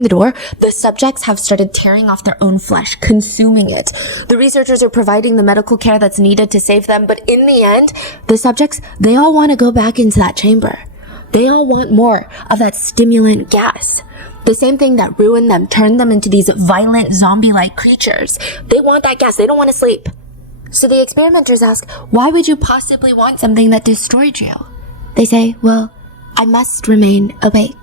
the door, the subjects have started tearing off their own flesh, consuming it. The researchers are providing the medical care that's needed to save them, but in the end, the subjects, they all want to go back into that chamber. They all want more of that stimulant gas. The same thing that ruined them, turned them into these violent zombie-like creatures. They want that gas. They don't want to sleep. So the experimenters ask, why would you possibly want something that destroyed you? They say, well, I must remain awake.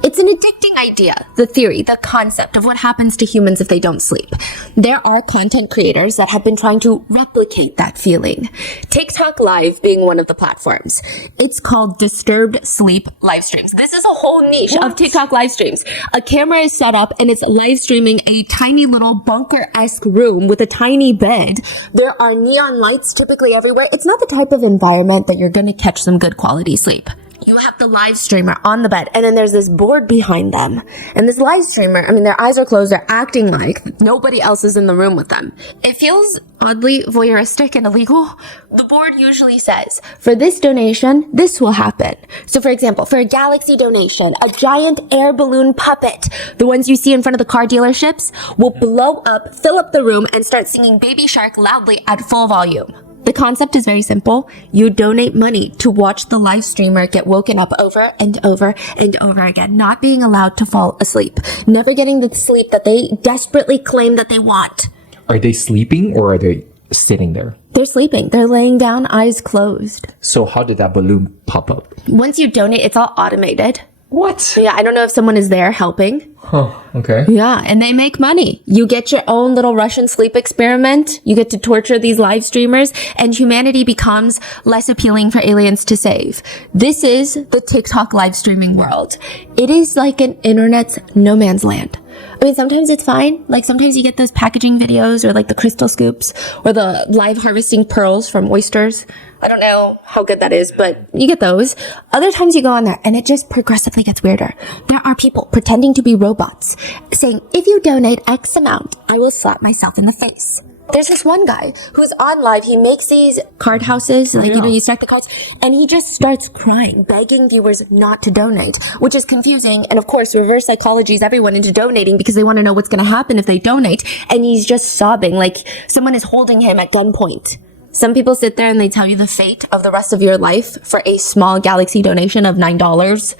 It's an addicting idea, the theory, the concept of what happens to humans if they don't sleep. There are content creators that have been trying to replicate that feeling. TikTok Live being one of the platforms. It's called disturbed sleep live streams. This is a whole niche of TikTok live streams. A camera is set up and it's live streaming a tiny little bunker-esque room with a tiny bed. There are neon lights typically everywhere. It's not the type of environment that you're going to catch some good quality sleep. You have the live streamer on the bed, and then there's this board behind them. And this live streamer, I mean, their eyes are closed, they're acting like nobody else is in the room with them. It feels oddly voyeuristic and illegal. The board usually says, for this donation, this will happen. So for example, for a Galaxy donation, a giant air balloon puppet, the ones you see in front of the car dealerships, will blow up, fill up the room, and start singing Baby Shark loudly at full volume. The concept is very simple. You donate money to watch the live streamer get woken up over and over and over again, not being allowed to fall asleep, never getting the sleep that they desperately claim that they want. Are they sleeping or are they sitting there? They're sleeping. They're laying down, eyes closed. So how did that balloon pop up? Once you donate, it's all automated. What? Yeah, I don't know if someone is there helping. Huh, okay. Yeah, and they make money. You get your own little Russian sleep experiment. You get to torture these live streamers, and humanity becomes less appealing for aliens to save. This is the TikTok live streaming world. It is like an internet's no man's land. I mean, sometimes it's fine. Like, sometimes you get those packaging videos or like the crystal scoops or the live harvesting pearls from oysters. I don't know how good that is, but you get those. Other times you go on there and it just progressively gets weirder. There are people pretending to be robots saying, if you donate X amount, I will slap myself in the face. There's this one guy who's on live. He makes these card houses, like, you know, you stack the cards, and he just starts crying, begging viewers not to donate, which is confusing. And of course, reverse psychologies everyone into donating because they want to know what's going to happen if they donate. And he's just sobbing like someone is holding him at gunpoint. Some people sit there and they tell you the fate of the rest of your life for a small Galaxy donation of $9.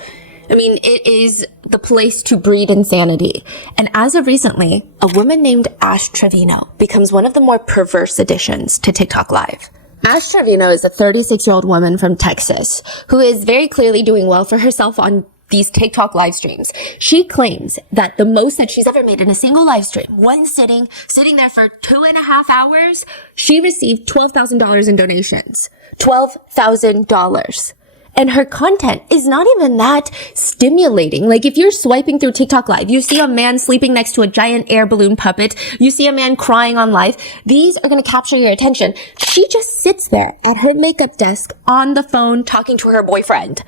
I mean, it is the place to breed insanity. And as of recently, a woman named Ash Trevino becomes one of the more perverse additions to TikTok Live. Ash Trevino is a 36-year-old woman from Texas who is very clearly doing well for herself on these TikTok live streams. She claims that the most that she's ever made in a single live stream, one sitting there for 2.5 hours, she received $12,000 in donations. $12,000. And her content is not even that stimulating. Like, if you're swiping through TikTok Live, you see a man sleeping next to a giant air balloon puppet, you see a man crying on live, these are going to capture your attention. She just sits there at her makeup desk on the phone talking to her boyfriend.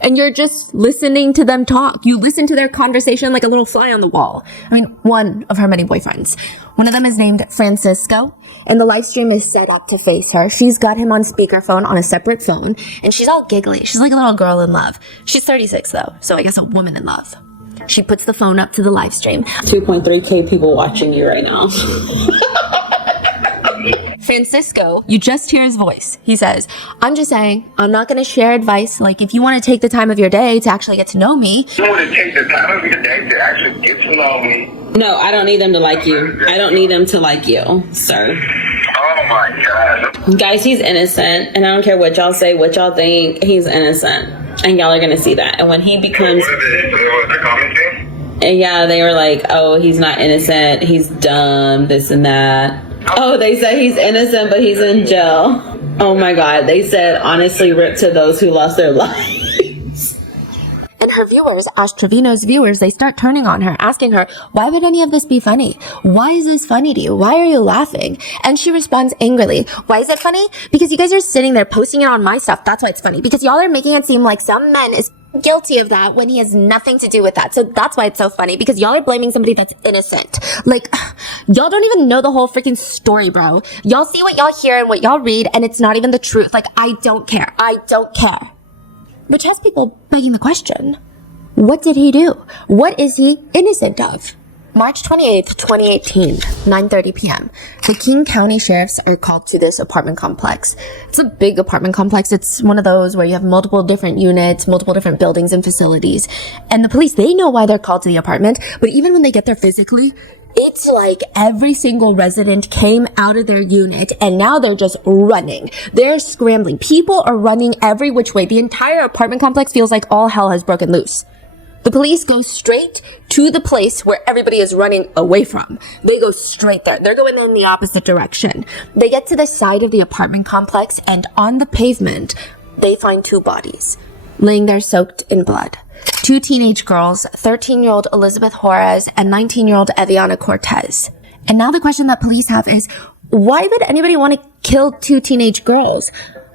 And you're just listening to them talk. You listen to their conversation like a little fly on the wall. I mean, one of her many boyfriends. One of them is named Francisco, and the live stream is set up to face her. She's got him on speakerphone on a separate phone, and she's all giggly. She's like a little girl in love. She's 36 though, so I guess a woman in love. She puts the phone up to the live stream. 2.3K people watching you right now. Francisco, you just hear his voice. He says, I'm just saying, I'm not going to share advice. Like, if you want to take the time of your day to actually get to know me. You want to take the time of your day to actually get to know me. No, I don't need them to like you. I don't need them to like you, sir. Oh my God. Guys, he's innocent, and I don't care what y'all say, what y'all think. He's innocent, and y'all are going to see that. And when he becomes... What the comments say? And yeah, they were like, oh, he's not innocent. He's dumb, this and that. Oh, they said he's innocent, but he's in jail. Oh my God. They said, honestly, rip to those who lost their lives. And her viewers, Ash Trevino's viewers, they start turning on her, asking her, why would any of this be funny? Why is this funny to you? Why are you laughing? And she responds angrily, why is it funny? Because you guys are sitting there posting it on my stuff. That's why it's funny. Because y'all are making it seem like some man is guilty of that when he has nothing to do with that. So that's why it's so funny, because y'all are blaming somebody that's innocent. Like, y'all don't even know the whole freaking story, bro. Y'all see what y'all hear and what y'all read, and it's not even the truth. Like, I don't care. I don't care. Which has people begging the question, What did he do? What is he innocent of? March 28th, 2018, 9:30 p.m. The King County Sheriffs are called to this apartment complex. It's a big apartment complex. It's one of those where you have multiple different units, multiple different buildings and facilities. And the police, they know why they're called to the apartment, but even when they get there physically, it's like every single resident came out of their unit and now they're just running. They're scrambling. People are running every which way. The entire apartment complex feels like all hell has broken loose. The police go straight to the place where everybody is running away from. They go straight there. They're going in the opposite direction. They get to the side of the apartment complex, and on the pavement, they find two bodies laying there soaked in blood. Two teenage girls, 13-year-old Elizabeth Juarez and 19-year-old Eviana Cortez. And now the question that police have is, why would anybody want to kill two teenage girls?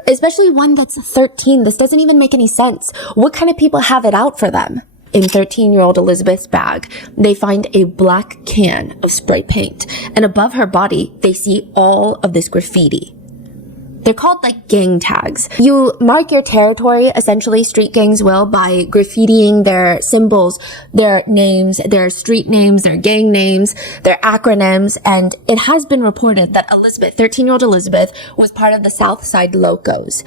Especially one that's 13. This doesn't even make any sense. What kind of people have it out for them? In 13-year-old Elizabeth's bag, they find a black can of spray paint. And above her body, they see all of this graffiti. They're called like gang tags. You mark your territory, essentially street gangs will, by graffitiing their symbols, their names, their street names, their gang names, their acronyms. And it has been reported that Elizabeth, 13-year-old Elizabeth, was part of the South Side Locos.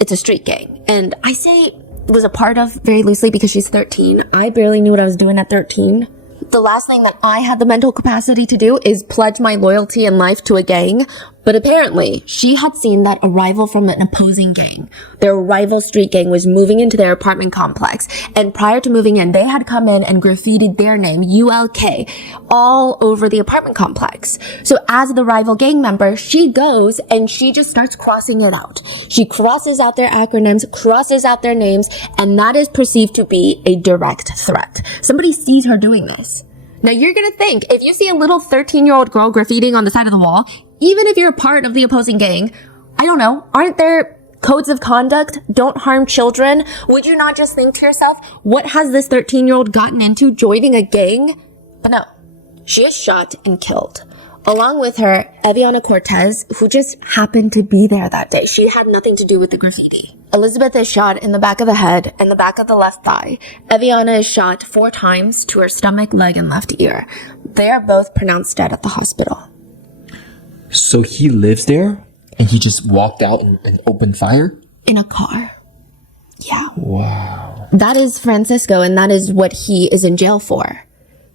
It's a street gang. And I say was a part of very loosely because she's 13. I barely knew what I was doing at 13. The last thing that I had the mental capacity to do is pledge my loyalty and life to a gang. But apparently, she had seen that a rival from an opposing gang, their rival street gang, was moving into their apartment complex. And prior to moving in, they had come in and graffitied their name, ULK, all over the apartment complex. So as the rival gang member, she goes and she just starts crossing it out. She crosses out their acronyms, crosses out their names, and that is perceived to be a direct threat. Somebody sees her doing this. Now you're gonna think, if you see a little 13-year-old girl graffitiing on the side of the wall, even if you're a part of the opposing gang, I don't know, aren't there codes of conduct? Don't harm children. Would you not just think to yourself, what has this 13-year-old gotten into joining a gang? But no, she is shot and killed. Along with her, Eviana Cortez, who just happened to be there that day. She had nothing to do with the graffiti. Elizabeth is shot in the back of the head and the back of the left thigh. Eviana is shot 4 times to her stomach, leg, and left ear. They are both pronounced dead at the hospital. So he lives there and he just walked out and opened fire? In a car. Yeah. Wow. That is Francisco, and that is what he is in jail for.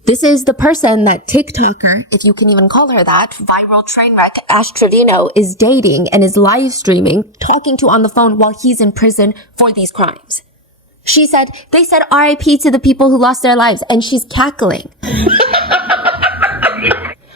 This is the person that TikToker, if you can even call her that, viral train wreck Ash Trevino is dating and is live streaming, talking to on the phone while he's in prison for these crimes. She said, they said RIP to the people who lost their lives, and she's cackling.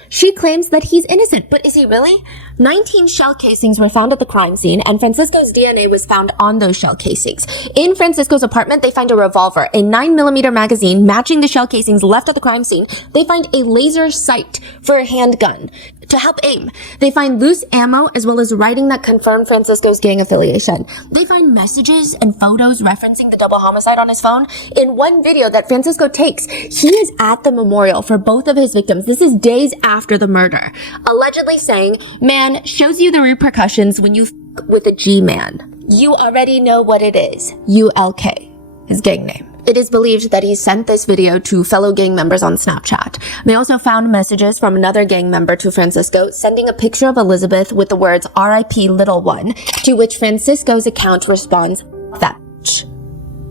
She claims that he's innocent, but is he really? 19 shell casings were found at the crime scene, and Francisco's DNA was found on those shell casings. In Francisco's apartment, they find a revolver, a 9mm magazine matching the shell casings left at the crime scene. They find a laser sight for a handgun to help aim. They find loose ammo as well as writing that confirmed Francisco's gang affiliation. They find messages and photos referencing the double homicide on his phone. In one video that Francisco takes, he is at the memorial for both of his victims. This is days after the murder, allegedly saying, "Man, shows you the repercussions when you with a G-man. You already know what it is. ULK, his gang name." It is believed that he sent this video to fellow gang members on Snapchat. They also found messages from another gang member to Francisco, sending a picture of Elizabeth with the words RIP little one, to which Francisco's account responds, that bitch.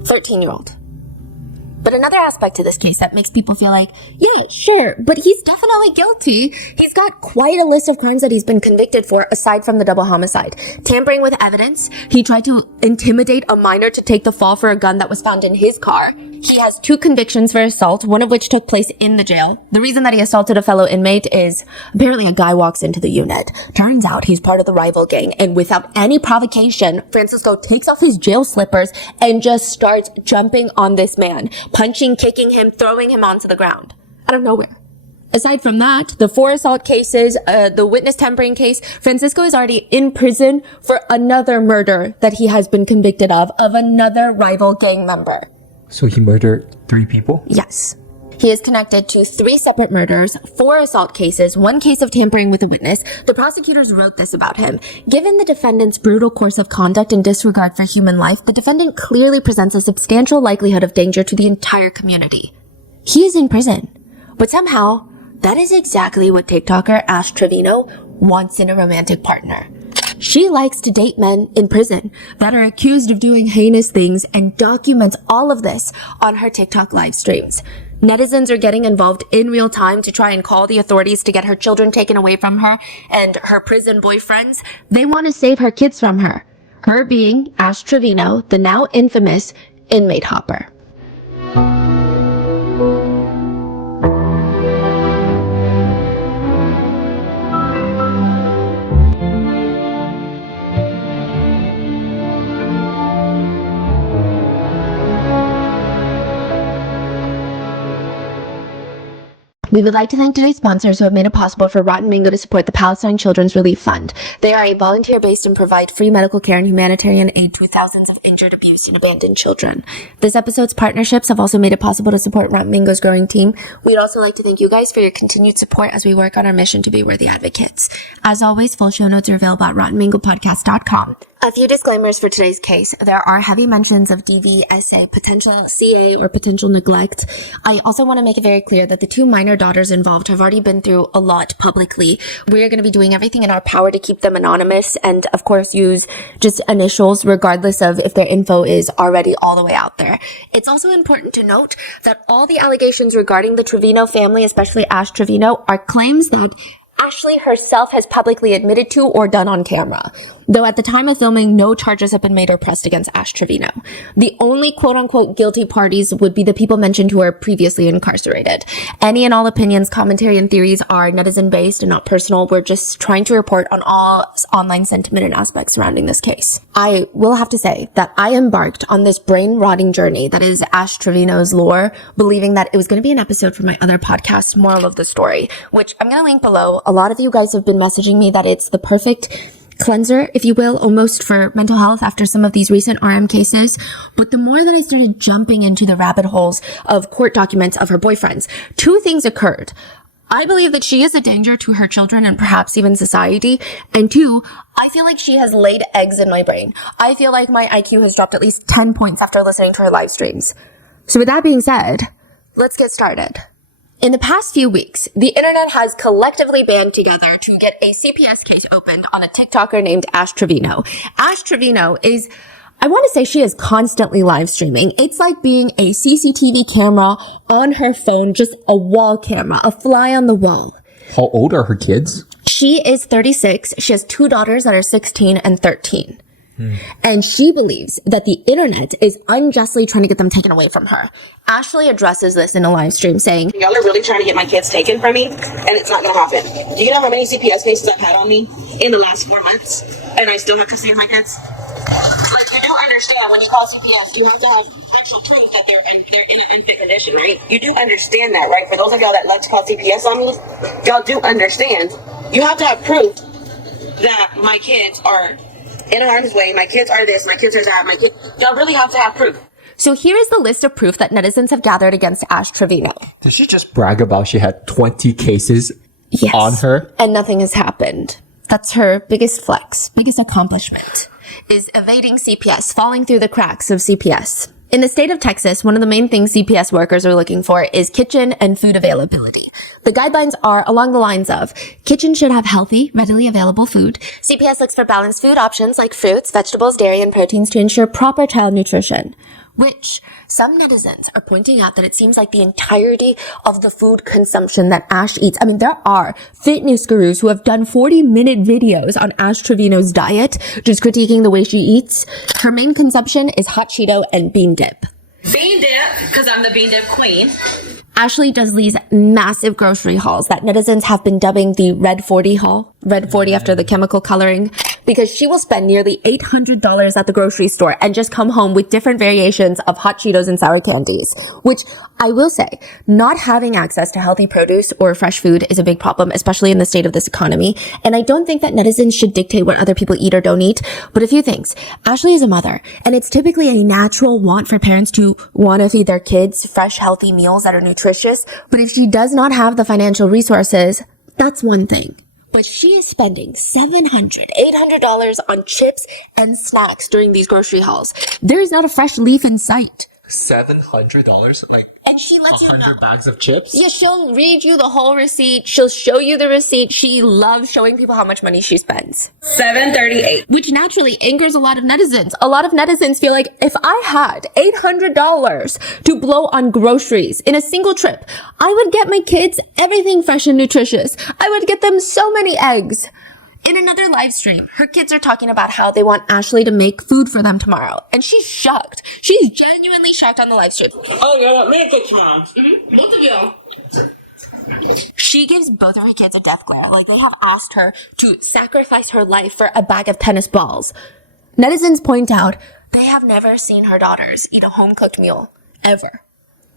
13-year-old. But another aspect to this case that makes people feel like, yeah, sure, but he's definitely guilty. He's got quite a list of crimes that he's been convicted for aside from the double homicide. Tampering with evidence. He tried to intimidate a minor to take the fall for a gun that was found in his car. He has 2 convictions for assault, one of which took place in the jail. The reason that he assaulted a fellow inmate is apparently a guy walks into the unit. Turns out he's part of the rival gang, and without any provocation, Francisco takes off his jail slippers and just starts jumping on this man, punching, kicking him, throwing him onto the ground out of nowhere. Aside from that, the 4 assault cases, the witness tampering case, Francisco is already in prison for another murder that he has been convicted of another rival gang member. So he murdered 3 people? Yes. He is connected to 3 separate murders, 4 assault cases, 1 case of tampering with a witness. The prosecutors wrote this about him. Given the defendant's brutal course of conduct and disregard for human life, the defendant clearly presents a substantial likelihood of danger to the entire community. He is in prison. But somehow, that is exactly what TikToker Ash Trevino wants in a romantic partner. She likes to date men in prison that are accused of doing heinous things and documents all of this on her TikTok live streams. Netizens are getting involved in real time to try and call the authorities to get her children taken away from her and her prison boyfriends. They want to save her kids from her. Her being Ash Trevino, the now infamous inmate hopper. We would like to thank today's sponsors who have made it possible for Rotten Mango to support the Palestine Children's Relief Fund. They are a volunteer-based and provide free medical care and humanitarian aid to thousands of injured, abused, and abandoned children. This episode's partnerships have also made it possible to support Rotten Mango's growing team. We'd also like to thank you guys for your continued support as we work on our mission to be worthy advocates. As always, full show notes are available at RottenMangoPodcast.com. A few disclaimers for today's case. There are heavy mentions of DV, potential CA, or potential neglect. I also want to make it very clear that the 2 minor daughters involved have already been through a lot publicly. We're going to be doing everything in our power to keep them anonymous and, of course, use just initials regardless of if their info is already all the way out there. It's also important to note that all the allegations regarding the Trevino family, especially Ash Trevino, are claims that Ashley herself has publicly admitted to or done on camera. Though at the time of filming, no charges have been made or pressed against Ash Trevino. The only quote-unquote guilty parties would be the people mentioned who are previously incarcerated. Any and all opinions, commentary, and theories are netizen-based and not personal. We're just trying to report on all online sentiment and aspects surrounding this case. I will have to say that I embarked on this brain-rotting journey that is Ash Trevino's lore, believing that it was going to be an episode for my other podcast, Moral of the Story, which I'm going to link below. A lot of you guys have been messaging me that it's the perfect cleanser, if you will, almost for mental health after some of these recent RM cases. But the more that I started jumping into the rabbit holes of court documents of her boyfriends, 2 things occurred. I believe that she is a danger to her children and perhaps even society. And 2, I feel like she has laid eggs in my brain. I feel like my IQ has dropped at least 10 points after listening to her live streams. So with that being said, let's get started. In the past few weeks, the internet has collectively band together to get a CPS case opened on a TikToker named Ash Trevino. Ash Trevino is, I want to say she is constantly live streaming. It's like being a CCTV camera on her phone, just a wall camera, a fly on the wall. How old are her kids? She is 36. She has 2 daughters that are 16 and 13. And she believes that the internet is unjustly trying to get them taken away from her. Ashley addresses this in a live stream saying, "Y'all are really trying to get my kids taken from me, and it's not going to happen. Do you know how many CPS cases I've had on me in the last 4 months, and I still have custody of my kids? Like, you do understand when you call CPS, you have to have actual proof that they're in an unfit condition, right? You do understand that, right? For those of y'all that like to call CPS on me, y'all do understand. You have to have proof that my kids are in harm's way, my kids are this, my kids are that, y'all really have to have proof." So here is the list of proof that netizens have gathered against Ash Trevino. Did she just brag about she had 20 cases Yes. on her? And nothing has happened. That's her biggest flex, biggest accomplishment, is evading CPS, falling through the cracks of CPS. In the state of Texas, one of the main things CPS workers are looking for is kitchen and food availability. The guidelines are along the lines of kitchen should have healthy, readily available food. CPS looks for balanced food options like fruits, vegetables, dairy, and proteins to ensure proper child nutrition. Which some netizens are pointing out that it seems like the entirety of the food consumption that Ash eats. I mean, there are fitness gurus who have done 40-minute videos on Ash Trevino's diet, just critiquing the way she eats. Her main consumption is hot Cheeto and bean dip. Bean dip, because I'm the bean dip queen. Ashley does these massive grocery hauls that netizens have been dubbing the Red 40 haul. red 40 after the chemical coloring, because she will spend nearly $800 at the grocery store and just come home with different variations of hot Cheetos and sour candies, which I will say, not having access to healthy produce or fresh food is a big problem, especially in the state of this economy. And I don't think that netizens should dictate what other people eat or don't eat. But a few things. Ashley is a mother, and it's typically a natural want for parents to want to feed their kids fresh, healthy meals that are nutritious. But if she does not have the financial resources, that's one thing. But she is spending $700, $800 on chips and snacks during these grocery hauls. There is not a fresh leaf in sight. $700? Like And she lets you know. 100 bags of chips? Yeah, she'll read you the whole receipt. She'll show you the receipt. She loves showing people how much money she spends. 738. Which naturally angers a lot of netizens. A lot of netizens feel like, if I had $800 to blow on groceries in a single trip, I would get my kids everything fresh and nutritious. I would get them so many eggs. In another live stream, her kids are talking about how they want Ashley to make food for them tomorrow. And she's shocked. She's genuinely shocked on the live stream. Oh, you want me to cook tomorrow? Mm-hmm. Both of you. She gives both of her kids a death glare. Like, they have asked her to sacrifice her life for a bag of tennis balls. Netizens point out they have never seen her daughters eat a home-cooked meal, ever.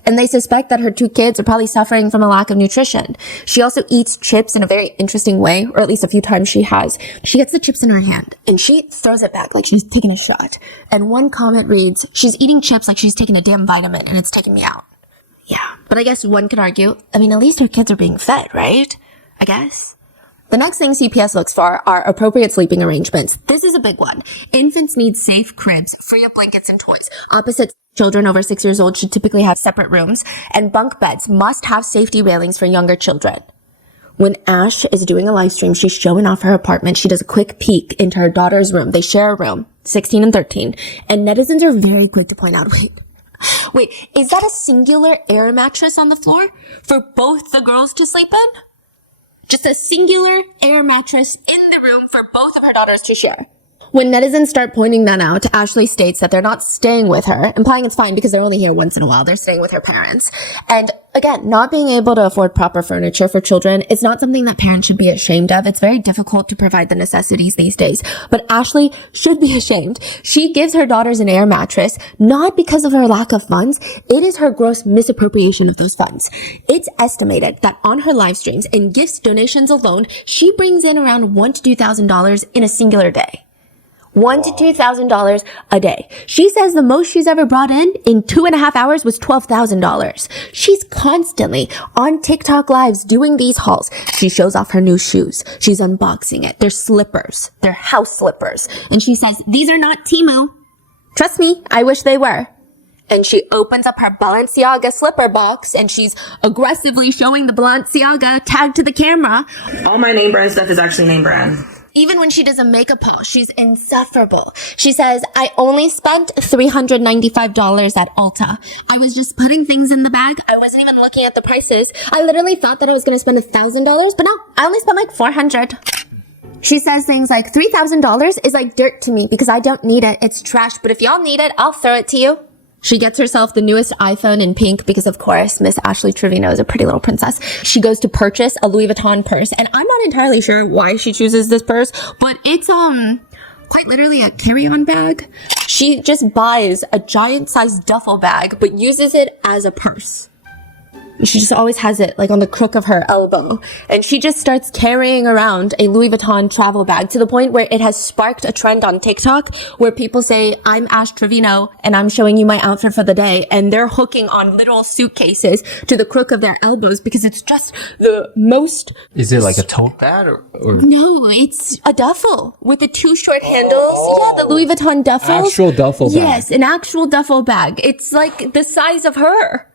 And they suspect that her two kids are probably suffering from a lack of nutrition. She also eats chips in a very interesting way, or at least a few times she has. She gets the chips in her hand, and she throws it back like she's taking a shot. And one comment reads, she's eating chips like she's taking a damn vitamin, and it's taking me out. Yeah, but I guess one could argue, at least her kids are being fed, right? I guess. The next thing CPS looks for are appropriate sleeping arrangements. This is a big one. Infants need safe cribs, free of blankets and toys. Opposite children over 6 years old should typically have separate rooms, and bunk beds must have safety railings for younger children. When Ash is doing a live stream, she's showing off her apartment. She does a quick peek into her daughter's room. They share a room, 16 and 13, and netizens are very quick to point out, wait, is that a singular air mattress on the floor for both the girls to sleep in? Just a singular air mattress in the room for both of her daughters to share. When netizens start pointing that out, Ashley states that they're not staying with her, implying it's fine because they're only here once in a while. They're staying with her parents. And again, not being able to afford proper furniture for children is not something that parents should be ashamed of. It's very difficult to provide the necessities these days. But Ashley should be ashamed. She gives her daughters an air mattress, not because of her lack of funds. It is her gross misappropriation of those funds. It's estimated that on her live streams and gifts donations alone, she brings in around $1,000 to $2,000 in a singular day. $1,000 to $2,000 a day. She says the most she's ever brought in 2.5 hours was $12,000. She's constantly on TikTok lives doing these hauls. She shows off her new shoes. She's unboxing it. They're slippers. They're house slippers. And she says, these are not Temu. Trust me, I wish they were. And she opens up her Balenciaga slipper box and she's aggressively showing the Balenciaga tag to the camera. All my name brand stuff is actually name brand. Even when she does a makeup haul, she's insufferable. She says, I only spent $395 at Ulta. I was just putting things in the bag. I wasn't even looking at the prices. I literally thought that I was going to spend $1,000, but no, I only spent like $400. She says things like, $3,000 is like dirt to me because I don't need it. It's trash, but if y'all need it, I'll throw it to you. She gets herself the newest iPhone in pink because, of course, Miss Ashley Trevino is a pretty little princess. She goes to purchase a Louis Vuitton purse, and I'm not entirely sure why she chooses this purse, but it's, quite literally a carry-on bag. She just buys a giant-sized duffel bag, but uses it as a purse. She just always has it, like, on the crook of her elbow. And she just starts carrying around a Louis Vuitton travel bag to the point where it has sparked a trend on TikTok where people say, I'm Ash Trevino and I'm showing you my outfit for the day. And they're hooking on literal suitcases to the crook of their elbows because it's just the most... Is it like a tote bag or? No, it's a duffel with the two short handles. Yeah, the Louis Vuitton duffel. Actual duffel bag. Yes, an actual duffel bag. It's like the size of her.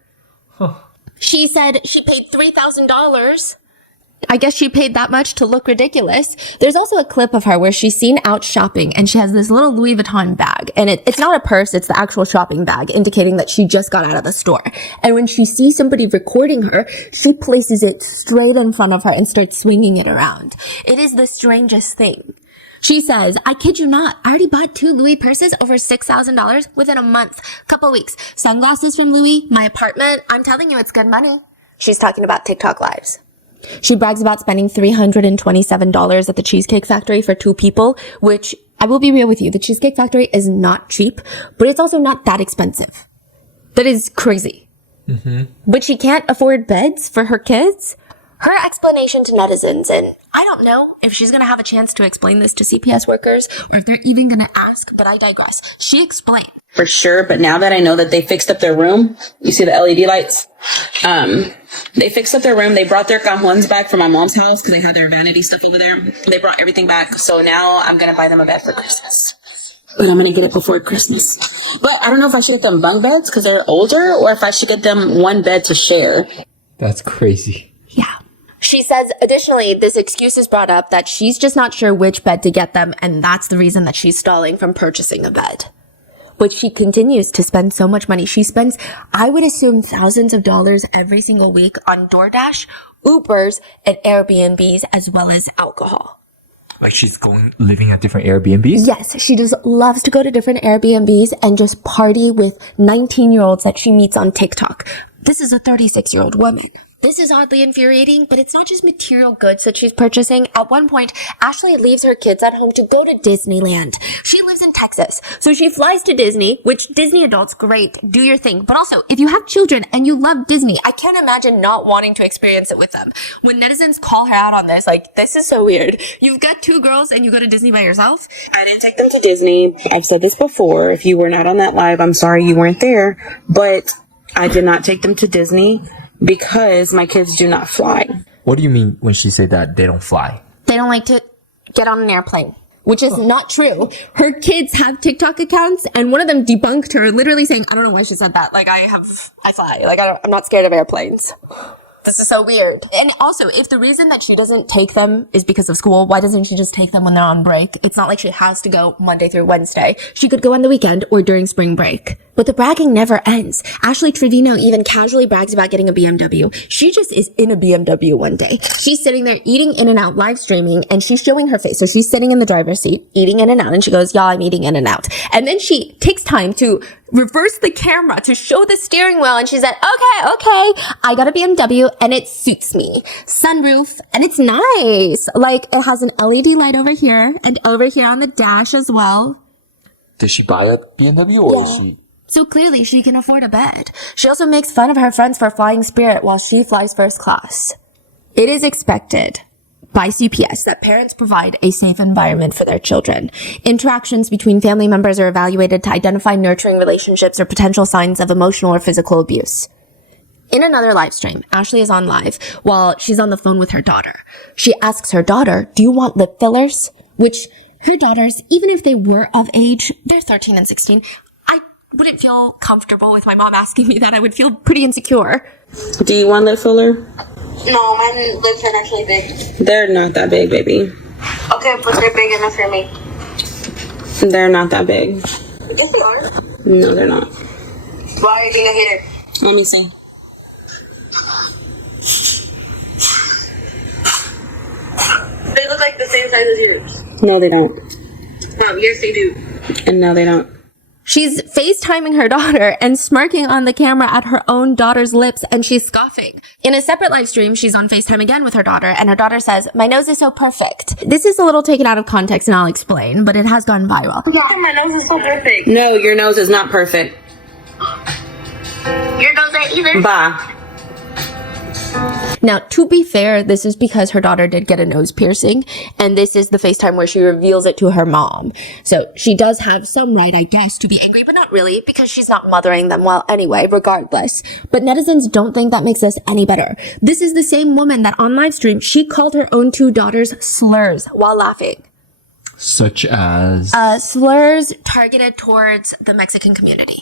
She said she paid $3,000. I guess she paid that much to look ridiculous. There's also a clip of her where she's seen out shopping and she has this little Louis Vuitton bag. And it's not a purse, it's the actual shopping bag, indicating that she just got out of the store. And when she sees somebody recording her, she places it straight in front of her and starts swinging it around. It is the strangest thing. She says, I kid you not, I already bought 2 Louis purses over $6,000 within a month, couple weeks. Sunglasses from Louis, my apartment. I'm telling you, it's good money. She's talking about TikTok lives. She brags about spending $327 at the Cheesecake Factory for 2 people, which I will be real with you. The Cheesecake Factory is not cheap, but it's also not that expensive. That is crazy. But she can't afford beds for her kids? Her explanation to netizens, and I don't know if she's going to have a chance to explain this to CPS workers or if they're even going to ask, but I digress. She explained. For sure, but now that I know that they fixed up their room, you see the LED lights? They fixed up their room. They brought their cajones back from my mom's house because they had their vanity stuff over there. They brought everything back. So now I'm going to buy them a bed for Christmas. But I'm going to get it before Christmas. But I don't know if I should get them bunk beds because they're older or if I should get them one bed to share. That's crazy. Yeah. She says, additionally, this excuse is brought up that she's just not sure which bed to get them, and that's the reason that she's stalling from purchasing a bed. But she continues to spend so much money. She spends, I would assume, thousands of dollars every single week on DoorDash, Ubers, and Airbnbs, as well as alcohol. Like she's living at different Airbnbs? Yes, she just loves to go to different Airbnbs and just party with 19-year-olds that she meets on TikTok. This is a 36-year-old woman. This is oddly infuriating, but it's not just material goods that she's purchasing. At one point, Ashley leaves her kids at home to go to Disneyland. She lives in Texas, so she flies to Disney, which Disney adults, great, do your thing. But also, if you have children and you love Disney, I can't imagine not wanting to experience it with them. When netizens call her out on this, like, this is so weird. You've got 2 girls and you go to Disney by yourself? I didn't take them to Disney. I've said this before. If you were not on that live, I'm sorry you weren't there. But I did not take them to Disney because my kids do not fly. What do you mean when she said that they don't fly? They don't like to get on an airplane, which is not true. Her kids have TikTok accounts, and one of them debunked her, literally saying, I don't know why she said that. Like, I fly. Like, I'm not scared of airplanes. This is so weird. And also, if the reason that she doesn't take them is because of school, why doesn't she just take them when they're on break? It's not like she has to go Monday through Wednesday. She could go on the weekend or during spring break. But the bragging never ends. Ashley Trevino even casually brags about getting a BMW. She just is in a BMW one day. She's sitting there eating In-N-Out live streaming, and she's showing her face. So she's sitting in the driver's seat eating In-N-Out, and she goes, y'all, I'm eating In-N-Out. And then she takes time to reverse the camera to show the steering wheel, and she said, okay, I got a BMW and it suits me. Sunroof, and it's nice. Like, it has an LED light over here and over here on the dash as well. Did she buy a BMW or is she? So clearly she can afford a bed. She also makes fun of her friends for flying Spirit while she flies first class. It is expected by CPS that parents provide a safe environment for their children. Interactions between family members are evaluated to identify nurturing relationships or potential signs of emotional or physical abuse. In another live stream, Ashley is on live while she's on the phone with her daughter. She asks her daughter, do you want lip fillers? Which her daughters, even if they were of age, they're 13 and 16, I wouldn't feel comfortable with my mom asking me that. I would feel pretty insecure. Do you want lip filler? No, my lips are actually big. They're not that big, baby. Okay, but they're big enough for me. They're not that big. Yes, they are. No, they're not. Why are you being a hater? Let me see. They look like the same size as yours. No, they don't. Oh, yes, they do. And no, they don't. She's FaceTiming her daughter and smirking on the camera at her own daughter's lips, and she's scoffing. In a separate live stream, she's on FaceTime again with her daughter, and her daughter says, my nose is so perfect. This is a little taken out of context, and I'll explain, but it has gone viral. Yeah, my nose is so perfect. No, your nose is not perfect. Your nose ain't either. Bye. Now, to be fair, this is because her daughter did get a nose piercing, and this is the FaceTime where she reveals it to her mom. So she does have some right, I guess, to be angry, but not really, because she's not mothering them well anyway, regardless. But netizens don't think that makes this any better. This is the same woman that on live stream, she called her own 2 daughters slurs while laughing. Such as? Slurs targeted towards the Mexican community.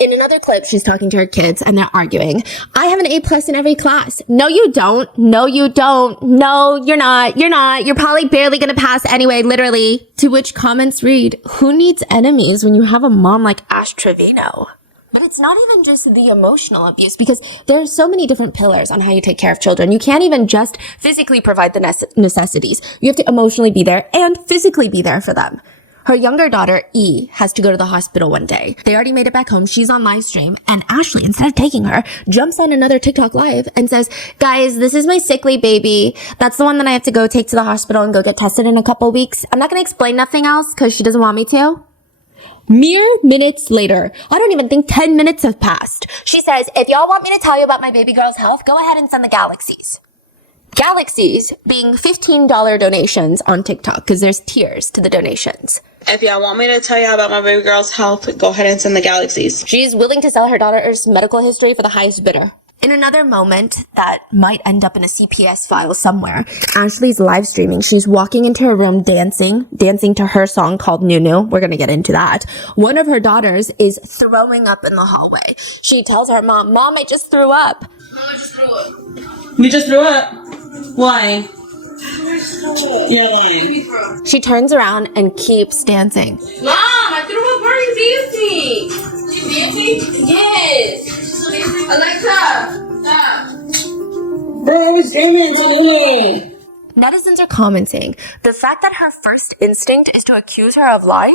In another clip, she's talking to her kids and they're arguing. I have an A+ in every class. No, you don't. No, you don't. No, you're not. You're not. You're probably barely going to pass anyway, literally. To which comments read, who needs enemies when you have a mom like Ash Trevino? But it's not even just the emotional abuse, because there are so many different pillars on how you take care of children. You can't even just physically provide the necessities. You have to emotionally be there and physically be there for them. Her younger daughter, E, has to go to the hospital one day. They already made it back home. She's on live stream. And Ashley, instead of taking her, jumps on another TikTok live and says, guys, this is my sickly baby. That's the one that I have to go take to the hospital and go get tested in a couple weeks. I'm not going to explain nothing else because she doesn't want me to. Mere minutes later, I don't even think 10 minutes have passed. She says, if y'all want me to tell you about my baby girl's health, go ahead and send the galaxies. Galaxies being $15 donations on TikTok because there's tiers to the donations. If y'all want me to tell y'all about my baby girl's health, go ahead and send the galaxies. She's willing to sell her daughter's medical history for the highest bidder. In another moment that might end up in a CPS file somewhere, Ashley's live streaming. She's walking into her room dancing to her song called Nunu. We're going to get into that. One of her daughters is throwing up in the hallway. She tells her mom, Mom, I just threw up. You just threw up? Why? You're lying. She turns around and keeps dancing. Mom, I threw up. Why are you dancing? She's dancing? Yes. Alexa, stop. Bro, I was jamming to Lulu. Netizens are commenting, the fact that her first instinct is to accuse her of lying?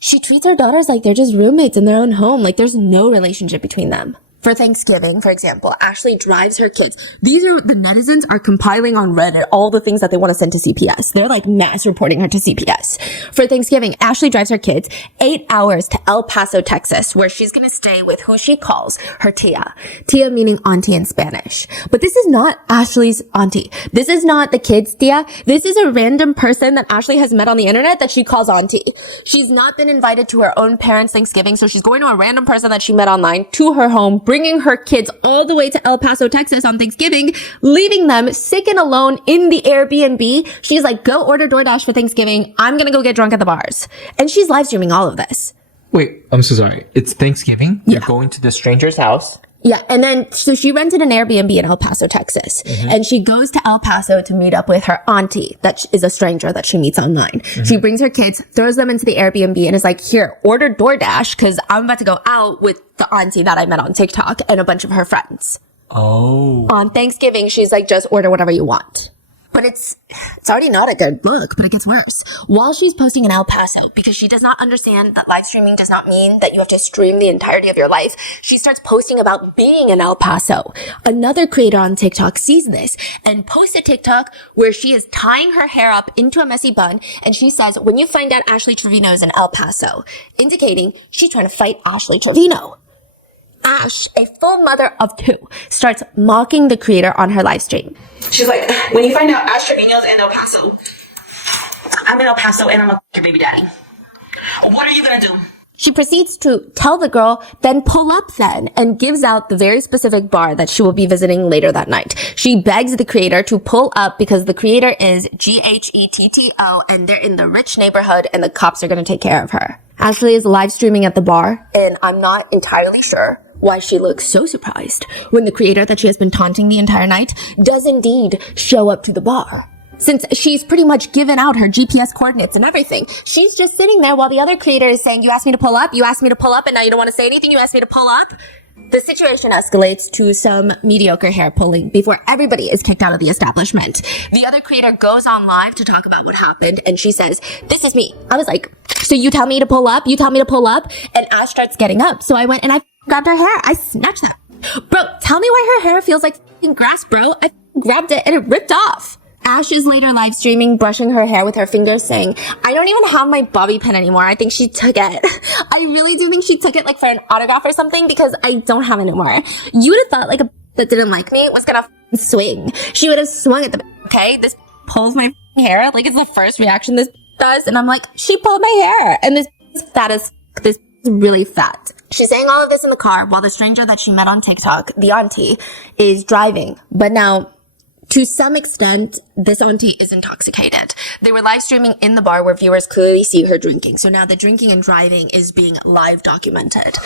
She treats her daughters like they're just roommates in their own home, like there's no relationship between them. For Thanksgiving, for example, Ashley drives her kids. The netizens are compiling on Reddit all the things that they want to send to CPS. They're like mass reporting her to CPS. For Thanksgiving, Ashley drives her kids 8 hours to El Paso, Texas, where she's going to stay with who she calls her tia. Tia meaning auntie in Spanish. But this is not Ashley's auntie. This is not the kids' tia. This is a random person that Ashley has met on the internet that she calls auntie. She's not been invited to her own parents' Thanksgiving, so she's going to a random person that she met online to her home, bringing her kids all the way to El Paso, Texas on Thanksgiving, leaving them sick and alone in the Airbnb. She's like, go order DoorDash for Thanksgiving. I'm going to go get drunk at the bars. And she's live streaming all of this. Wait, I'm so sorry. It's Thanksgiving? Yeah. You're going to the stranger's house? Yeah, and then, so she rented an Airbnb in El Paso, Texas, and she goes to El Paso to meet up with her auntie that is a stranger that she meets online. She brings her kids, throws them into the Airbnb, and is like, here, order DoorDash, because I'm about to go out with the auntie that I met on TikTok and a bunch of her friends. Oh. On Thanksgiving, she's like, just order whatever you want. But it's already not a good look, but it gets worse. While she's posting in El Paso, because she does not understand that live streaming does not mean that you have to stream the entirety of your life, she starts posting about being in El Paso. Another creator on TikTok sees this and posts a TikTok where she is tying her hair up into a messy bun, and she says, when you find out Ashley Trevino is in El Paso, indicating she's trying to fight Ashley Trevino. Ash, a full mother of two, starts mocking the creator on her live stream. She's like, when you find out Ash Trevino's in El Paso, I'm in El Paso and I'm a your baby daddy. What are you gonna do? She proceeds to tell the girl, then pull up then, and gives out the very specific bar that she will be visiting later that night. She begs the creator to pull up because the creator is GHETTO and they're in the rich neighborhood and the cops are going to take care of her. Ashley is live streaming at the bar, and I'm not entirely sure why she looks so surprised when the creator that she has been taunting the entire night does indeed show up to the bar. Since she's pretty much given out her GPS coordinates and everything, she's just sitting there while the other creator is saying, you asked me to pull up, and now you don't want to say anything, you asked me to pull up. The situation escalates to some mediocre hair pulling before everybody is kicked out of the establishment. The other creator goes on live to talk about what happened, and she says, this is me. I was like, so you tell me to pull up? And Ash starts getting up. So I went and I grabbed her hair. I snatched that. Bro, tell me why her hair feels like grass, bro. I grabbed it and it ripped off. Ash is later live streaming, brushing her hair with her fingers, saying, I don't even have my bobby pin anymore. I think she took it. I really do think she took it like for an autograph or something because I don't have it anymore. You would have thought like a that didn't like me was gonna swing. She would have swung at the okay? This pulls my hair. Like it's the first reaction this does. And I'm like, she pulled my hair. And this fat is really fat. She's saying all of this in the car while the stranger that she met on TikTok, the auntie, is driving. But now, to some extent, this auntie is intoxicated. They were live streaming in the bar where viewers clearly see her drinking. So now the drinking and driving is being live documented.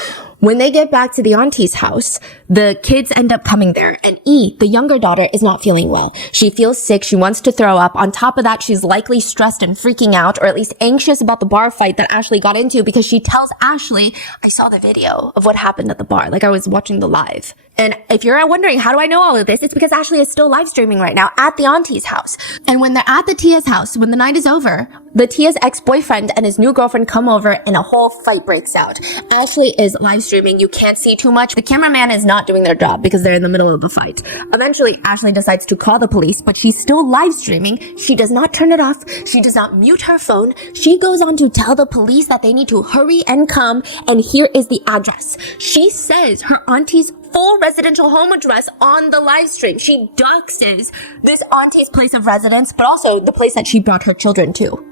When they get back to the auntie's house, the kids end up coming there. And E, the younger daughter, is not feeling well. She feels sick. She wants to throw up. On top of that, she's likely stressed and freaking out, or at least anxious about the bar fight that Ashley got into because she tells Ashley, I saw the video of what happened at the bar. Like I was watching the live. And if you're wondering, how do I know all of this? It's because Ashley is still live streaming right now at the auntie's house. house. And when they're at the Tia's house, when the night is over, the Tia's ex-boyfriend and his new girlfriend come over and a whole fight breaks out. Ashley is live streaming. You can't see too much. The cameraman is not doing their job because they're in the middle of the fight. Eventually, Ashley decides to call the police, but she's still live streaming. She does not turn it off. She does not mute her phone. She goes on to tell the police that they need to hurry and come, and here is the address. She says her auntie's full residential home address on the live stream. She doxes this auntie's place of residence, but also the place that she brought her children to.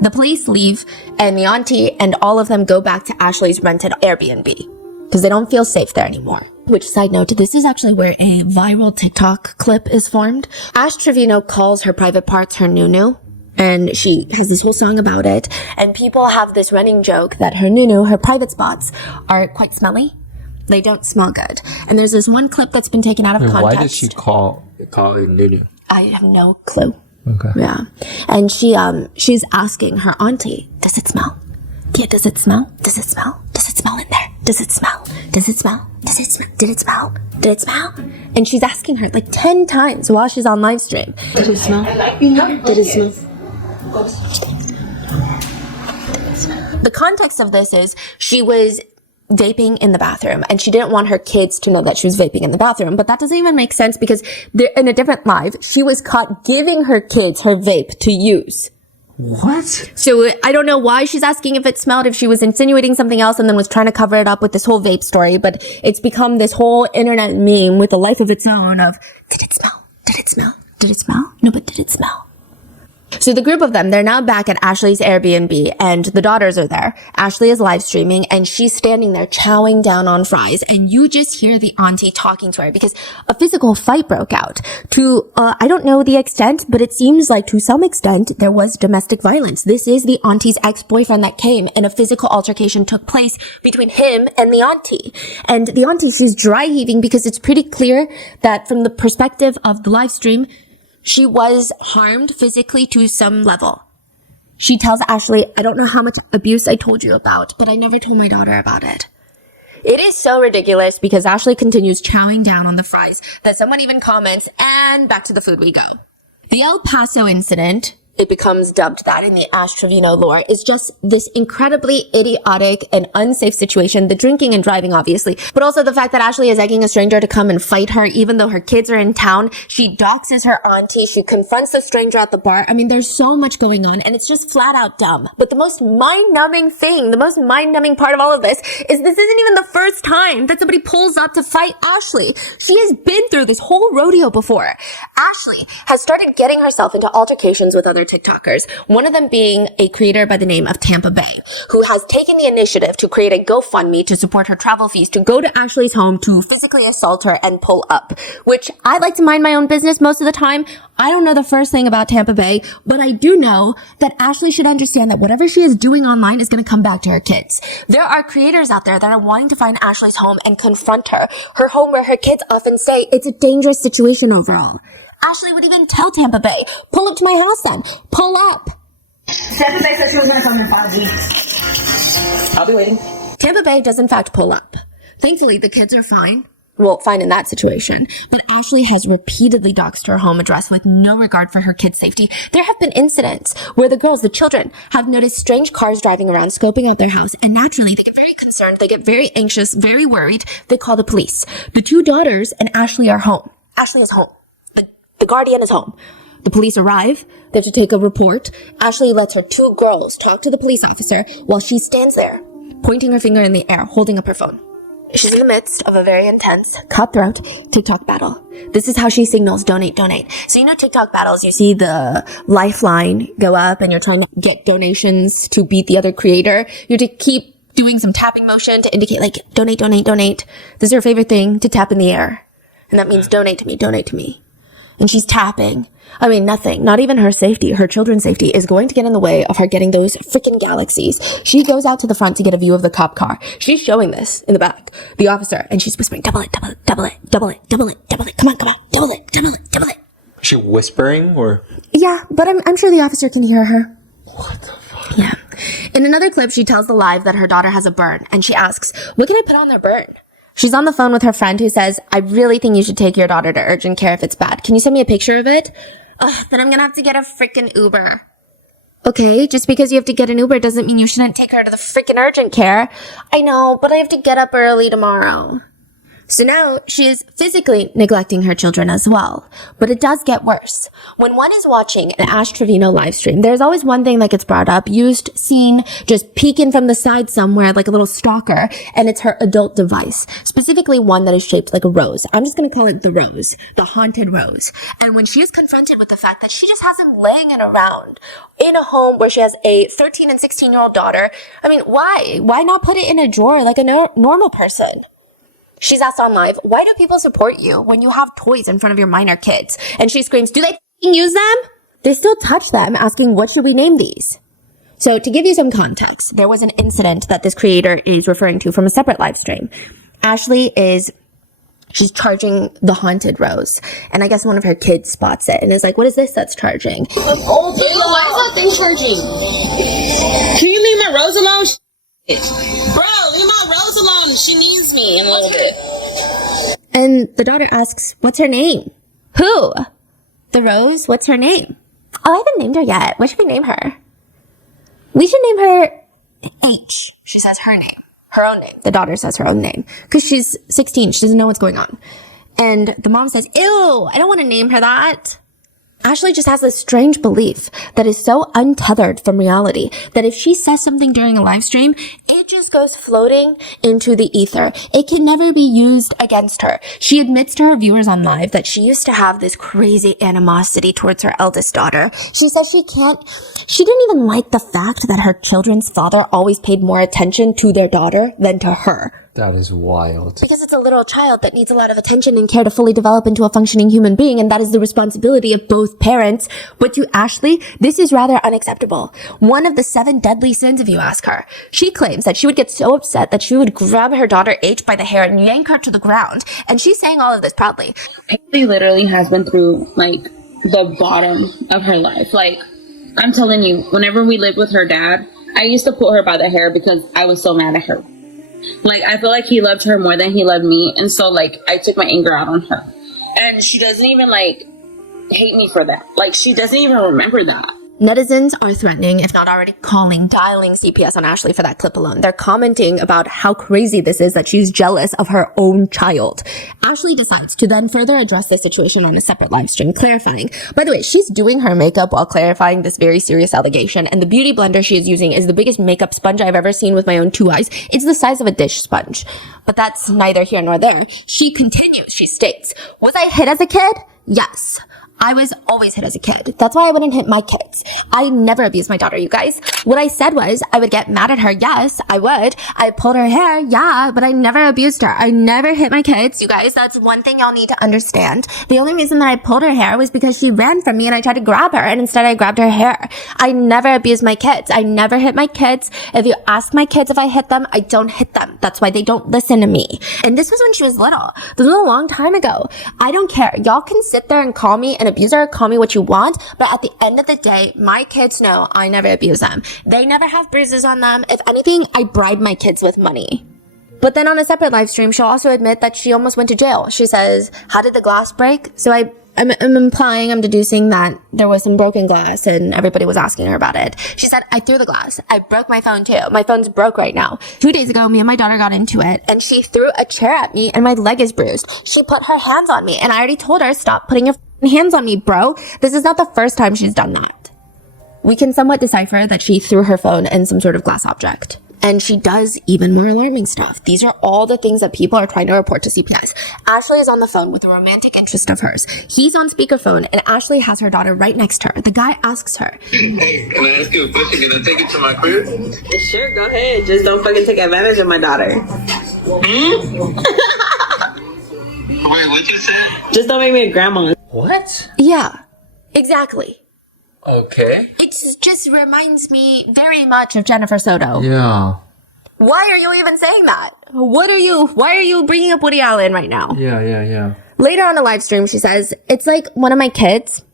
The police leave, and the auntie and all of them go back to Ashley's rented Airbnb because they don't feel safe there anymore. Which, side note, this is actually where a viral TikTok clip is formed. Ash Trevino calls her private parts her nunu, and she has this whole song about it. And people have this running joke that her nunu, her private spots, are quite smelly. They don't smell good. And there's this one clip that's been taken out of context. Why did she call it nunu? I have no clue. Okay. Yeah. And she's asking her auntie, does it smell? Yeah, does it smell? Does it smell? Does it smell in there? Does it smell? Does it smell? Does it smell? Did it smell? Did it smell? And she's asking her like 10 times while she's on live stream. Did it smell? Did it smell? The context of this is she was vaping in the bathroom and she didn't want her kids to know that she was vaping in the bathroom, but that doesn't even make sense because they're in a different live. She was caught giving her kids her vape to use. What? So I don't know why she's asking if it smelled, if she was insinuating something else and then was trying to cover it up with this whole vape story, but it's become this whole internet meme with a life of its own of, did it smell? Did it smell? Did it smell? No, but did it smell? So the group of them, they're now back at Ashley's Airbnb and the daughters are there. Ashley is live streaming and she's standing there chowing down on fries and you just hear the auntie talking to her because a physical fight broke out to, I don't know the extent, but it seems like to some extent there was domestic violence. This is the auntie's ex-boyfriend that came and a physical altercation took place between him and the auntie. And the auntie, she's dry heaving because it's pretty clear that from the perspective of the live stream, she was harmed physically to some level. She tells Ashley, I don't know how much abuse I told you about, but I never told my daughter about it. It is so ridiculous because Ashley continues chowing down on the fries that someone even comments, and back to the food we go. The El Paso incident, it becomes dubbed that in the Ash Trevino lore, is just this incredibly idiotic and unsafe situation. The drinking and driving, obviously, but also the fact that Ashley is egging a stranger to come and fight her, even though her kids are in town. She doxes her auntie. She confronts the stranger at the bar. I mean, there's so much going on, and it's just flat out dumb. But the most mind-numbing thing, the most mind-numbing part of all of this is this isn't even the first time that somebody pulls up to fight Ashley. She has been through this whole rodeo before. Ashley has started getting herself into altercations with other TikTokers, one of them being a creator by the name of Tampa Bay, who has taken the initiative to create a GoFundMe to support her travel fees to go to Ashley's home to physically assault her and pull up, which I like to mind my own business most of the time. I don't know the first thing about Tampa Bay, but I do know that Ashley should understand that whatever she is doing online is going to come back to her kids. There are creators out there that are wanting to find Ashley's home and confront her home where her kids often say it's a dangerous situation overall. Ashley would even tell Tampa Bay, pull up to my house then. Pull up. Tampa Bay said she was going to come in 5 weeks. I'll be waiting. Tampa Bay does in fact pull up. Thankfully, the kids are fine. Well, fine in that situation. But Ashley has repeatedly doxed her home address with no regard for her kids' safety. There have been incidents where the children, have noticed strange cars driving around, scoping out their house, and naturally they get very concerned, they get very anxious, very worried. They call the police. The two daughters and Ashley are home. Ashley is home. The guardian is home. The police arrive. They have to take a report. Ashley lets her two girls talk to the police officer while she stands there, pointing her finger in the air, holding up her phone. She's in the midst of a very intense, cutthroat TikTok battle. This is how she signals donate, donate. So you know TikTok battles, you see the lifeline go up and you're trying to get donations to beat the other creator. You have to keep doing some tapping motion to indicate like donate, donate, donate. This is her favorite thing, to tap in the air. And that means donate to me, donate to me. And she's tapping. I mean, nothing, not even her safety, her children's safety is going to get in the way of her getting those freaking galaxies. She goes out to the front to get a view of the cop car. She's showing this in the back, the officer, and she's whispering, double it, double it, double it, double it, double it, double it. Come on, double it, double it, double it. Is she whispering or? Yeah, but I'm sure the officer can hear her. What the fuck? Yeah. In another clip, she tells the live that her daughter has a burn, and she asks, what can I put on their burn? She's on the phone with her friend who says, I really think you should take your daughter to urgent care if it's bad. Can you send me a picture of it? Ugh, then I'm gonna have to get a freaking Uber. Okay, just because you have to get an Uber doesn't mean you shouldn't take her to the freaking urgent care. I know, but I have to get up early tomorrow. So now she is physically neglecting her children as well. But it does get worse. When one is watching an Ash Trevino live stream, there's always one thing that gets brought up, used, seen, just peeking from the side somewhere like a little stalker, and it's her adult device. Specifically one that is shaped like a rose. I'm just going to call it the rose, the haunted rose. And when she is confronted with the fact that she just has him laying it around in a home where she has a 13 and 16-year-old daughter, I mean, why? Why not put it in a drawer like a normal person? She's asked on live, why do people support you when you have toys in front of your minor kids? And she screams, do they f***ing use them? They still touch them, asking, what should we name these? So to give you some context, there was an incident that this creator is referring to from a separate live stream. She's charging the haunted rose. And I guess one of her kids spots it and is like, what is this that's charging? Oh, why is that thing charging? Can you leave my rose alone? Bro, leave my rose alone. She needs me in a little bit. And the daughter asks, what's her name? Who? The rose? What's her name? Oh, I haven't named her yet. What should we name her? We should name her H. She says her name. Her own name. The daughter says her own name. Because she's 16. She doesn't know what's going on. And the mom says, ew, I don't want to name her that. Ashley just has this strange belief that is so untethered from reality that if she says something during a live stream, it just goes floating into the ether. It can never be used against her. She admits to her viewers on live that she used to have this crazy animosity towards her eldest daughter. She says she didn't even like the fact that her children's father always paid more attention to their daughter than to her. That is wild. Because it's a little child that needs a lot of attention and care to fully develop into a functioning human being, and that is the responsibility of both parents. But to Ashley, this is rather unacceptable. One of the 7 deadly sins, if you ask her. She claims that she would get so upset that she would grab her daughter H by the hair and yank her to the ground. And she's saying all of this proudly. Haley literally has been through, like, the bottom of her life. Like, I'm telling you, whenever we lived with her dad, I used to pull her by the hair because I was so mad at her. Like, I feel like he loved her more than he loved me. And so, like, I took my anger out on her. And she doesn't even, like, hate me for that. Like, she doesn't even remember that. Netizens are threatening, if not already dialing CPS on Ashley for that clip alone. They're commenting about how crazy this is that she's jealous of her own child. Ashley decides to then further address this situation on a separate live stream, clarifying. By the way, she's doing her makeup while clarifying this very serious allegation, and the beauty blender she is using is the biggest makeup sponge I've ever seen with my own 2 eyes. It's the size of a dish sponge. But that's neither here nor there. She continues, she states, was I hit as a kid? Yes. I was always hit as a kid. That's why I wouldn't hit my kids. I never abused my daughter, you guys. What I said was I would get mad at her. Yes, I would. I pulled her hair. Yeah, but I never abused her. I never hit my kids, you guys. That's one thing y'all need to understand. The only reason that I pulled her hair was because she ran from me and I tried to grab her, and instead I grabbed her hair. I never abused my kids. I never hit my kids. If you ask my kids if I hit them, I don't hit them. That's why they don't listen to me. And this was when she was little. This was a long time ago. I don't care. Y'all can sit there and call me an abuser, call me what you want, but at the end of the day, my kids know I never abuse them. They never have bruises on them. If anything, I bribe my kids with money. But then on a separate live stream, she'll also admit that she almost went to jail. She says, how did the glass break? So I'm deducing that there was some broken glass and everybody was asking her about it. She said, I threw the glass. I broke my phone too. My phone's broke right now. 2 days ago, me and my daughter got into it and she threw a chair at me and my leg is bruised. She put her hands on me and I already told her, stop putting your hands on me, bro. This is not the first time she's done that. We can somewhat decipher that she threw her phone and some sort of glass object. And she does even more alarming stuff. These are all the things that people are trying to report to CPS. Ashley is on the phone with a romantic interest of hers. He's on speakerphone, and Ashley has her daughter right next to her. The guy asks her, Hey, can I ask you a question? Can I take it to my crib? Sure, go ahead. Just don't fucking take advantage of my daughter. Wait, what you said? Just don't make me a grandma. What? yeah, exactly. Okay. It just reminds me very much of Jennifer Soto. Yeah. Why are you even saying that? Why are you bringing up Woody Allen right now? Yeah. Later on the live stream, she says, it's like one of my kids.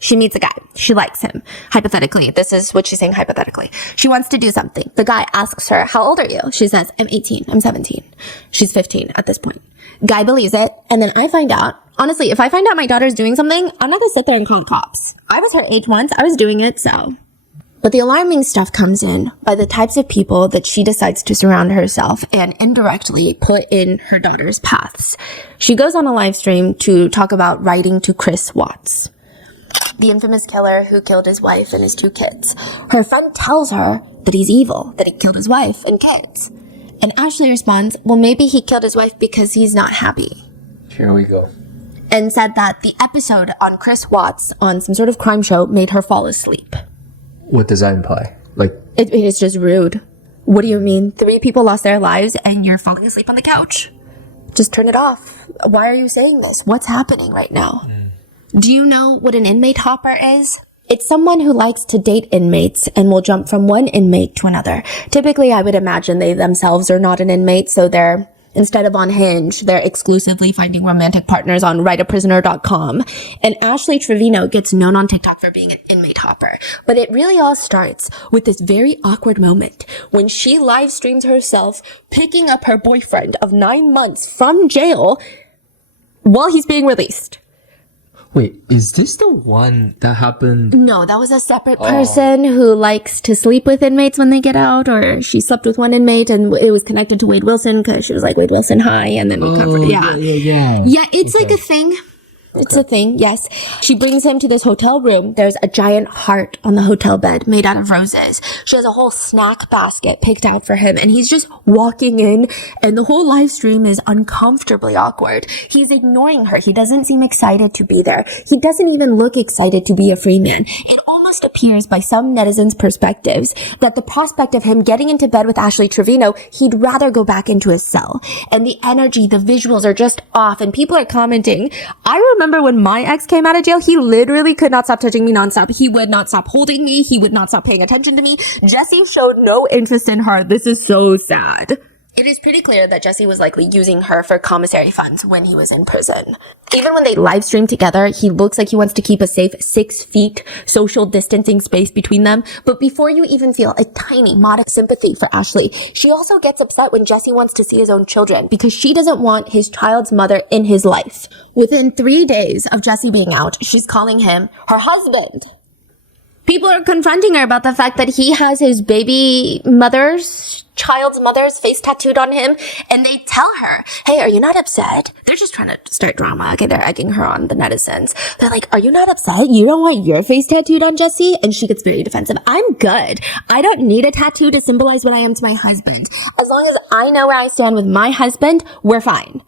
She meets a guy. She likes him. Hypothetically. This is what she's saying hypothetically. She wants to do something. The guy asks her, how old are you? She says, I'm 18. I'm 17. She's 15 at this point. Guy believes it. And then I find out Honestly, if I find out my daughter's doing something, I'm not gonna sit there and call the cops. I was her age once. I was doing it, so. But the alarming stuff comes in by the types of people that she decides to surround herself and indirectly put in her daughter's paths. She goes on a live stream to talk about writing to Chris Watts, the infamous killer who killed his wife and his 2 kids. Her friend tells her that he's evil, that he killed his wife and kids. And Ashley responds, well, maybe he killed his wife because he's not happy. Here we go. And said that the episode on Chris Watts on some sort of crime show made her fall asleep. What does that imply? Like, It is just rude. What do you mean? 3 people lost their lives and you're falling asleep on the couch? Just turn it off. Why are you saying this? What's happening right now? Do you know what an inmate hopper is? It's someone who likes to date inmates and will jump from one inmate to another. Typically, I would imagine they themselves are not an inmate, so they're, instead of on Hinge, they're exclusively finding romantic partners on writeaprisoner.com. And Ashley Trevino gets known on TikTok for being an inmate hopper. But it really all starts with this very awkward moment when she live streams herself picking up her boyfriend of 9 months from jail while he's being released. wait, is this the one that happened? No, that was a separate person who likes to sleep with inmates when they get out, or she slept with one inmate and it was connected to Wade Wilson because she was like, Wade Wilson, hi, and then we covered, yeah. Yeah, it's like a thing. It's a thing, yes. She brings him to this hotel room. There's a giant heart on the hotel bed made out of roses. She has a whole snack basket picked out for him, and he's just walking in, and the whole live stream is uncomfortably awkward. He's ignoring her. He doesn't seem excited to be there. He doesn't even look excited to be a free man. It almost appears by some netizens' perspectives that the prospect of him getting into bed with Ashley Trevino, he'd rather go back into his cell. And the energy, the visuals are just off, and people are commenting. I remember when my ex came out of jail, he literally could not stop touching me nonstop. He would not stop holding me. He would not stop paying attention to me. Jesse showed no interest in her. This is so sad. It is pretty clear that Jesse was likely using her for commissary funds when he was in prison. Even when they live stream together, he looks like he wants to keep a safe 6 feet social distancing space between them. But before you even feel a tiny, modest sympathy for Ashley, she also gets upset when Jesse wants to see his own children because she doesn't want his child's mother in his life. Within 3 days of Jesse being out, she's calling him her husband. People are confronting her about the fact that he has his child's mother's face tattooed on him, and they tell her, hey, are you not upset? They're just trying to start drama. Okay, they're egging her on, the netizens. They're like, are you not upset? You don't want your face tattooed on Jesse? And she gets very defensive. I'm good. I don't need a tattoo to symbolize what I am to my husband. As long as I know where I stand with my husband, we're fine.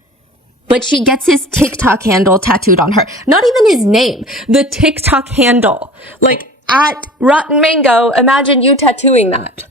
But she gets his TikTok handle tattooed on her. Not even his name, the TikTok handle. Like, at Rotten Mango, imagine you tattooing that.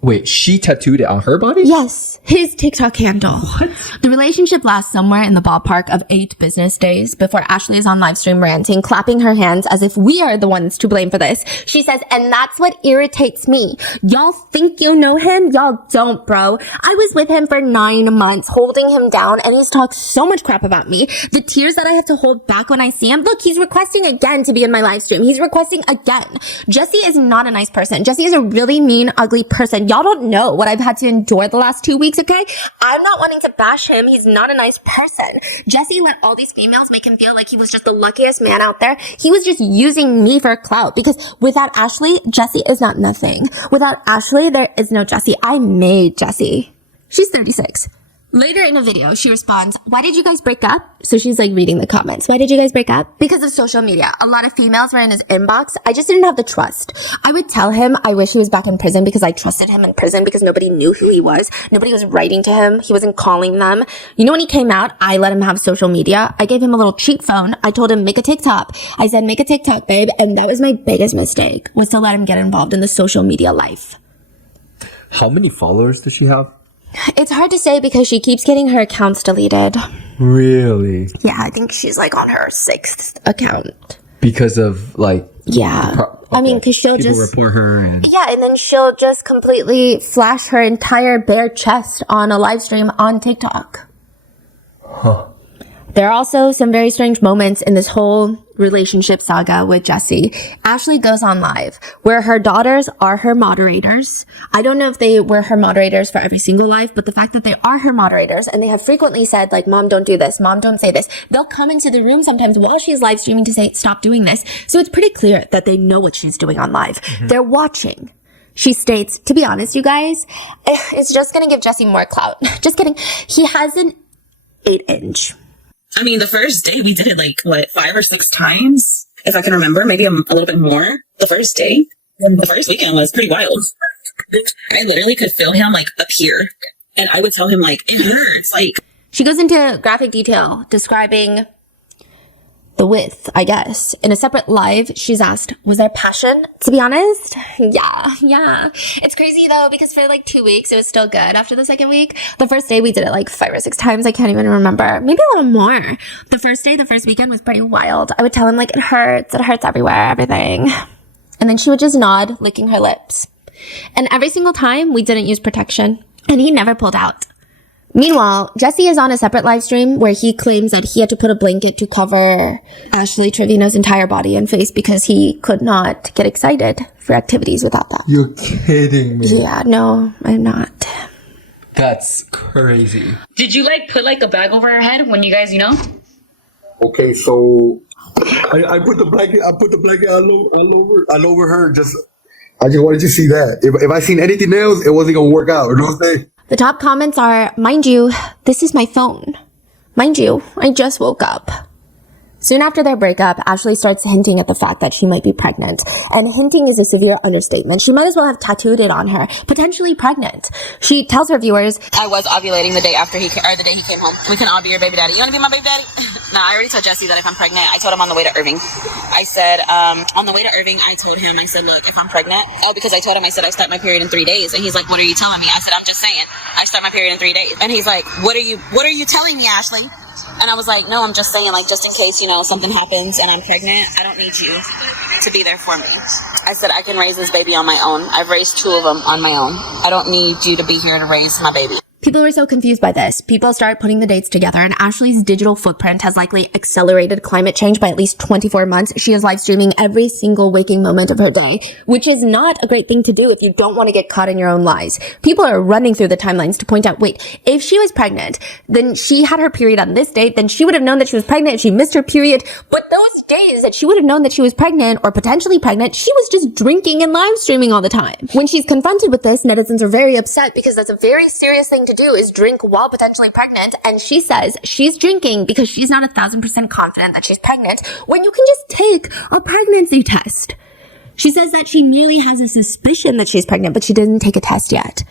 Wait, she tattooed it on her body? Yes, his TikTok handle. What? The relationship lasts somewhere in the ballpark of 8 business days before Ashley is on live stream ranting, clapping her hands as if we are the ones to blame for this. She says, and that's what irritates me. Y'all think you know him? Y'all don't, bro. I was with him for 9 months, holding him down, and he's talked so much crap about me. The tears that I have to hold back when I see him. Look, he's requesting again to be in my live stream. He's requesting again. Jesse is not a nice person. Jesse is a really mean, ugly person. Y'all don't know what I've had to endure the last 2 weeks, okay? I'm not wanting to bash him. He's not a nice person. Jesse let all these females make him feel like he was just the luckiest man out there. He was just using me for clout because without Ashley, Jesse is not nothing. Without Ashley, there is no Jesse. I made Jesse. She's 36. Later in a video, she responds, why did you guys break up? So she's like reading the comments. Why did you guys break up? Because of social media. A lot of females were in his inbox. I just didn't have the trust. I would tell him I wish he was back in prison because I trusted him in prison because nobody knew who he was. Nobody was writing to him. He wasn't calling them. You know, when he came out, I let him have social media. I gave him a little cheap phone. I told him, make a TikTok. I said, make a TikTok, babe. And that was my biggest mistake, was to let him get involved in the social media life. How many followers does she have? It's hard to say because she keeps getting her accounts deleted. Really? Yeah, I think she's like on her 6th account. Because of like... Yeah. I mean, because she'll people just... report her and... Yeah, and then she'll just completely flash her entire bare chest on a live stream on TikTok. Huh. There are also some very strange moments in this whole relationship saga with Jessie, Ashley goes on live where her daughters are her moderators. I don't know if they were her moderators for every single live, but the fact that they are her moderators and they have frequently said like, Mom, don't do this. Mom, don't say this. They'll come into the room sometimes while she's live streaming to say, stop doing this. So it's pretty clear that they know what she's doing on live. They're watching. She states, to be honest, you guys, it's just going to give Jessie more clout. Just kidding. He has an 8-inch. I mean, the first day we did it like, what, 5 or 6 times? If I can remember, maybe a little bit more. The first day, the first weekend was pretty wild. I literally could feel him like up here. And I would tell him like, it hurts. Like, she goes into graphic detail describing the width, I guess. In a separate live, she's asked, was there passion? To be honest, yeah. It's crazy though, because for like 2 weeks, it was still good after the second week. The first day, we did it like 5 or 6 times. I can't even remember. Maybe a little more. The first day, the first weekend was pretty wild. I would tell him like, it hurts everywhere, everything. And then she would just nod, licking her lips. And every single time, we didn't use protection. And he never pulled out. Meanwhile, Jessie is on a separate live stream where he claims that he had to put a blanket to cover Ashley Trevino's entire body and face because he could not get excited for activities without that. You're kidding me. Yeah, no, I'm not. That's crazy. Did you like put like a bag over her head when you guys, you know? Okay, so I put the blanket all over her. I just wanted to see that. If I seen anything else, it wasn't gonna work out. You know what I'm saying? The top comments are, mind you, this is my phone. Mind you, I just woke up. Soon after their breakup, Ashley starts hinting at the fact that she might be pregnant. And hinting is a severe understatement. She might as well have tattooed it on her. Potentially pregnant. She tells her viewers, I was ovulating the day after the day he came home. We can all be your baby daddy. You want to be my baby daddy? Nah, I already told Jesse that if I'm pregnant, I told him on the way to Irving. I said, on the way to Irving, I told him, I said, look, if I'm pregnant, because I told him, I said, I start my period in 3 days. And he's like, what are you telling me? I said, I'm just saying, I start my period in 3 days. And he's like, what are you telling me, Ashley? And I was like, no, I'm just saying, like, just in case, you know, something happens and I'm pregnant, I don't need you to be there for me. I said, I can raise this baby on my own. I've raised 2 of them on my own. I don't need you to be here to raise my baby. people were so confused by this. People start putting the dates together, and Ashley's digital footprint has likely accelerated climate change by at least 24 months. She is live streaming every single waking moment of her day, which is not a great thing to do if you don't want to get caught in your own lies. People are running through the timelines to point out, wait, if she was pregnant, then she had her period on this date, then she would have known that she was pregnant and she missed her period. But those days that she would have known that she was pregnant or potentially pregnant, she was just drinking and live streaming all the time. When she's confronted with this, netizens are very upset because that's a very serious thing to do, is drink while potentially pregnant. And she says she's drinking because she's not 1,000% confident that she's pregnant when you can just take a pregnancy test. She says that she merely has a suspicion that she's pregnant, but she didn't take a test yet.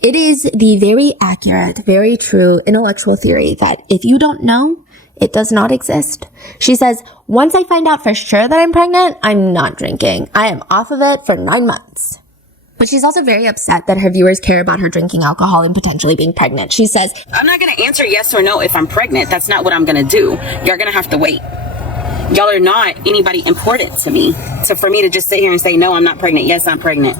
It is the very accurate, very true intellectual theory that if you don't know, it does not exist. She says, once I find out for sure that I'm pregnant, I'm not drinking. I am off of it for 9 months. But she's also very upset that her viewers care about her drinking alcohol and potentially being pregnant. She says, I'm not going to answer yes or no if I'm pregnant. That's not what I'm going to do. You're going to have to wait. Y'all are not anybody important to me. So for me to just sit here and say, no, I'm not pregnant. Yes, I'm pregnant.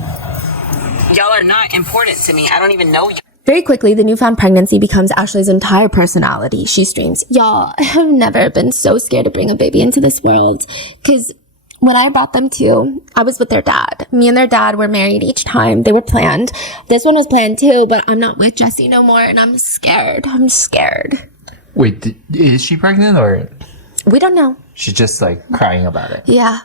Y'all are not important to me. I don't even know you. Very quickly, the newfound pregnancy becomes Ashley's entire personality. She streams, y'all, I've never been so scared to bring a baby into this world. Because when I brought them to, I was with their dad. Me and their dad were married each time. They were planned. This one was planned too, but I'm not with Jessie no more, and I'm scared. I'm scared. Wait, is she pregnant or? We don't know. She's just like crying about it. Yeah.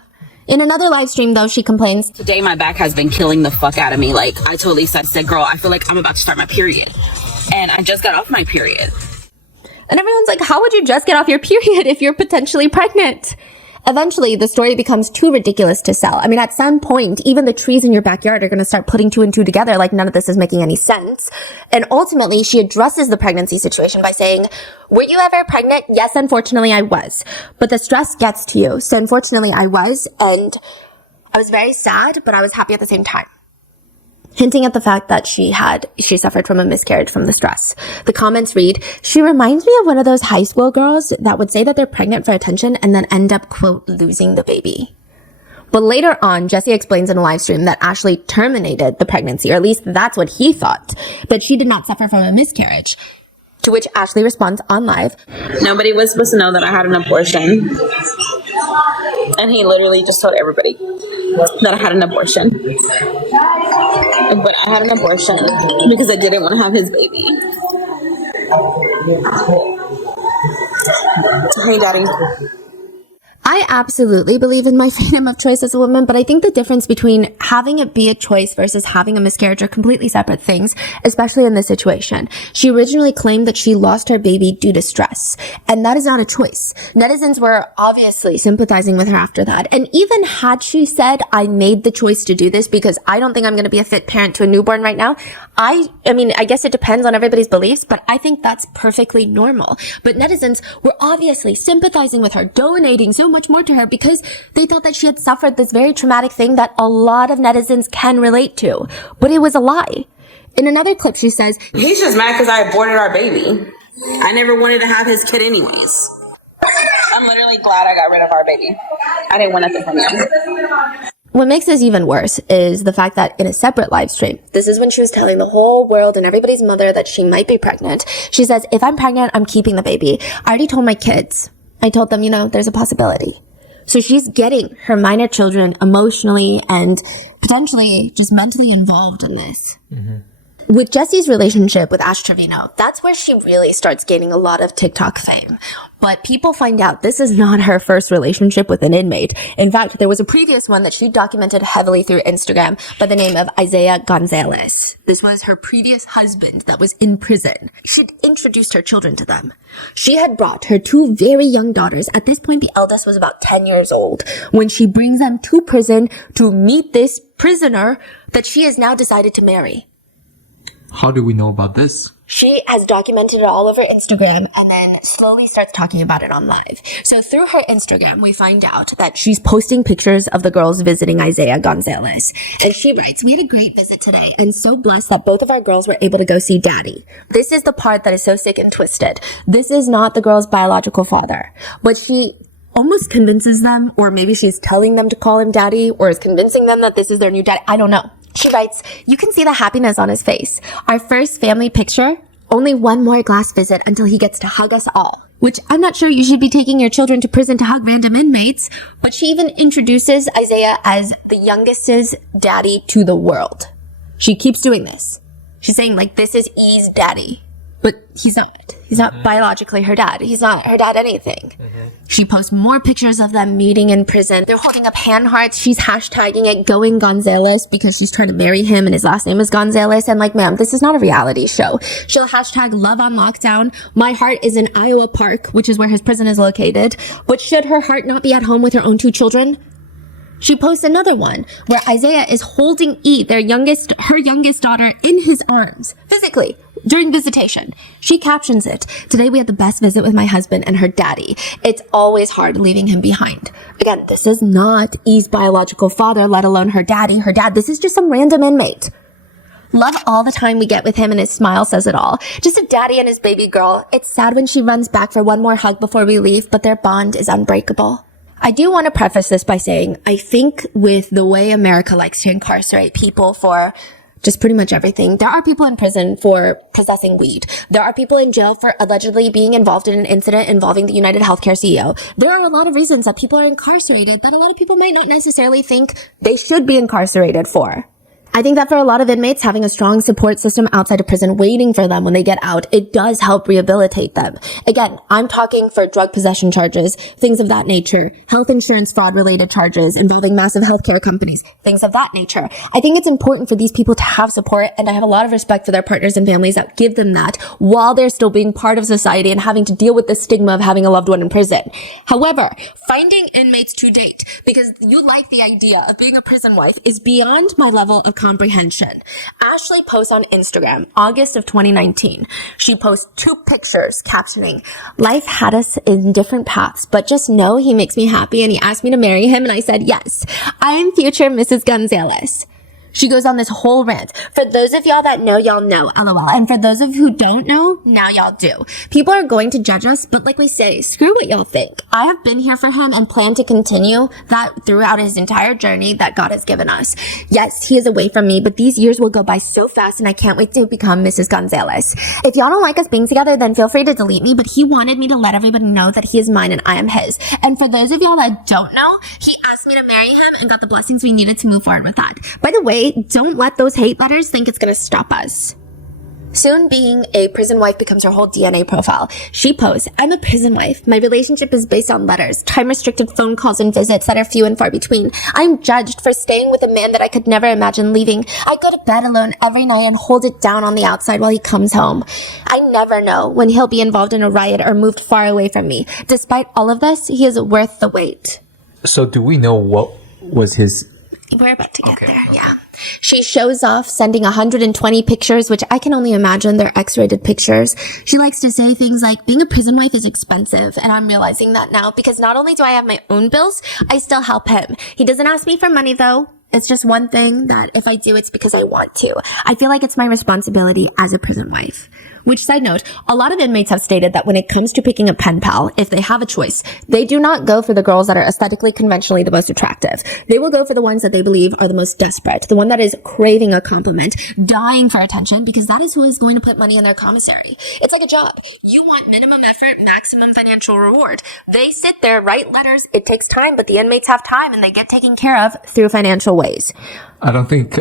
In another live stream, though, she complains, Today, my back has been killing the fuck out of me. Like, I totally said, girl, I feel like I'm about to start my period. And I just got off my period. and everyone's like, how would you just get off your period if you're potentially pregnant? Eventually, the story becomes too ridiculous to sell. I mean, at some point, even the trees in your backyard are going to start putting 2 and 2 together, like none of this is making any sense. And ultimately, she addresses the pregnancy situation by saying, were you ever pregnant? Yes, unfortunately, I was. But the stress gets to you. So unfortunately, I was. And I was very sad, but I was happy at the same time. Hinting at the fact that she suffered from a miscarriage from the stress. The comments read, she reminds me of one of those high school girls that would say that they're pregnant for attention and then end up, quote, losing the baby. But later on, Jessie explains in a live stream that Ashley terminated the pregnancy, or at least that's what he thought, but she did not suffer from a miscarriage. To which Ashley responds on live, Nobody was supposed to know that I had an abortion. And he literally just told everybody that I had an abortion. But I had an abortion because I didn't want to have his baby. Hey, Daddy. I absolutely believe in my freedom of choice as a woman, but I think the difference between having it be a choice versus having a miscarriage are completely separate things, especially in this situation. She originally claimed that she lost her baby due to stress, and that is not a choice. Netizens were obviously sympathizing with her after that, and even had she said, I made the choice to do this because I don't think I'm going to be a fit parent to a newborn right now, I mean, I guess it depends on everybody's beliefs, but I think that's perfectly normal. But netizens were obviously sympathizing with her, donating so much more to her because they thought that she had suffered this very traumatic thing that a lot of netizens can relate to. But it was a lie. In another clip, she says, He's just mad because I aborted our baby. I never wanted to have his kid anyways. I'm literally glad I got rid of our baby. I didn't want nothing from him. What makes this even worse is the fact that in a separate live stream, this is when she was telling the whole world and everybody's mother that she might be pregnant. She says, if I'm pregnant, I'm keeping the baby. I already told my kids. I told them, there's a possibility. So she's getting her minor children emotionally and potentially just mentally involved in this. Mm-hmm. With Jesse's relationship with Ash Trevino, that's where she really starts gaining a lot of TikTok fame. But people find out this is not her first relationship with an inmate. In fact, there was a previous one that she documented heavily through Instagram by the name of Isaiah Gonzalez. This was her previous husband that was in prison. She'd introduced her children to them. She had brought her two very young daughters. At this point, the eldest was about 10 years old when she brings them to prison to meet this prisoner that she has now decided to marry. How do we know about this? She has documented it all over Instagram and then slowly starts talking about it on live. So through her Instagram, we find out that she's posting pictures of the girls visiting Isaiah Gonzalez. And she writes, we had a great visit today and so blessed that both of our girls were able to go see daddy. This is the part that is so sick and twisted. This is not the girl's biological father, but she almost convinces them, or maybe she's telling them to call him daddy, or is convincing them that this is their new daddy. I don't know. She writes, you can see the happiness on his face. Our first family picture, only one more glass visit until he gets to hug us all. Which I'm not sure you should be taking your children to prison to hug random inmates, but she even introduces Isaiah as the youngest's daddy to the world. She keeps doing this. She's saying this is E's daddy. But he's not. He's not biologically her dad. He's not her dad anything. She posts more pictures of them meeting in prison. They're holding up hand hearts. She's hashtagging it Going Gonzalez because she's trying to marry him and his last name is Gonzalez. And ma'am, this is not a reality show. She'll hashtag Love on Lockdown. My heart is in Iowa Park, which is where his prison is located. But should her heart not be at home with her own two children? She posts another one where Isaiah is holding E, her youngest daughter, in his arms, physically, during visitation. She captions it, today we had the best visit with my husband and her daddy. It's always hard leaving him behind. Again, this is not E's biological father, let alone her dad. This is just some random inmate. Love all the time we get with him and his smile says it all. Just a daddy and his baby girl. It's sad when she runs back for one more hug before we leave, but their bond is unbreakable. I do want to preface this by saying, I think with the way America likes to incarcerate people for just pretty much everything, there are people in prison for possessing weed. There are people in jail for allegedly being involved in an incident involving the United Healthcare CEO. There are a lot of reasons that people are incarcerated that a lot of people might not necessarily think they should be incarcerated for. I think that for a lot of inmates, having a strong support system outside of prison waiting for them when they get out, it does help rehabilitate them. Again, I'm talking for drug possession charges, things of that nature, health insurance fraud related charges involving massive healthcare companies, things of that nature. I think it's important for these people to have support, and I have a lot of respect for their partners and families that give them that while they're still being part of society and having to deal with the stigma of having a loved one in prison. However, finding inmates to date because you like the idea of being a prison wife is beyond my level of comprehension. Ashley posts on Instagram, August of 2019. She posts 2 pictures captioning, life had us in different paths, but just know he makes me happy and he asked me to marry him and I said yes. I am future Mrs. Gonzalez. She goes on this whole rant. For those of y'all that know, y'all know, LOL. And for those of you who don't know, now y'all do. People are going to judge us, but like we say, screw what y'all think. I have been here for him and plan to continue that throughout his entire journey that God has given us. Yes, he is away from me, but these years will go by so fast and I can't wait to become Mrs. Gonzalez. If y'all don't like us being together, then feel free to delete me, but he wanted me to let everybody know that he is mine and I am his. And for those of y'all that don't know, he asked me to marry him and got the blessings we needed to move forward with that. By the way, don't let those hate letters think it's gonna stop us. Soon being a prison wife becomes her whole DNA profile. She posts, I'm a prison wife. My relationship is based on letters, time-restricted phone calls and visits that are few and far between. I'm judged for staying with a man that I could never imagine leaving. I go to bed alone every night and hold it down on the outside while he comes home. I never know when he'll be involved in a riot or moved far away from me. Despite all of this, he is worth the wait. So do we know what was his... We're about to get there, yeah. She shows off sending 120 pictures, which I can only imagine they're X-rated pictures. She likes to say things like, being a prison wife is expensive, and I'm realizing that now because not only do I have my own bills, I still help him. He doesn't ask me for money, though. It's just one thing that if I do, it's because I want to. I feel like it's my responsibility as a prison wife. Which, side note, a lot of inmates have stated that when it comes to picking a pen pal, if they have a choice, they do not go for the girls that are aesthetically conventionally the most attractive. They will go for the ones that they believe are the most desperate, the one that is craving a compliment, dying for attention, because that is who is going to put money in their commissary. It's like a job. You want minimum effort, maximum financial reward. They sit there, write letters. It takes time, but the inmates have time and they get taken care of through financial ways. I don't think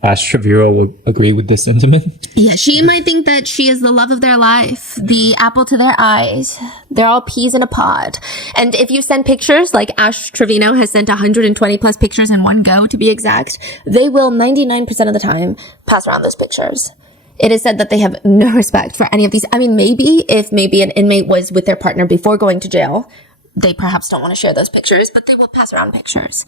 Ash Shaviro would agree with this sentiment. Yeah, she might think that she is the love of their life, the apple to their eyes. They're all peas in a pod. And if you send pictures, like Ash Trevino has sent 120 plus pictures in one go, to be exact, they will 99% of the time pass around those pictures. It is said that they have no respect for any of these. I mean, if maybe an inmate was with their partner before going to jail, they perhaps don't want to share those pictures, but they will pass around pictures.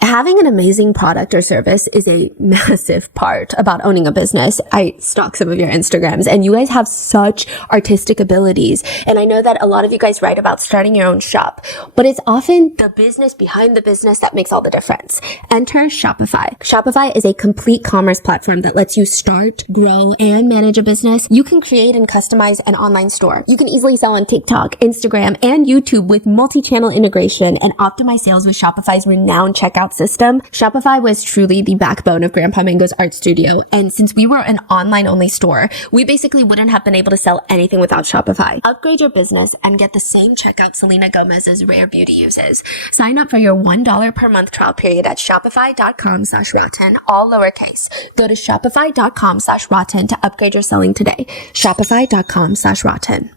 Having an amazing product or service is a massive part about owning a business. I stalk some of your Instagrams and you guys have such artistic abilities. And I know that a lot of you guys write about starting your own shop, but it's often the business behind the business that makes all the difference. Enter Shopify. Shopify is a complete commerce platform that lets you start, grow, and manage a business. You can create and customize an online store. You can easily sell on TikTok, Instagram, and YouTube with multi-channel integration and optimize sales with Shopify's renowned checkout system. Shopify was truly the backbone of Grandpa Mango's art studio. And since we were an online only store, we basically wouldn't have been able to sell anything without Shopify. Upgrade your business and get the same checkout Selena Gomez's Rare Beauty uses. Sign up for your $1 per month trial period at shopify.com/rotten, all lowercase. Go to shopify.com/rotten to upgrade your selling today. Shopify.com/rotten.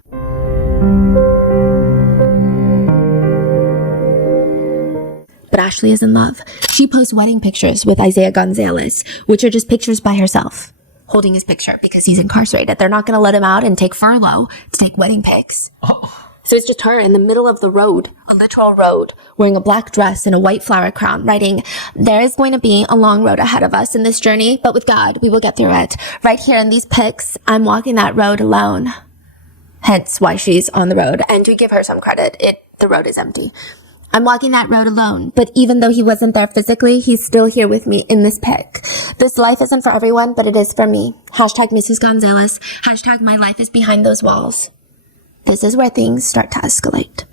But Ashley is in love. She posts wedding pictures with Isaiah Gonzalez, which are just pictures by herself, holding his picture because he's incarcerated. They're not going to let him out and take furlough to take wedding pics. So it's just her in the middle of the road, a literal road, wearing a black dress and a white flower crown, writing, there is going to be a long road ahead of us in this journey, but with God, we will get through it. Right here in these pics, I'm walking that road alone. Hence why she's on the road. And to give her some credit, the road is empty. I'm walking that road alone, but even though he wasn't there physically, he's still here with me in this pic. This life isn't for everyone, but it is for me. Hashtag Mrs. Gonzalez. Hashtag my life is behind those walls. This is where things start to escalate.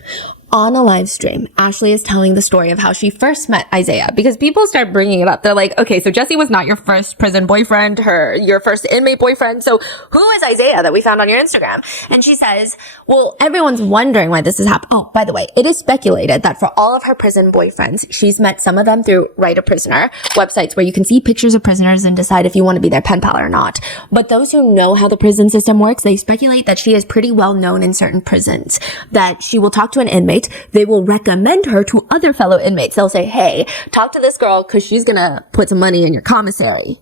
On a live stream, Ashley is telling the story of how she first met Isaiah because people start bringing it up. They're like, okay, so Jesse was not your first prison boyfriend, your first inmate boyfriend. So who is Isaiah that we found on your Instagram? And she says, well, everyone's wondering why this has happened. Oh, by the way, it is speculated that for all of her prison boyfriends, she's met some of them through Write a Prisoner, websites where you can see pictures of prisoners and decide if you want to be their pen pal or not. But those who know how the prison system works, they speculate that she is pretty well known in certain prisons, that she will talk to an inmate. They will recommend her to other fellow inmates. They'll say, hey, talk to this girl because she's going to put some money in your commissary.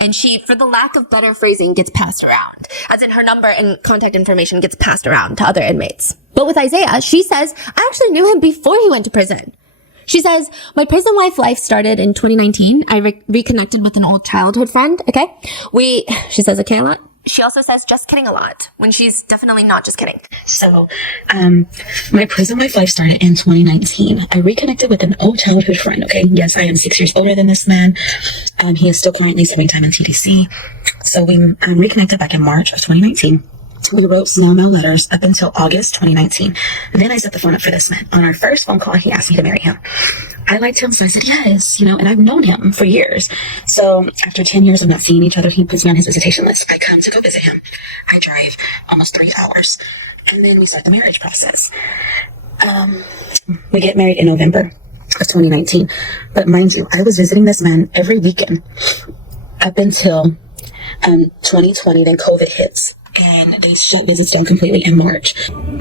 And she, for the lack of better phrasing, gets passed around. As in her number and contact information gets passed around to other inmates. But with Isaiah, she says, I actually knew him before he went to prison. She says, my prison life started in 2019. I reconnected with an old childhood friend, okay? She says, okay, a lot. she also says just kidding a lot when she's definitely not just kidding. So, my prison life started in 2019. I reconnected with an old childhood friend, okay? Yes, I am 6 years older than this man. He is still currently serving time in TDC. So we reconnected back in March of 2019. We wrote snail mail letters up until August 2019. Then I set the phone up for this man. On our first phone call, he asked me to marry him. I liked him, so I said yes, and I've known him for years. So after 10 years of not seeing each other, he puts me on his visitation list. I come to go visit him. I drive almost 3 hours, and then we start the marriage process. We get married in November of 2019. But mind you, I was visiting this man every weekend up until 2020, then COVID hits. And they shut visits down completely in March.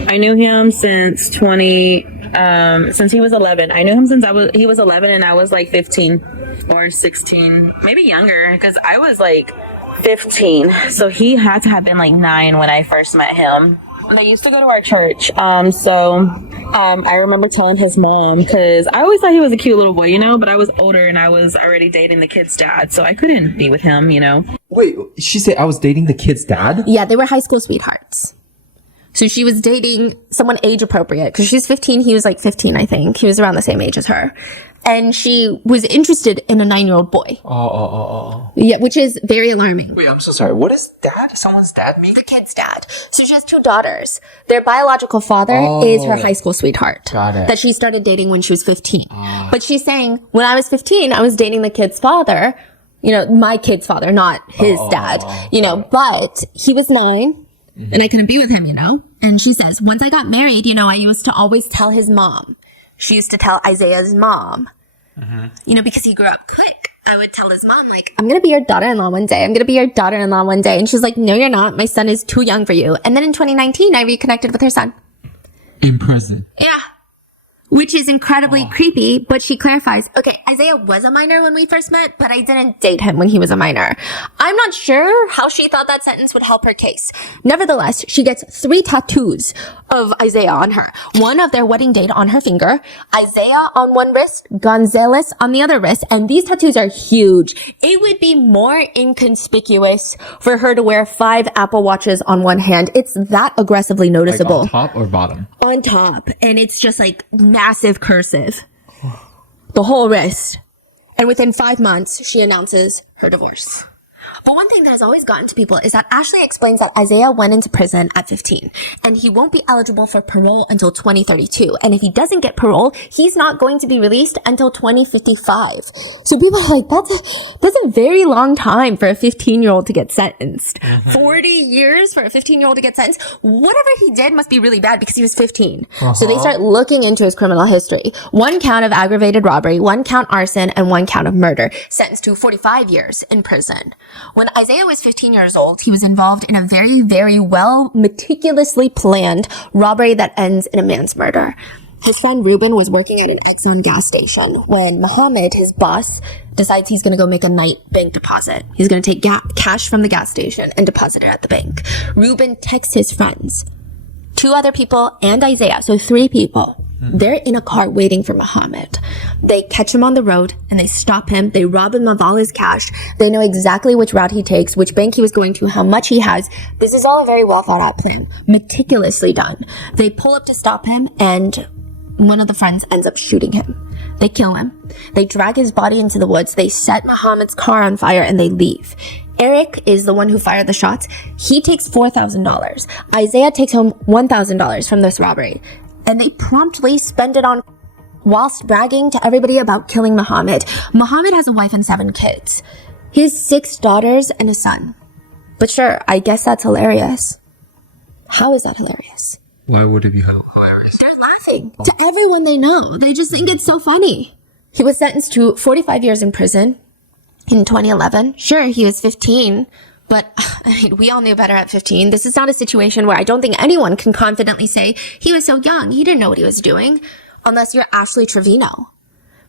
I knew him since since he was 11. I knew him since he was 11 and I was like 15 or 16, maybe younger, because I was like 15. So he had to have been like 9 when I first met him. They used to go to our church. So I remember telling his mom, because I always thought he was a cute little boy, but I was older and I was already dating the kid's dad, so I couldn't be with him, Wait, she said I was dating the kid's dad? Yeah, they were high school sweethearts. So she was dating someone age appropriate because she's 15. He was like 15, I think. He was around the same age as her. And she was interested in a 9-year-old boy. Oh. Yeah, which is very alarming. Wait, I'm so sorry. What does dad? Someone's dad mean? The kid's dad. So she has 2 daughters. Their biological father is her high school sweetheart. Got it. That she started dating when she was 15. But she's saying, when I was 15, I was dating the kid's father. My kid's father, not his dad. But he was 9. And I couldn't be with him, And she says, once I got married, I used to always tell his mom. She used to tell Isaiah's mom, because he grew up quick. I would tell his mom, like, I'm going to be your daughter-in-law one day. I'm going to be your daughter-in-law one day. And she's like, no, you're not. My son is too young for you. And then in 2019, I reconnected with her son. In prison. Yeah. Which is incredibly creepy, but she clarifies, okay, Isaiah was a minor when we first met, but I didn't date him when he was a minor. I'm not sure how she thought that sentence would help her case. Nevertheless, she gets 3 tattoos of Isaiah on her. One of their wedding date on her finger, Isaiah on one wrist, Gonzalez on the other wrist, and these tattoos are huge. It would be more inconspicuous for her to wear 5 Apple Watches on one hand. It's that aggressively noticeable. Like on top or bottom? On top, and it's just like massive cursive. The whole wrist. And within 5 months, she announces her divorce. But one thing that has always gotten to people is that Ashley explains that Isaiah went into prison at 15 and he won't be eligible for parole until 2032. And if he doesn't get parole, he's not going to be released until 2055. So people are like, that's a very long time for a 15-year-old to get sentenced. 40 years for a 15-year-old to get sentenced. Whatever he did must be really bad because he was 15. So they start looking into his criminal history. 1 count of aggravated robbery, 1 count arson, and 1 count of murder. Sentenced to 45 years in prison. When Isaiah was 15 years old, he was involved in a very, very well, meticulously planned robbery that ends in a man's murder. His friend Ruben was working at an Exxon gas station when Muhammad, his boss, decides he's going to go make a night bank deposit. He's going to take cash from the gas station and deposit it at the bank. Ruben texts his friends, 2 other people and Isaiah, so 3 people. They're in a car waiting for Muhammad. They catch him on the road and they stop him. They rob him of all his cash. They know exactly which route he takes, which bank he was going to, how much he has. This is all a very well thought out plan, meticulously done. They pull up to stop him and one of the friends ends up shooting him. They kill him. They drag his body into the woods. They set Muhammad's car on fire and they leave. Eric is the one who fired the shots. He takes $4,000. Isaiah takes home $1,000 from this robbery. And they promptly spend it on whilst bragging to everybody about killing Muhammad. Muhammad has a wife and 7 kids. He has 6 daughters and a son. But sure, I guess that's hilarious. How is that hilarious? Why would it be hilarious? They're laughing to everyone they know. They just think it's so funny. He was sentenced to 45 years in prison in 2011. Sure, he was 15. But we all knew better at 15. This is not a situation where I don't think anyone can confidently say he was so young. He didn't know what he was doing. Unless you're Ashley Trevino.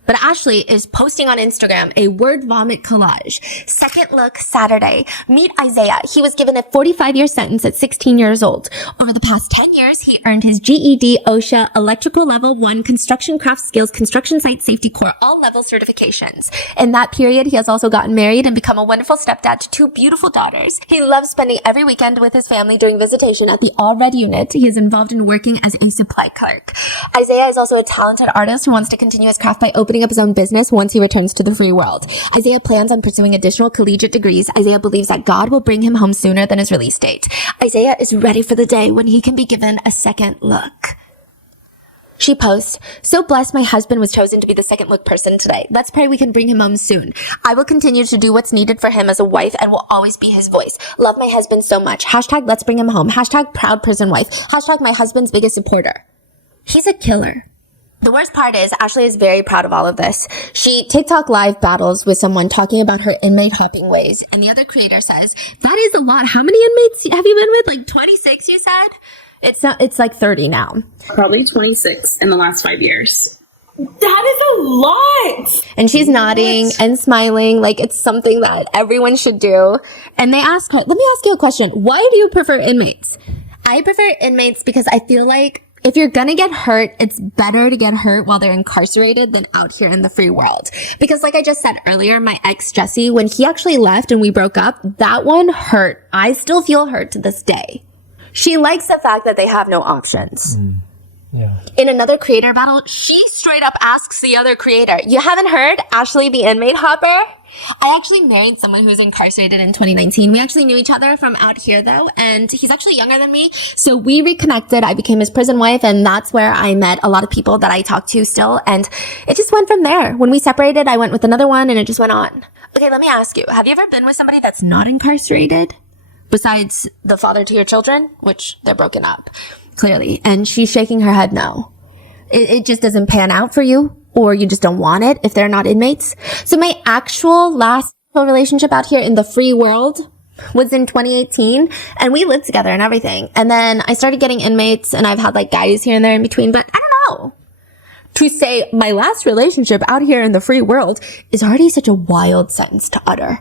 But Ashley is posting on Instagram a word vomit collage. Second look Saturday. Meet Isaiah. He was given a 45-year sentence at 16 years old. Over the past 10 years, he earned his GED, OSHA, Electrical Level 1, Construction Craft Skills, Construction Site Safety Corps, all level certifications. In that period, he has also gotten married and become a wonderful stepdad to 2 beautiful daughters. He loves spending every weekend with his family during visitation at the All Red unit. He is involved in working as a supply clerk. Isaiah is also a talented artist who wants to continue his craft by opening up his own business once he returns to the free world. Isaiah plans on pursuing additional collegiate degrees. Isaiah believes that God will bring him home sooner than his release date. Isaiah is ready for the day when he can be given a second look. She posts, so blessed my husband was chosen to be the second look person today. Let's pray we can bring him home soon. I will continue to do what's needed for him as a wife and will always be his voice. Love my husband so much. Hashtag let's bring him home. Hashtag proud prison wife. Hashtag my husband's biggest supporter. He's a killer. The worst part is Ashley is very proud of all of this. She TikTok live battles with someone talking about her inmate hopping ways, and the other creator says, that is a lot. How many inmates have you been with? Like 26, you said? It's like 30 now. Probably 26 in the last 5 years. That is a lot. And she's nodding and smiling like it's something that everyone should do. And they ask her, let me ask you a question. Why do you prefer inmates? I prefer inmates because I feel like if you're gonna get hurt, it's better to get hurt while they're incarcerated than out here in the free world. Because like I just said earlier, my ex Jesse, when he actually left and we broke up, that one hurt. I still feel hurt to this day. She likes the fact that they have no options. Yeah. In another creator battle, she straight up asks the other creator, you haven't heard Ashley the inmate hopper? I actually married someone who was incarcerated in 2019. We actually knew each other from out here though, and he's actually younger than me. So we reconnected. I became his prison wife, and that's where I met a lot of people that I talk to still. And it just went from there. When we separated, I went with another one and it just went on. Okay, let me ask you, have you ever been with somebody that's not incarcerated? Besides the father to your children, which they're broken up, clearly. And she's shaking her head no. It just doesn't pan out for you, or you just don't want it if they're not inmates. So my actual last relationship out here in the free world was in 2018, and we lived together and everything. And then I started getting inmates, and I've had like guys here and there in between, but I don't know. To say my last relationship out here in the free world is already such a wild sentence to utter.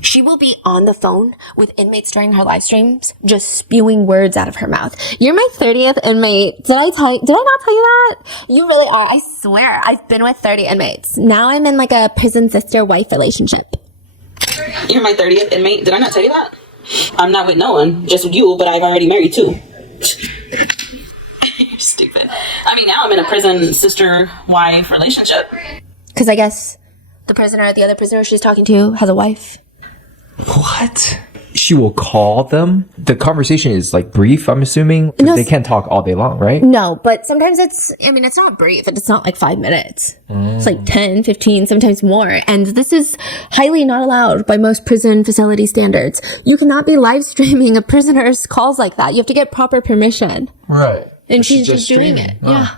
She will be on the phone with inmates during her live streams, just spewing words out of her mouth. You're my 30th inmate. Did I not tell you that? You really are. I swear. I've been with 30 inmates. Now I'm in like a prison sister-wife relationship. You're my 30th inmate. Did I not tell you that? I'm not with no one, just with you, but I've already married 2. You're stupid. I mean, now I'm in a prison sister-wife relationship. Because I guess the other prisoner she's talking to has a wife. What? She will call them? The conversation is like brief, I'm assuming? 'Cause they can't talk all day long, right? No, but sometimes it's not brief. It's not like 5 minutes. It's like 10, 15, sometimes more. And this is highly not allowed by most prison facility standards. You cannot be live streaming a prisoner's calls like that. You have to get proper permission. Right. And she's just doing it. Wow. Yeah.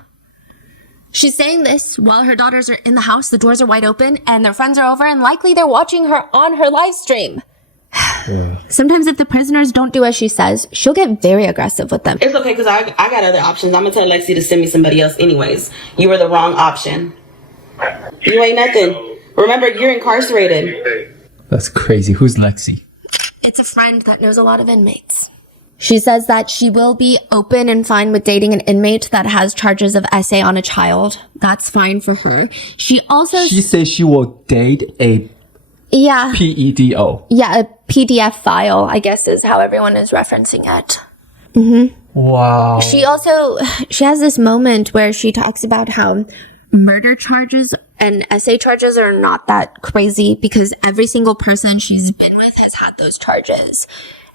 She's saying this while her daughters are in the house, the doors are wide open, and their friends are over, and likely they're watching her on her live stream. Yeah. Sometimes if the prisoners don't do as she says, she'll get very aggressive with them. It's okay, because I got other options. I'm going to tell Lexi to send me somebody else anyways. You were the wrong option. You ain't nothing. Remember, you're incarcerated. That's crazy. Who's Lexi? It's a friend that knows a lot of inmates. She says that she will be open and fine with dating an inmate that has charges of SA on a child. That's fine for her. She says she will date a PEDO. Yeah, a PDF file, I guess is how everyone is referencing it. Mm-hmm. Wow. She has this moment where she talks about how murder charges and SA charges are not that crazy because every single person she's been with has had those charges.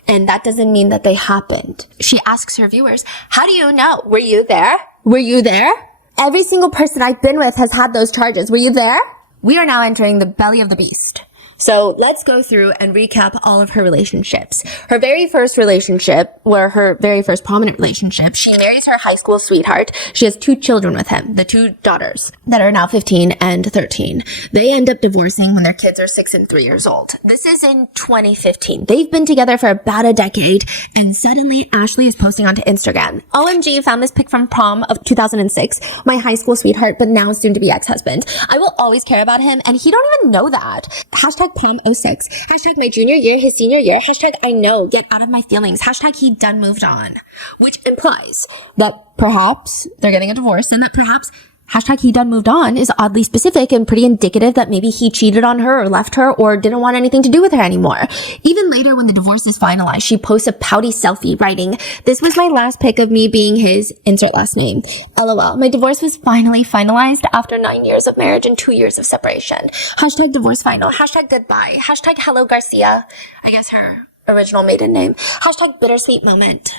And that doesn't mean that they happened. She asks her viewers, how do you know? Were you there? Were you there? Every single person I've been with has had those charges. Were you there? We are now entering the belly of the beast. So let's go through and recap all of her relationships. Her very first relationship, or her very first prominent relationship, she marries her high school sweetheart. She has 2 children with him, the 2 daughters that are now 15 and 13. They end up divorcing when their kids are 6 and 3 years old. This is in 2015. They've been together for about a decade, and suddenly Ashley is posting onto Instagram. OMG, found this pic from prom of 2006. My high school sweetheart, but now soon to be ex-husband. I will always care about him, and he don't even know that. Hashtag prom 06. Hashtag my junior year, his senior year. Hashtag I know, get out of my feelings. Hashtag he done moved on. Which implies that perhaps they're getting a divorce, and that perhaps hashtag he done moved on is oddly specific and pretty indicative that maybe he cheated on her or left her or didn't want anything to do with her anymore. Even later when the divorce is finalized, she posts a pouty selfie writing, "This was my last pic of me being his insert last name. LOL. My divorce was finally finalized after 9 years of marriage and 2 years of separation. Hashtag divorce final. Hashtag goodbye. Hashtag hello Garcia." I guess her original maiden name. Hashtag bittersweet moment.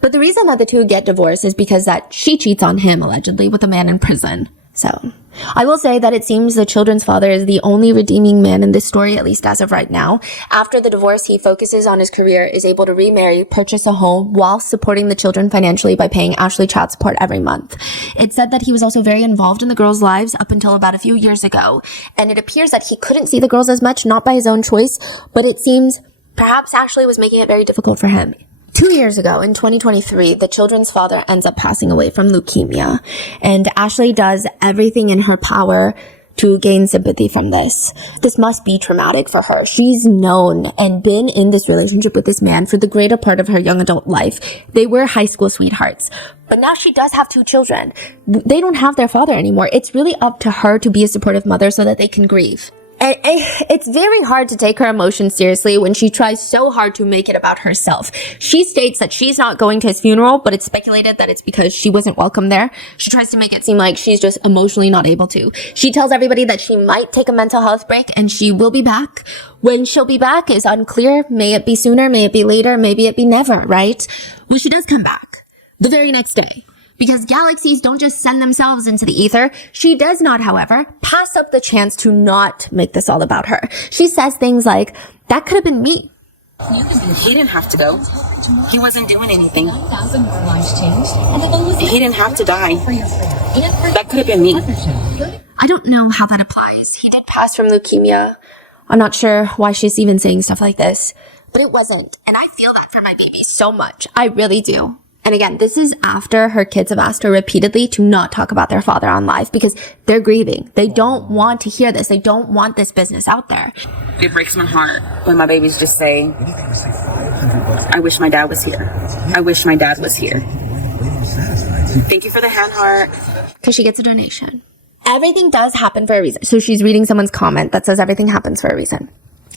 But the reason that the 2 get divorced is because that she cheats on him, allegedly, with a man in prison. So, I will say that it seems the children's father is the only redeeming man in this story, at least as of right now. After the divorce, he focuses on his career, is able to remarry, purchase a home, while supporting the children financially by paying Ashley child support every month. It's said that he was also very involved in the girls' lives up until about a few years ago, and it appears that he couldn't see the girls as much, not by his own choice, but it seems perhaps Ashley was making it very difficult for him. 2 years ago, in 2023, the children's father ends up passing away from leukemia, and Ashley does everything in her power to gain sympathy from this. This must be traumatic for her. She's known and been in this relationship with this man for the greater part of her young adult life. They were high school sweethearts. But now she does have 2 children. They don't have their father anymore. It's really up to her to be a supportive mother so that they can grieve. It's very hard to take her emotions seriously when she tries so hard to make it about herself. She states that she's not going to his funeral, but it's speculated that it's because she wasn't welcome there. She tries to make it seem like she's just emotionally not able to. She tells everybody that she might take a mental health break and she will be back. When she'll be back is unclear. May it be sooner, may it be later, maybe it be never, right? Well, she does come back the very next day. Because galaxies don't just send themselves into the ether. She does not, however, pass up the chance to not make this all about her. She says things like, "That could have been me." He didn't have to go. He wasn't doing anything. He didn't have to die. That could have been me. I don't know how that applies. He did pass from leukemia. I'm not sure why she's even saying stuff like this, but it wasn't. And I feel that for my baby so much. I really do. And again, this is after her kids have asked her repeatedly to not talk about their father on live because they're grieving. They don't want to hear this. They don't want this business out there. It breaks my heart when my babies just say, "I wish my dad was here. I wish my dad was here." Thank you for the hand heart. Because she gets a donation. Everything does happen for a reason. So she's reading someone's comment that says everything happens for a reason.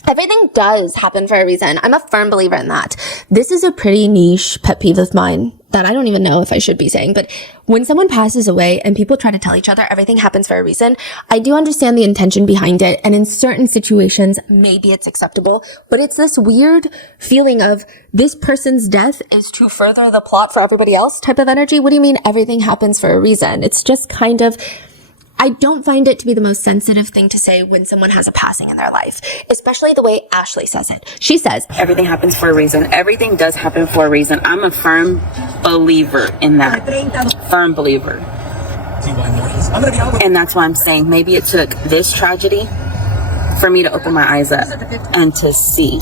Everything does happen for a reason. I'm a firm believer in that. This is a pretty niche pet peeve of mine that I don't even know if I should be saying, but when someone passes away and people try to tell each other everything happens for a reason, I do understand the intention behind it, and in certain situations, maybe it's acceptable, but it's this weird feeling of this person's death is to further the plot for everybody else type of energy. What do you mean everything happens for a reason? It's just kind of... I don't find it to be the most sensitive thing to say when someone has a passing in their life, especially the way Ashley says it. She says, "Everything happens for a reason. Everything does happen for a reason." I'm a firm believer in that. Firm believer. And that's why I'm saying maybe it took this tragedy for me to open my eyes up and to see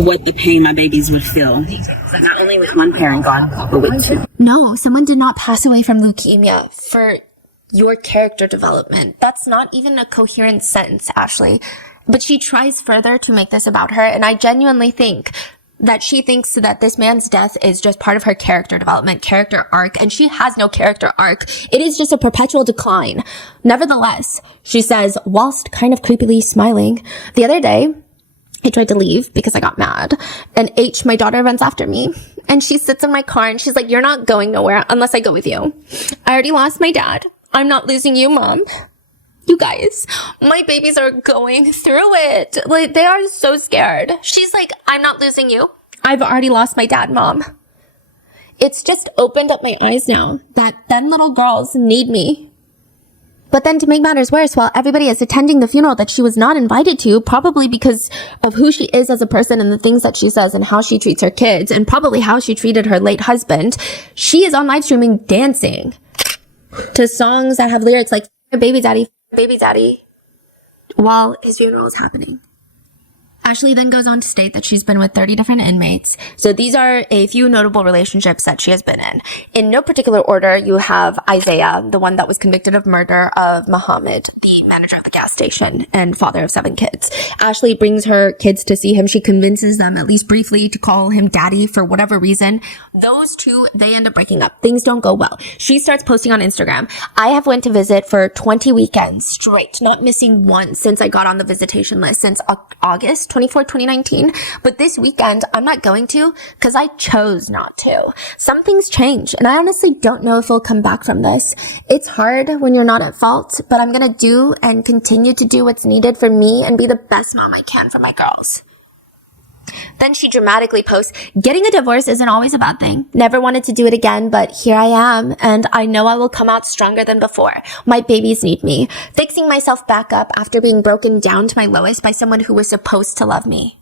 what the pain my babies would feel. Not only with one parent gone, but with 2. no, someone did not pass away from leukemia for your character development. That's not even a coherent sentence, Ashley. But she tries further to make this about her, and I genuinely think that she thinks that this man's death is just part of her character development, character arc, and she has no character arc. It is just a perpetual decline. Nevertheless, she says, whilst kind of creepily smiling, "The other day, I tried to leave because I got mad, and H, my daughter, runs after me, and she sits in my car and she's like, 'You're not going nowhere unless I go with you. I already lost my dad. I'm not losing you, Mom.'" You guys, my babies are going through it. Like, they are so scared. She's like, "I'm not losing you. I've already lost my dad, Mom." It's just opened up my eyes now that them little girls need me. But then to make matters worse, while everybody is attending the funeral that she was not invited to, probably because of who she is as a person and the things that she says and how she treats her kids and probably how she treated her late husband, she is on live streaming dancing to songs that have lyrics like baby daddy, while his funeral is happening. Ashley then goes on to state that she's been with 30 different inmates. So these are a few notable relationships that she has been in. In no particular order, you have Isaiah, the one that was convicted of murder of Muhammad, the manager of the gas station and father of 7 kids. Ashley brings her kids to see him. She convinces them, at least briefly, to call him daddy for whatever reason. Those two, they end up breaking up. Things don't go well. She starts posting on Instagram. I have went to visit for 20 weekends straight, not missing one since I got on the visitation list since August 24, 2019. But this weekend, I'm not going to because I chose not to. Some things change, and I honestly don't know if we'll come back from this. It's hard when you're not at fault, but I'm going to do and continue to do what's needed for me and be the best mom I can for my girls. Then she dramatically posts, getting a divorce isn't always a bad thing. Never wanted to do it again, but here I am, and I know I will come out stronger than before. My babies need me. Fixing myself back up after being broken down to my lowest by someone who was supposed to love me.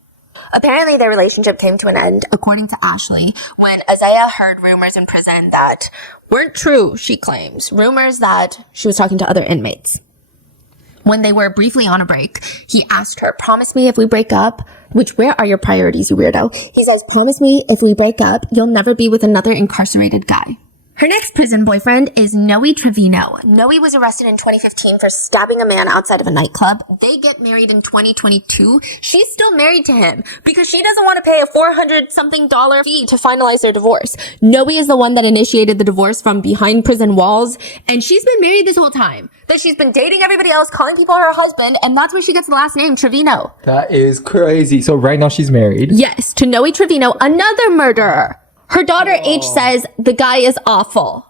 Apparently, their relationship came to an end, according to Ashley, when Isaiah heard rumors in prison that weren't true, she claims. Rumors that she was talking to other inmates. When they were briefly on a break, he asked her, promise me if we break up, which, where are your priorities, you weirdo? He says, promise me if we break up, you'll never be with another incarcerated guy. Her next prison boyfriend is Noe Trevino. Noe was arrested in 2015 for stabbing a man outside of a nightclub. They get married in 2022. She's still married to him because she doesn't want to pay a $400-something fee to finalize their divorce. Noe is the one that initiated the divorce from behind prison walls, and she's been married this whole time. That she's been dating everybody else, calling people her husband, and that's where she gets the last name, Trevino. That is crazy. So right now she's married. Yes, to Noe Trevino, another murderer. Her daughter H says the guy is awful.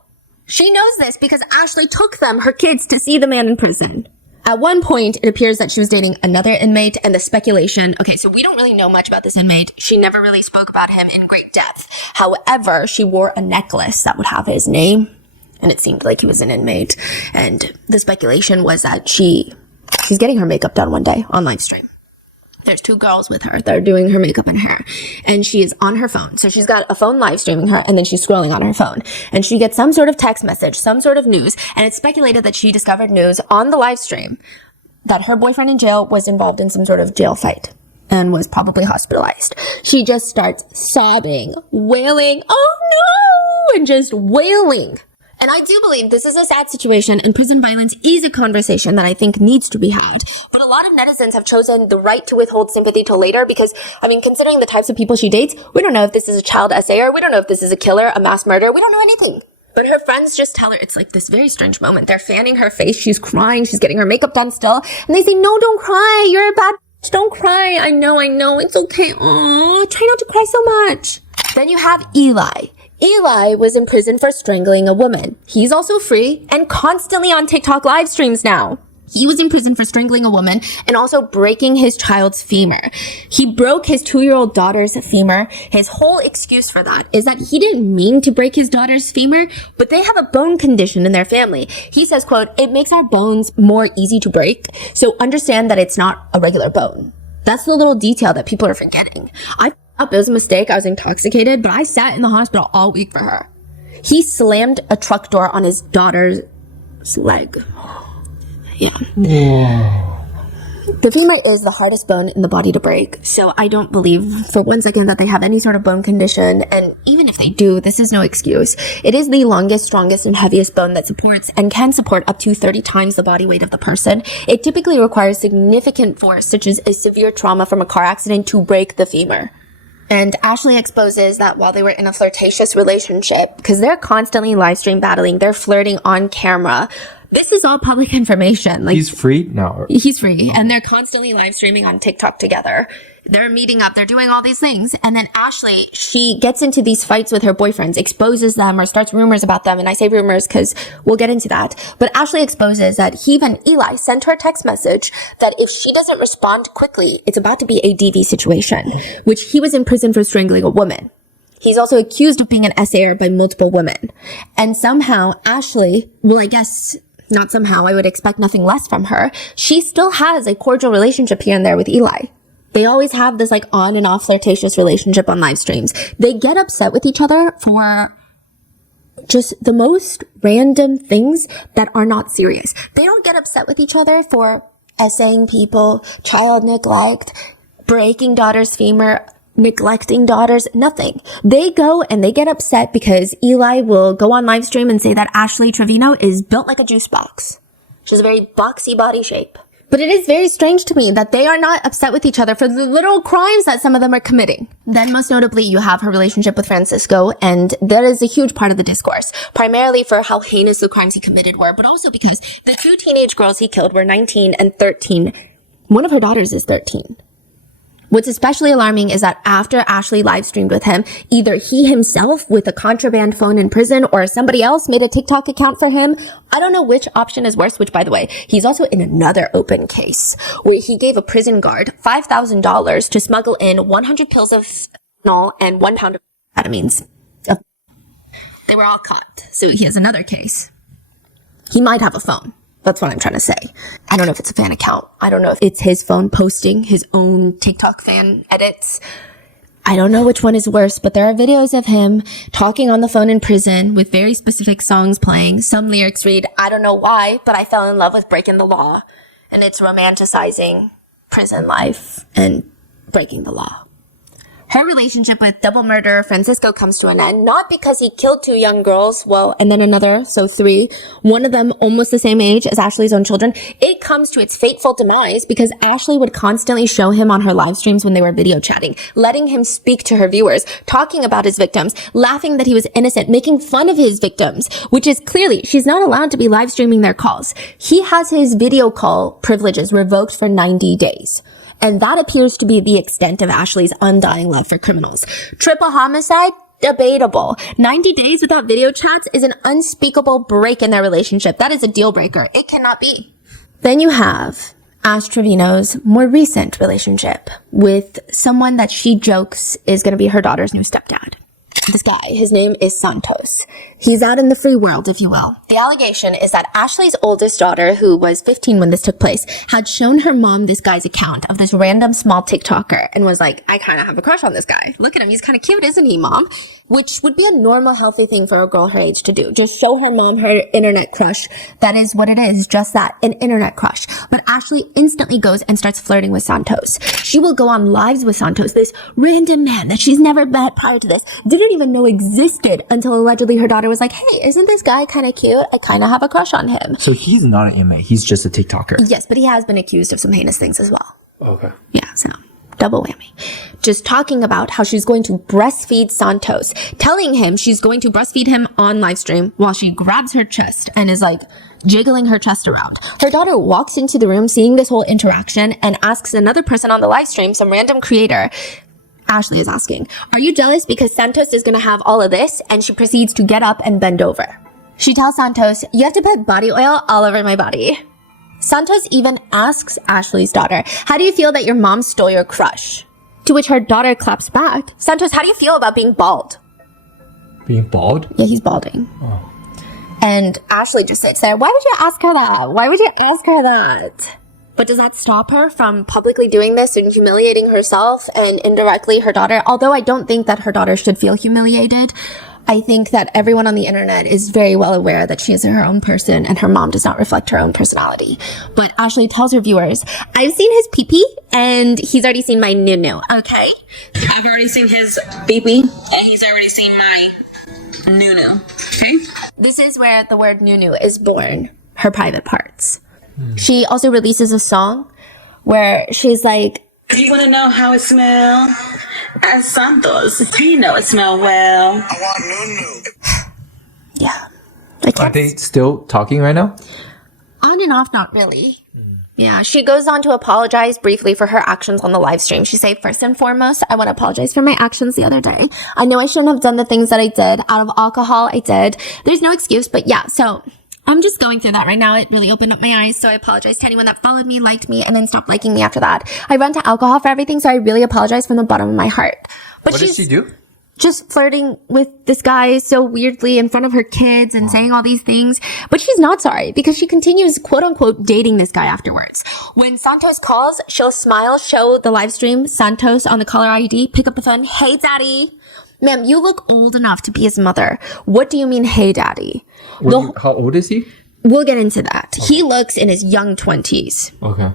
She knows this because Ashley took them, her kids, to see the man in prison. At one point, it appears that she was dating another inmate, and the speculation, okay, so we don't really know much about this inmate. She never really spoke about him in great depth. However, she wore a necklace that would have his name, and it seemed like he was an inmate. And the speculation was that she's getting her makeup done one day on live stream. There's 2 girls with her that are doing her makeup and hair, and she is on her phone. So she's got a phone live streaming her, and then she's scrolling on her phone, and she gets some sort of text message, some sort of news, and it's speculated that she discovered news on the live stream that her boyfriend in jail was involved in some sort of jail fight and was probably hospitalized. She just starts sobbing, wailing, oh no, and just wailing. And I do believe this is a sad situation, and prison violence is a conversation that I think needs to be had. But a lot of netizens have chosen the right to withhold sympathy till later because, I mean, considering the types of people she dates, we don't know if this is a child SAer, we don't know if this is a killer, a mass murderer, we don't know anything. But her friends just tell her, it's like this very strange moment. They're fanning her face, she's crying, she's getting her makeup done still, and they say, no, don't cry, you're a bad bitch, don't cry. I know, it's okay. Aww, try not to cry so much. Then you have Eli. Eli was in prison for strangling a woman. He's also free and constantly on TikTok live streams now. He was in prison for strangling a woman and also breaking his child's femur. He broke his 2-year-old daughter's femur. His whole excuse for that is that he didn't mean to break his daughter's femur, but they have a bone condition in their family. He says, quote, it makes our bones more easy to break, so understand that it's not a regular bone. That's the little detail that people are forgetting. It was a mistake. I was intoxicated, but I sat in the hospital all week for her. He slammed a truck door on his daughter's leg. Yeah. The femur is the hardest bone in the body to break, so I don't believe for one second that they have any sort of bone condition, and even if they do, this is no excuse. It is the longest, strongest, and heaviest bone that supports and can support up to 30 times the body weight of the person. It typically requires significant force, such as a severe trauma from a car accident, to break the femur. And Ashley exposes that while they were in a flirtatious relationship, because they're constantly live stream battling, they're flirting on camera. This is all public information. Like, he's free now. He's free, and they're constantly live streaming on TikTok together. They're meeting up, they're doing all these things. And then Ashley, she gets into these fights with her boyfriends, exposes them or starts rumors about them. And I say rumors because we'll get into that. But Ashley exposes that he and Eli sent her a text message that if she doesn't respond quickly, it's about to be a DV situation, which he was in prison for strangling a woman. He's also accused of being an SAer by multiple women. And somehow Ashley, well, I guess not somehow, I would expect nothing less from her. She still has a cordial relationship here and there with Eli. They always have this like on and off flirtatious relationship on live streams. They get upset with each other for just the most random things that are not serious. They don't get upset with each other for essaying people, child neglect, breaking daughter's femur, neglecting daughters, nothing. They go and they get upset because Eli will go on live stream and say that Ashley Trevino is built like a juice box. She has a very boxy body shape. But it is very strange to me that they are not upset with each other for the literal crimes that some of them are committing. Then most notably, you have her relationship with Francisco, and that is a huge part of the discourse, primarily for how heinous the crimes he committed were, but also because the two teenage girls he killed were 19 and 13. One of her daughters is 13. What's especially alarming is that after Ashley live streamed with him, either he himself with a contraband phone in prison or somebody else made a TikTok account for him. I don't know which option is worse, which by the way, he's also in another open case where he gave a prison guard $5,000 to smuggle in 100 pills of fentanyl and 1 pound of amphetamines. They were all caught. So he has another case. He might have a phone. That's what I'm trying to say. I don't know if it's a fan account. I don't know if it's his phone posting his own TikTok fan edits. I don't know which one is worse, but there are videos of him talking on the phone in prison with very specific songs playing. Some lyrics read, I don't know why, but I fell in love with breaking the law. And it's romanticizing prison life and breaking the law. Her relationship with double murderer Francisco comes to an end, not because he killed 2 young girls, well, and then another, so 3, one of them almost the same age as Ashley's own children. It comes to its fateful demise because Ashley would constantly show him on her live streams when they were video chatting, letting him speak to her viewers, talking about his victims, laughing that he was innocent, making fun of his victims, which is clearly, she's not allowed to be live streaming their calls. He has his video call privileges revoked for 90 days. And that appears to be the extent of Ashley's undying love for criminals. Triple homicide? Debatable. 90 days without video chats is an unspeakable break in their relationship. That is a deal breaker. It cannot be. Then you have Ash Trevino's more recent relationship with someone that she jokes is going to be her daughter's new stepdad. This guy, his name is Santos. He's out in the free world, if you will. The allegation is that Ashley's oldest daughter, who was 15 when this took place, had shown her mom this guy's account of this random small TikToker and was like, I kind of have a crush on this guy. Look at him. He's kind of cute, isn't he, mom? Which would be a normal, healthy thing for a girl her age to do. Just show her mom her internet crush. That is what it is. Just that, an internet crush. But Ashley instantly goes and starts flirting with Santos. She will go on lives with Santos, this random man that she's never met prior to this, didn't even know existed until allegedly her daughter was like, hey, isn't this guy kind of cute? I kind of have a crush on him. So he's not an inmate. He's just a TikToker. Yes, but he has been accused of some heinous things as well. Okay. Yeah, so double whammy. Just talking about how she's going to breastfeed Santos, telling him she's going to breastfeed him on live stream while she grabs her chest and is like jiggling her chest around. Her daughter walks into the room seeing this whole interaction and asks another person on the live stream, some random creator, Ashley is asking, are you jealous because Santos is going to have all of this? And she proceeds to get up and bend over. She tells Santos, you have to put body oil all over my body. Santos even asks Ashley's daughter, how do you feel that your mom stole your crush? To which her daughter claps back, Santos, how do you feel about being bald? Being bald? Yeah, he's balding. Oh. And Ashley just sits there. Why would you ask her that? Why would you ask her that? But does that stop her from publicly doing this and humiliating herself and indirectly her daughter? Although I don't think that her daughter should feel humiliated. I think that everyone on the internet is very well aware that she is her own person and her mom does not reflect her own personality. But Ashley tells her viewers, I've seen his pee-pee and he's already seen my nunu, okay? I've already seen his pee-pee and he's already seen my nunu. Okay? This is where the word nunu is born, her private parts. She also releases a song where she's like, you want to know how it smells? As Santos, you know it smell well. I want Nunu. Yeah. Are they still talking right now? On and off, not really. Yeah, she goes on to apologize briefly for her actions on the live stream. She said, first and foremost, I want to apologize for my actions the other day. I know I shouldn't have done the things that I did. Out of alcohol, I did. There's no excuse, but yeah, so I'm just going through that right now. It really opened up my eyes, so I apologize to anyone that followed me, liked me, and then stopped liking me after that. I run to alcohol for everything, so I really apologize from the bottom of my heart. But what did she do? just flirting with this guy so weirdly in front of her kids and saying all these things. But she's not sorry because she continues, quote unquote, dating this guy afterwards. When Santos calls, she'll smile, show the live stream, Santos on the caller ID, pick up the phone. Hey, daddy. Ma'am, you look old enough to be his mother. What do you mean, hey, daddy? How old is he? We'll get into that. Okay. He looks in his young 20s. Okay.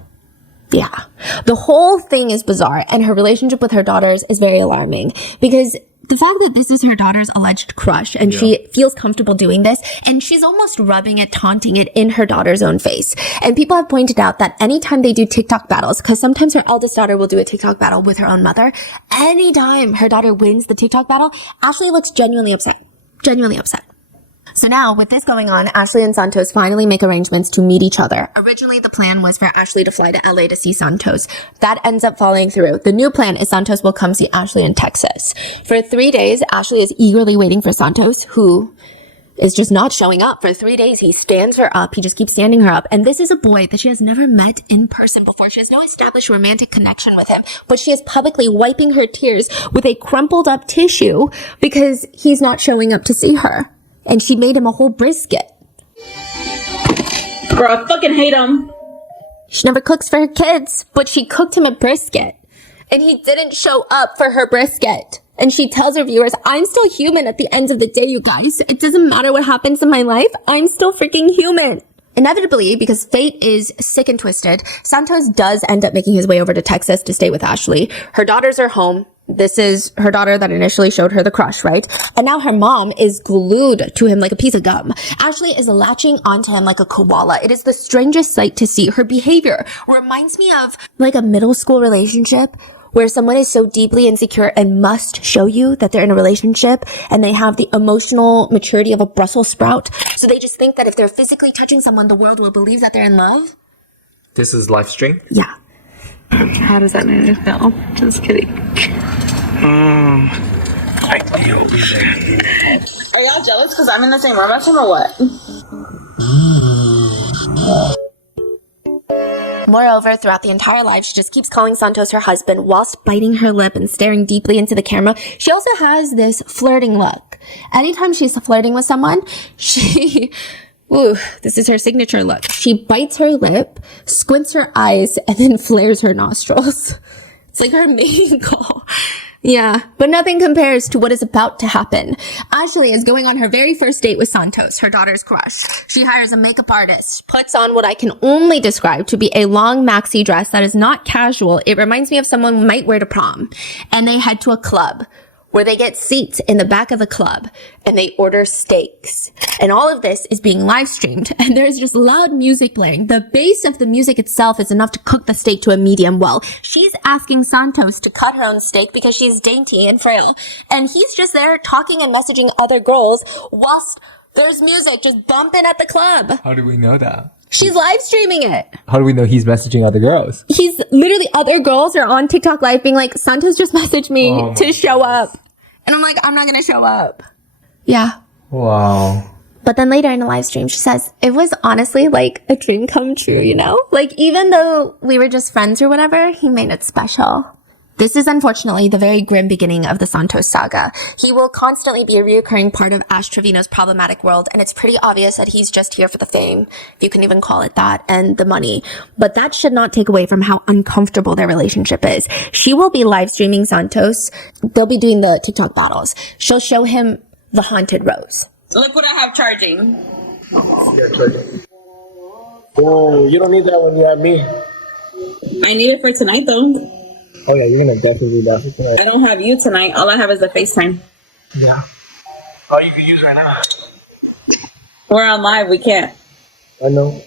Yeah. The whole thing is bizarre, and her relationship with her daughters is very alarming because the fact that this is her daughter's alleged crush and she feels comfortable doing this, and she's almost rubbing it, taunting it in her daughter's own face. And people have pointed out that anytime they do TikTok battles, because sometimes her eldest daughter will do a TikTok battle with her own mother, anytime her daughter wins the TikTok battle, Ashley looks genuinely upset. Genuinely upset. So now, with this going on, Ashley and Santos finally make arrangements to meet each other. Originally, the plan was for Ashley to fly to LA to see Santos. That ends up falling through. The new plan is Santos will come see Ashley in Texas. For 3 days, Ashley is eagerly waiting for Santos, who is just not showing up. For 3 days, he stands her up. He just keeps standing her up. And this is a boy that she has never met in person before. She has no established romantic connection with him. But she is publicly wiping her tears with a crumpled up tissue because he's not showing up to see her. And she made him a whole brisket. Bro, I fucking hate him. She never cooks for her kids, but she cooked him a brisket. And he didn't show up for her brisket. And she tells her viewers, I'm still human at the end of the day, you guys. It doesn't matter what happens in my life. I'm still freaking human. Inevitably, because fate is sick and twisted, Santos does end up making his way over to Texas to stay with Ashley. Her daughters are home. This is her daughter that initially showed her the crush, right? And now her mom is glued to him like a piece of gum. Ashley is latching onto him like a koala. It is the strangest sight to see. Her behavior reminds me of like a middle school relationship where someone is so deeply insecure and must show you that they're in a relationship and they have the emotional maturity of a Brussels sprout. So they just think that if they're physically touching someone, the world will believe that they're in love. This is live stream? Yeah. How does that make me feel? Just kidding. Are y'all jealous because I'm in the same room as him or what? Moreover, throughout the entire live, she just keeps calling Santos her husband whilst biting her lip and staring deeply into the camera. She also has this flirting look. Anytime she's flirting with someone, this is her signature look. She bites her lip, squints her eyes, and then flares her nostrils. It's like her main goal. Yeah, but nothing compares to what is about to happen. Ashley is going on her very first date with Santos, her daughter's crush. She hires a makeup artist, puts on what I can only describe to be a long maxi dress that is not casual. It reminds me of someone might wear to prom. And they head to a club where they get seats in the back of the club and they order steaks. And all of this is being live streamed and there's just loud music playing. The bass of the music itself is enough to cook the steak to a medium well. She's asking Santos to cut her own steak because she's dainty and frail. And he's just there talking and messaging other girls whilst there's music just bumping at the club. How do we know that? She's live streaming it. How do we know he's messaging other girls? He's literally, other girls are on TikTok live being like, Santos just messaged me to show up. And I'm like, I'm not going to show up. Yeah. Wow. But then later in the live stream, she says, it was honestly like a dream come true, you know? Like, even though we were just friends or whatever, he made it special. This is unfortunately the very grim beginning of the Santos saga. He will constantly be a reoccurring part of Ash Trevino's problematic world, and it's pretty obvious that he's just here for the fame, if you can even call it that, and the money. But that should not take away from how uncomfortable their relationship is. She will be live streaming Santos. They'll be doing the TikTok battles. She'll show him the haunted rose. Look what I have charging. Yeah, charging. Oh, you don't need that when you have me. I need it for tonight though. Oh yeah, you're gonna definitely need that for tonight. I don't have you tonight. All I have is the FaceTime. Yeah. Oh, you can use right now. We're on live. We can't. I know.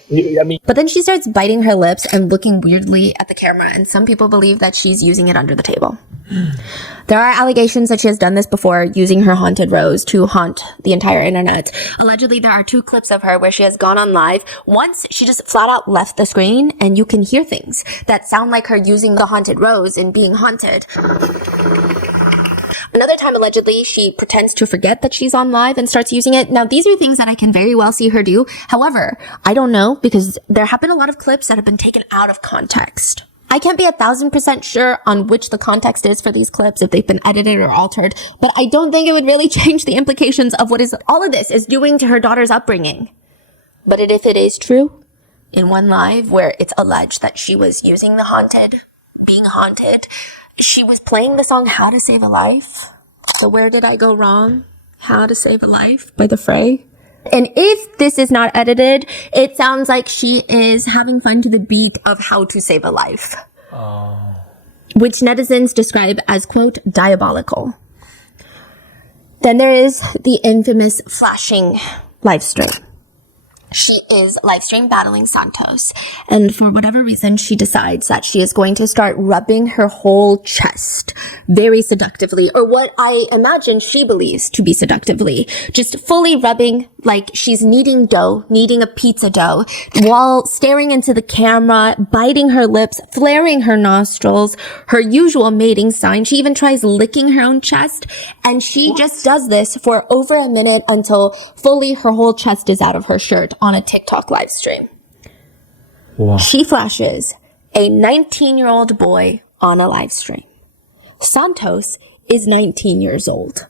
But then she starts biting her lips and looking weirdly at the camera, and some people believe that she's using it under the table. There are allegations that she has done this before, using her haunted rose to haunt the entire internet. Allegedly, there are 2 clips of her where she has gone on live. Once, she just flat out left the screen, and you can hear things that sound like her using the haunted rose and being haunted. Another time, allegedly, she pretends to forget that she's on live and starts using it. Now, these are things that I can very well see her do. However, I don't know because there have been a lot of clips that have been taken out of context. I can't be 1,000% sure on which the context is for these clips, if they've been edited or altered, but I don't think it would really change the implications of what is all of this is doing to her daughter's upbringing. But if it is true, in one live where it's alleged that she was using the haunted, being haunted, she was playing the song How to Save a Life. So Where Did I Go Wrong? How to Save a Life by The Fray. And if this is not edited, it sounds like she is having fun to the beat of How to Save a Life. Which netizens describe as, quote, diabolical. Then there is the infamous flashing live stream. She is live stream battling Santos, and for whatever reason, she decides that she is going to start rubbing her whole chest very seductively, or what I imagine she believes to be seductively, just fully rubbing like she's kneading dough, kneading a pizza dough, while staring into the camera, biting her lips, flaring her nostrils, her usual mating sign. She even tries licking her own chest, and she just does this for over a minute until fully her whole chest is out of her shirt on a TikTok live stream. Wow. She flashes a 19-year-old boy on a live stream. Santos is 19 years old.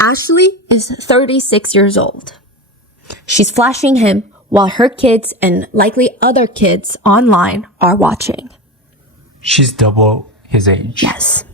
Ashley is 36 years old. She's flashing him while her kids and likely other kids online are watching. She's double his age. Yes.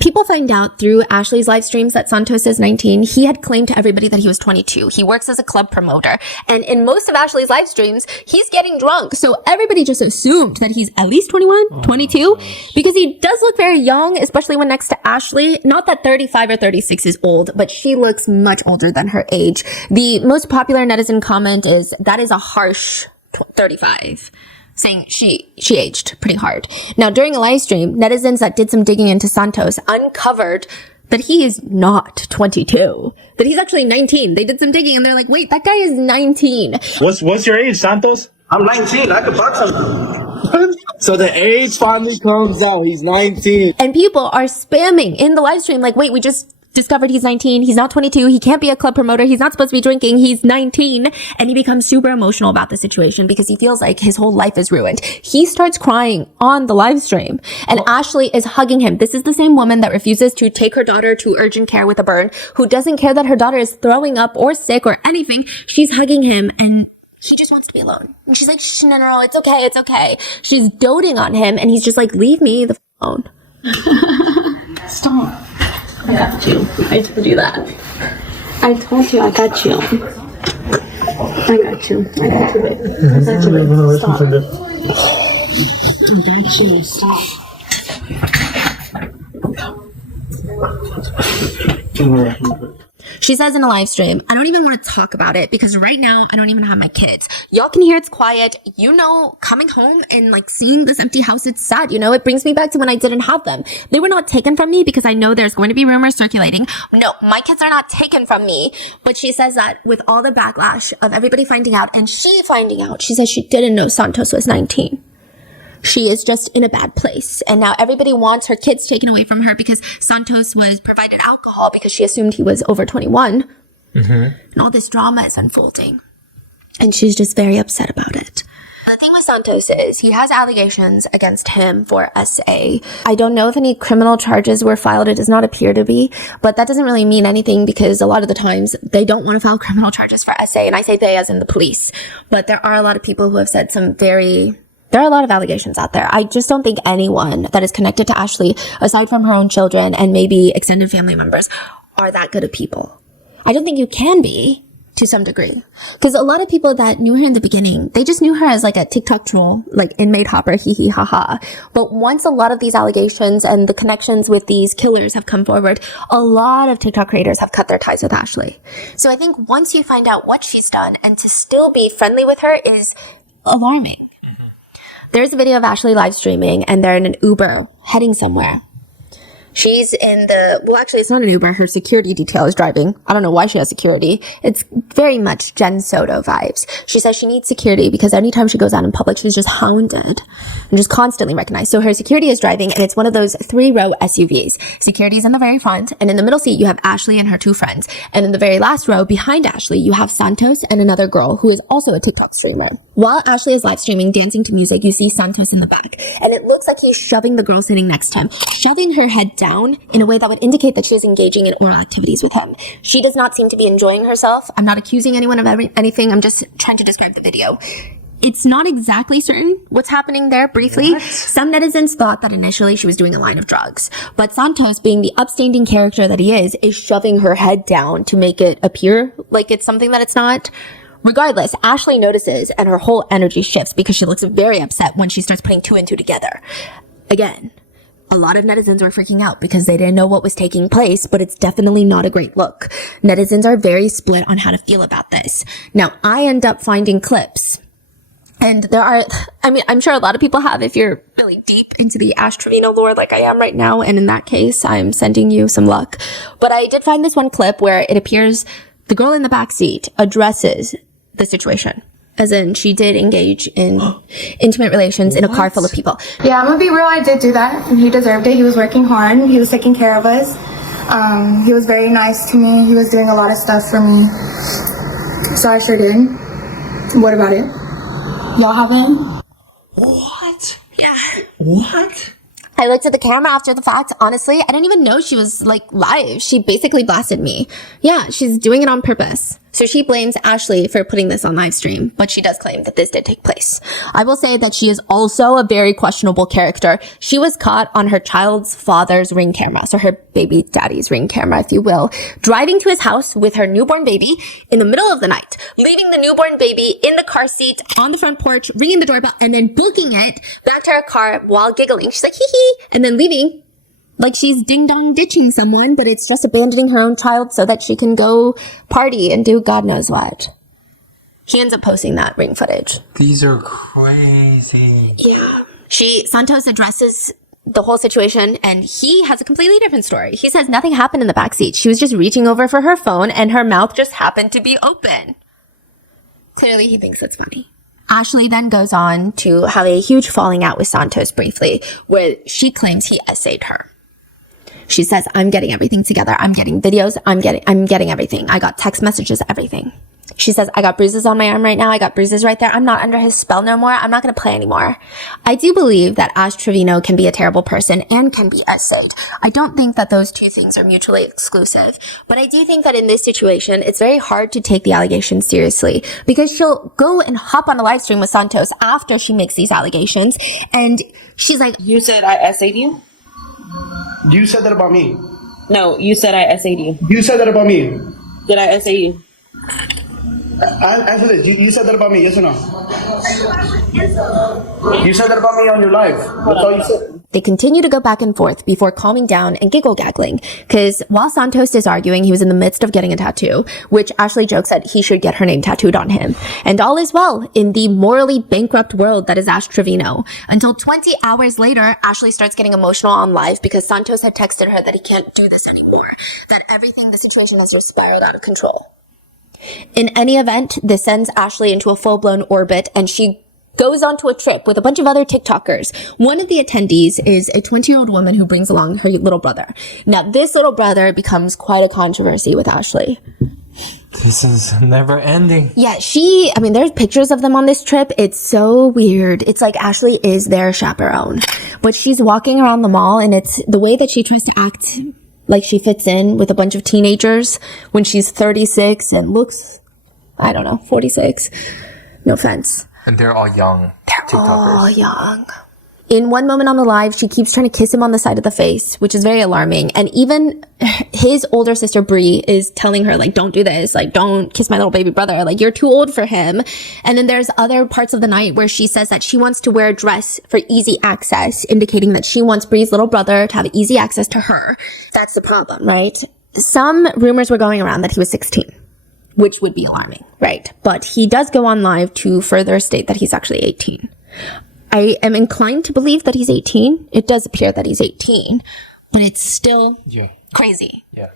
People find out through Ashley's live streams that Santos is 19. He had claimed to everybody that he was 22. He works as a club promoter. And in most of Ashley's live streams, he's getting drunk. So everybody just assumed that he's at least 21, 22, because he does look very young, especially when next to Ashley. Not that 35 or 36 is old, but she looks much older than her age. The most popular netizen comment is, that is a harsh 35. Saying she aged pretty hard. Now, during a live stream, netizens that did some digging into Santos uncovered that he is not 22, that he's actually 19. They did some digging and they're like, wait, that guy is 19. What's your age, Santos? I'm 19. I can box him. So the age finally comes out. He's 19. And people are spamming in the live stream like, wait, we just discovered he's 19. He's not 22. He can't be a club promoter. He's not supposed to be drinking. He's 19. And he becomes super emotional about the situation because he feels like his whole life is ruined. He starts crying on the live stream and Ashley is hugging him. This is the same woman that refuses to take her daughter to urgent care with a burn, who doesn't care that her daughter is throwing up or sick or anything. She's hugging him and he just wants to be alone. And she's like, shh, no, it's okay, it's okay. She's doting on him and he's just like, leave me the phone. Stop. I got you. I told you that. I told you I got you. I got you. I got you, babe. I got you, babe. Stop. I got you. Stop. She says in a live stream, I don't even want to talk about it because right now I don't even have my kids. Y'all can hear it's quiet. You know, coming home and like seeing this empty house, it's sad. You know, it brings me back to when I didn't have them. They were not taken from me because I know there's going to be rumors circulating. No, my kids are not taken from me. But she says that with all the backlash of everybody finding out and she finding out, she says she didn't know Santos was 19. She is just in a bad place. And now everybody wants her kids taken away from her because Santos was provided alcohol because she assumed he was over 21. And all this drama is unfolding. And she's just very upset about it. The thing with Santos is he has allegations against him for SA. I don't know if any criminal charges were filed. It does not appear to be. But that doesn't really mean anything because a lot of the times they don't want to file criminal charges for SA. And I say they as in the police. But there are a lot of people who have said there are a lot of allegations out there. I just don't think anyone that is connected to Ashley, aside from her own children and maybe extended family members, are that good of people. I don't think you can be to some degree. Because a lot of people that knew her in the beginning, they just knew her as like a TikTok troll, like inmate hopper, hee hee ha ha. But once a lot of these allegations and the connections with these killers have come forward, a lot of TikTok creators have cut their ties with Ashley. So I think once you find out what she's done and to still be friendly with her is alarming. There's a video of Ashley live streaming and they're in an Uber heading somewhere. She's in well, actually, it's not an Uber. Her security detail is driving. I don't know why she has security. It's very much Jen Soto vibes. She says she needs security because anytime she goes out in public, she's just hounded and just constantly recognized. So her security is driving, and it's one of those 3-row SUVs. Security is in the very front, and in the middle seat, you have Ashley and her 2 friends. And in the very last row, behind Ashley, you have Santos and another girl who is also a TikTok streamer. While Ashley is live streaming, dancing to music, you see Santos in the back. And it looks like he's shoving the girl sitting next to him, shoving her head down in a way that would indicate that she is engaging in oral activities with him. She does not seem to be enjoying herself. I'm not accusing anyone of anything. I'm just trying to describe the video. It's not exactly certain what's happening there briefly. What? Some netizens thought that initially she was doing a line of drugs, but Santos, being the upstanding character that he is shoving her head down to make it appear like it's something that it's not. Regardless, Ashley notices and her whole energy shifts because she looks very upset when she starts putting 2 and 2 together. Again, a lot of netizens were freaking out because they didn't know what was taking place, but it's definitely not a great look. Netizens are very split on how to feel about this. Now, I end up finding clips, and I'm sure a lot of people have if you're really deep into the Ash Trevino lore like I am right now, and in that case, I'm sending you some luck. But I did find this one clip where it appears the girl in the back seat addresses the situation. As in, she did engage in intimate relations in a car full of people. Yeah, I'm gonna be real, I did do that, and he deserved it. He was working hard, he was taking care of us. He was very nice to me, he was doing a lot of stuff for me. So I sure did. What about it? Y'all haven't? What? Yeah. What? I looked at the camera after the fact. Honestly, I didn't even know she was live. She basically blasted me. Yeah, she's doing it on purpose. So she blames Ashley for putting this on live stream, but she does claim that this did take place. I will say that she is also a very questionable character. She was caught on her child's father's Ring camera, so her baby daddy's Ring camera, if you will, driving to his house with her newborn baby in the middle of the night, leaving the newborn baby in the car seat on the front porch, ringing the doorbell, and then booking it back to her car while giggling. She's like, hee hee, and then leaving. Like she's ding-dong ditching someone, but it's just abandoning her own child so that she can go party and do God knows what. She ends up posting that Ring footage. These are crazy. Yeah. Santos addresses the whole situation, and he has a completely different story. He says nothing happened in the backseat. She was just reaching over for her phone, and her mouth just happened to be open. Clearly, he thinks it's funny. Ashley then goes on to have a huge falling out with Santos briefly, where she claims he essayed her. She says, I'm getting everything together. I'm getting videos. I'm getting everything. I got text messages, everything. She says, I got bruises on my arm right now. I got bruises right there. I'm not under his spell no more. I'm not going to play anymore. I do believe that Ash Trevino can be a terrible person and can be essayed. I don't think that those two things are mutually exclusive, but I do think that in this situation, it's very hard to take the allegations seriously because she'll go and hop on a live stream with Santos after she makes these allegations. And she's like, You said I essayed you? You said that about me. No, you said I essayed you. You said that about me. Did I essay you? Answer this. You said that about me, yes or no? You said that about me on your live. That's all you said. They continue to go back and forth before calming down and giggle-gaggling, because while Santos is arguing, he was in the midst of getting a tattoo, which Ashley jokes that he should get her name tattooed on him. And all is well in the morally bankrupt world that is Ash Trevino. Until 20 hours later, Ashley starts getting emotional on live because Santos had texted her that he can't do this anymore, that the situation has just spiraled out of control. In any event, this sends Ashley into a full-blown orbit, and she goes onto a trip with a bunch of other TikTokers. One of the attendees is a 20-year-old woman who brings along her little brother. Now, this little brother becomes quite a controversy with Ashley. This is never ending. Yeah, there's pictures of them on this trip. It's so weird. It's like Ashley is their chaperone. But she's walking around the mall, and it's the way that she tries to act like she fits in with a bunch of teenagers when she's 36 and looks, 46. No offense. And they're all young. They're all young. In one moment on the live, she keeps trying to kiss him on the side of the face, which is very alarming. And even his older sister, Bree, is telling her, don't do this. Don't kiss my little baby brother. You're too old for him. And then there's other parts of the night where she says that she wants to wear a dress for easy access, indicating that she wants Bree's little brother to have easy access to her. That's the problem, right? Some rumors were going around that he was 16. Which would be alarming, right? But he does go on live to further state that he's actually 18. I am inclined to believe that he's 18. It does appear that he's 18. but it's still crazy. Yeah.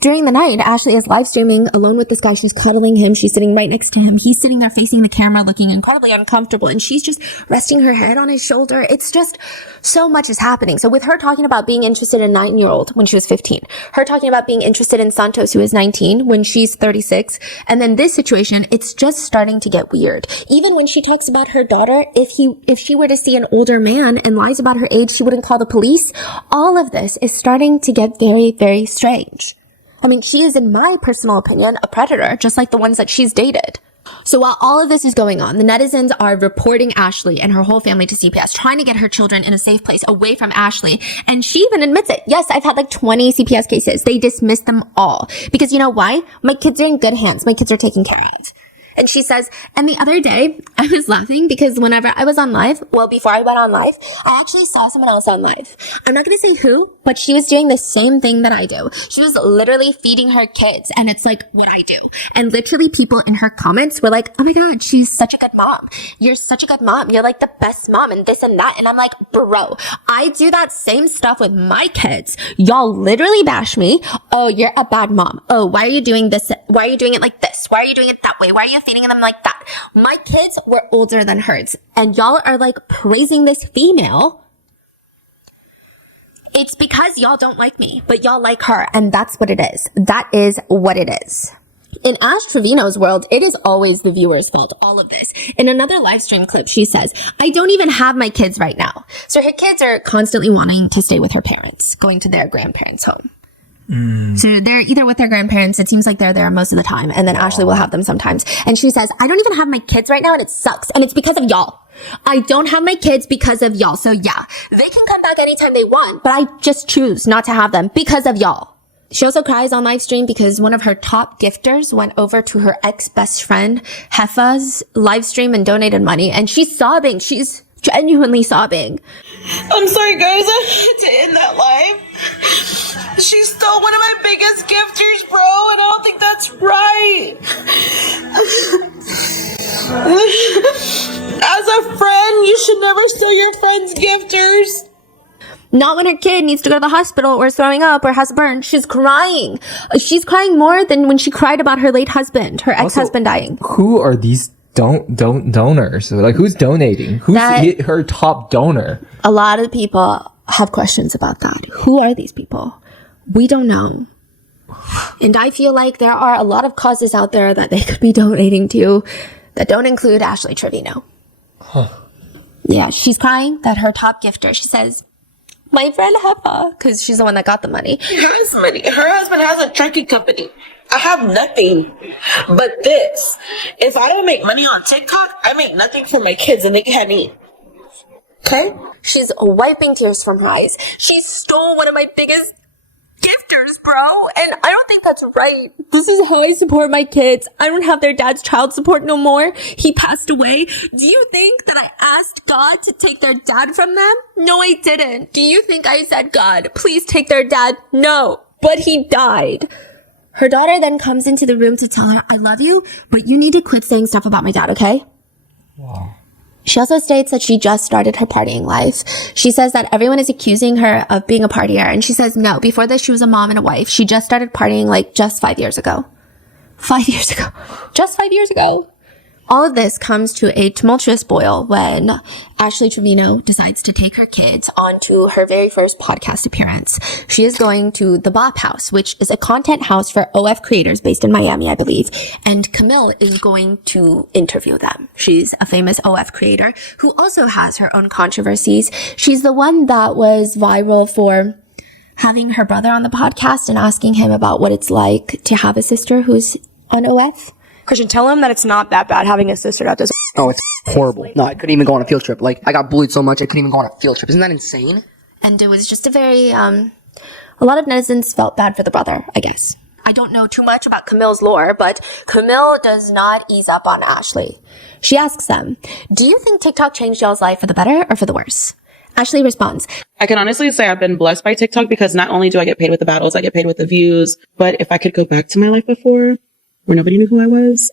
During the night, Ashley is live streaming alone with this guy. She's cuddling him. She's sitting right next to him. He's sitting there facing the camera looking incredibly uncomfortable, and she's just resting her head on his shoulder. It's just so much is happening. So with her talking about being interested in a 9-year-old when she was 15, her talking about being interested in Santos, who is 19, when she's 36, and then this situation, it's just starting to get weird. Even when she talks about her daughter, if she were to see an older man and lies about her age, she wouldn't call the police. All of this is starting to get very, very strange. I mean, she is, in my personal opinion, a predator, just like the ones that she's dated. So while all of this is going on, the netizens are reporting Ashley and her whole family to CPS, trying to get her children in a safe place away from Ashley. And she even admits it. Yes, I've had like 20 CPS cases. They dismiss them all. Because you know why? My kids are in good hands. My kids are taken care of. And she says, and the other day, I was laughing because whenever I was on live, well, before I went on live, I actually saw someone else on live. I'm not going to say who, but she was doing the same thing that I do. She was literally feeding her kids, and it's like what I do. And literally people in her comments were like, oh my God, she's such a good mom. You're such a good mom. You're like the best mom and this and that. And I'm like, bro, I do that same stuff with my kids. Y'all literally bash me. Oh, you're a bad mom. Oh, why are you doing this? Why are you doing it like this? Why are you doing it that way? Why are you feeding them like that? My kids were older than hers, and y'all are like praising this female. It's because y'all don't like me, but y'all like her, and that's what it is. That is what it is. In Ash Trevino's world, it is always the viewer's fault, all of this. In another live stream clip, she says, I don't even have my kids right now. So her kids are constantly wanting to stay with her parents, going to their grandparents' home. So they're either with their grandparents, it seems like they're there most of the time, and then Ashley will have them sometimes. And she says, I don't even have my kids right now, and it sucks, and it's because of y'all. I don't have my kids because of y'all. So yeah, they can come back anytime they want, but I just choose not to have them because of y'all. She also cries on live stream because one of her top gifters went over to her ex-best friend Heffa's live stream and donated money, and she's sobbing. She's genuinely sobbing. I'm sorry, guys. I had to end that live. She stole one of my biggest gifters, bro, and I don't think that's right. As a friend, you should never steal your friend's gifters. Not when her kid needs to go to the hospital or is throwing up or has a burn. She's crying. She's crying more than when she cried about her late husband, her ex-husband dying. Who are these donors? Like, who's donating? Who's her top donor? A lot of people have questions about that. Who are these people? We don't know. And I feel like there are a lot of causes out there that they could be donating to that don't include Ashley Trevino. Yeah, she's crying that her top gifter, she says, my friend Heffa, because she's the one that got the money. She has money. Her husband has a trucking company. I have nothing but this. If I don't make money on TikTok, I make nothing for my kids and they can't eat. Okay? She's wiping tears from her eyes. She stole one of my biggest gifters, bro. And I don't think that's right. This is how I support my kids. I don't have their dad's child support no more. He passed away. Do you think that I asked God to take their dad from them? No, I didn't. Do you think I said, God, please take their dad? No, but he died. Her daughter then comes into the room to tell her, I love you, but you need to quit saying stuff about my dad, okay? Wow. She also states that she just started her partying life. She says that everyone is accusing her of being a partier. And she says, no, before this, she was a mom and a wife. She just started partying like just 5 years ago. 5 years ago. Just 5 years ago. All of this comes to a tumultuous boil when Ashley Trevino decides to take her kids onto her very first podcast appearance. She is going to the Bop House, which is a content house for OF creators based in Miami, I believe. And Camille is going to interview them. She's a famous OF creator who also has her own controversies. She's the one that was viral for having her brother on the podcast and asking him about what it's like to have a sister who's on OF. Christian, tell him that it's not that bad having a sister that does. Oh, it's horrible. No, I couldn't even go on a field trip. Like, I got bullied so much, I couldn't even go on a field trip. Isn't that insane? And it was just a very, a lot of netizens felt bad for the brother, I guess. I don't know too much about Camille's lore, but Camille does not ease up on Ashley. She asks them, do you think TikTok changed y'all's life for the better or for the worse? Ashley responds, I can honestly say I've been blessed by TikTok because not only do I get paid with the battles, I get paid with the views. But if I could go back to my life before, where nobody knew who I was,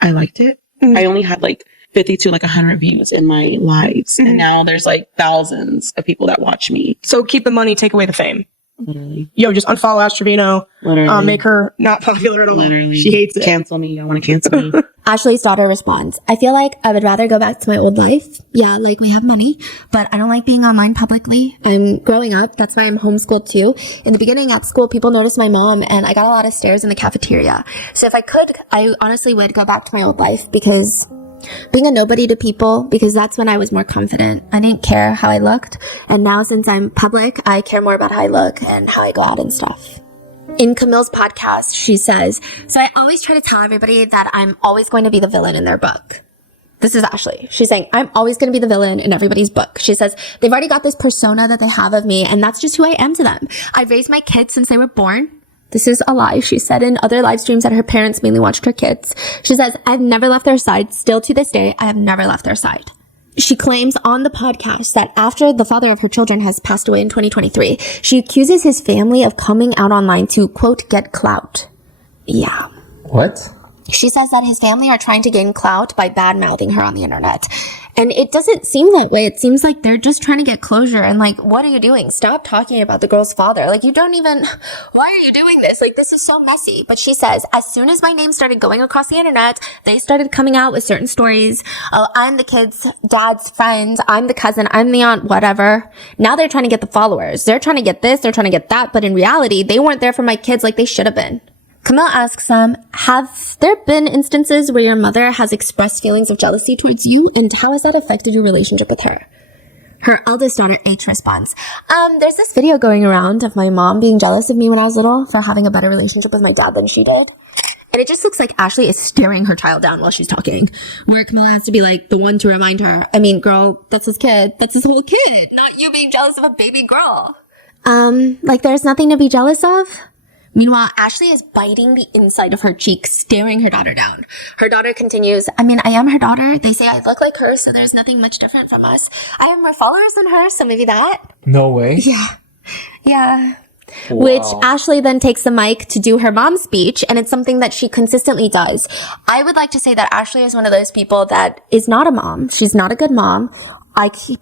I liked it. I only had like 50 to like 100 views in my lives. And now there's like thousands of people that watch me. So keep the money, take away the fame. Literally. Yo, just unfollow Ash Trevino. Literally. Make her not popular at all. Literally. She hates it. Cancel me. Y'all want to cancel me. Ashley's daughter responds, I feel like I would rather go back to my old life. Yeah, like we have money, but I don't like being online publicly. I'm growing up. That's why I'm homeschooled too. In the beginning at school, people noticed my mom and I got a lot of stares in the cafeteria. So if I could, I honestly would go back to my old life because being a nobody to people, because that's when I was more confident. I didn't care how I looked. And now since I'm public, I care more about how I look and how I go out and stuff. In Camille's podcast, she says, so I always try to tell everybody that I'm always going to be the villain in their book. This is Ashley. She's saying, I'm always going to be the villain in everybody's book. She says, they've already got this persona that they have of me, and that's just who I am to them. I've raised my kids since they were born. This is a lie. She said in other live streams that her parents mainly watched her kids. She says, I've never left their side. Still to this day, I have never left their side. She claims on the podcast that after the father of her children has passed away in 2023, she accuses his family of coming out online to, quote, get clout. Yeah. What? She says that his family are trying to gain clout by bad-mouthing her on the internet. And it doesn't seem that way. It seems like they're just trying to get closure. And like, what are you doing? Stop talking about the girl's father. Like, you don't even, why are you doing this? Like, this is so messy. But she says, as soon as my name started going across the internet, they started coming out with certain stories. Oh, I'm the kid's dad's friend. I'm the cousin. I'm the aunt, whatever. Now they're trying to get the followers. They're trying to get this. They're trying to get that. But in reality, they weren't there for my kids like they should have been. Camille asks have there been instances where your mother has expressed feelings of jealousy towards you, and how has that affected your relationship with her? Her eldest daughter, H, responds, there's this video going around of my mom being jealous of me when I was little for having a better relationship with my dad than she did. And it just looks like Ashley is staring her child down while she's talking, where Camilla has to be like the one to remind her, I mean, girl, that's his kid. That's his whole kid, not you being jealous of a baby girl. Like there's nothing to be jealous of? Meanwhile, Ashley is biting the inside of her cheek, staring her daughter down. Her daughter continues, I mean, I am her daughter. They say I look like her, so there's nothing much different from us. I have more followers than her, so maybe that. No way. Yeah. Wow. Which Ashley then takes the mic to do her mom's speech, and it's something that she consistently does. I would like to say that Ashley is one of those people that is not a mom. She's not a good mom.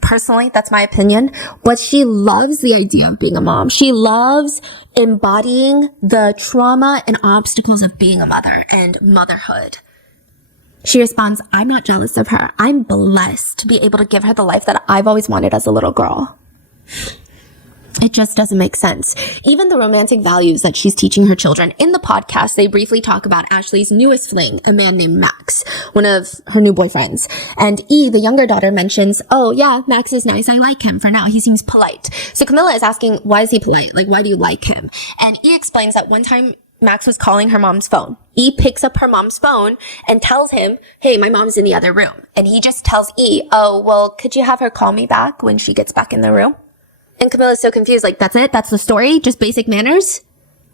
Personally, that's my opinion, but she loves the idea of being a mom. She loves embodying the trauma and obstacles of being a mother and motherhood. She responds, I'm not jealous of her. I'm blessed to be able to give her the life that I've always wanted as a little girl. It just doesn't make sense. Even the romantic values that she's teaching her children. In the podcast, they briefly talk about Ashley's newest fling, a man named Max, one of her new boyfriends. And E, the younger daughter, mentions, oh yeah, Max is nice. I like him for now. He seems polite. So Camilla is asking, why is he polite? Like, why do you like him? And E explains that one time Max was calling her mom's phone. E picks up her mom's phone and tells him, hey, my mom's in the other room. And he just tells E, oh, well, could you have her call me back when she gets back in the room? And Camilla's so confused, like, that's it? That's the story? Just basic manners?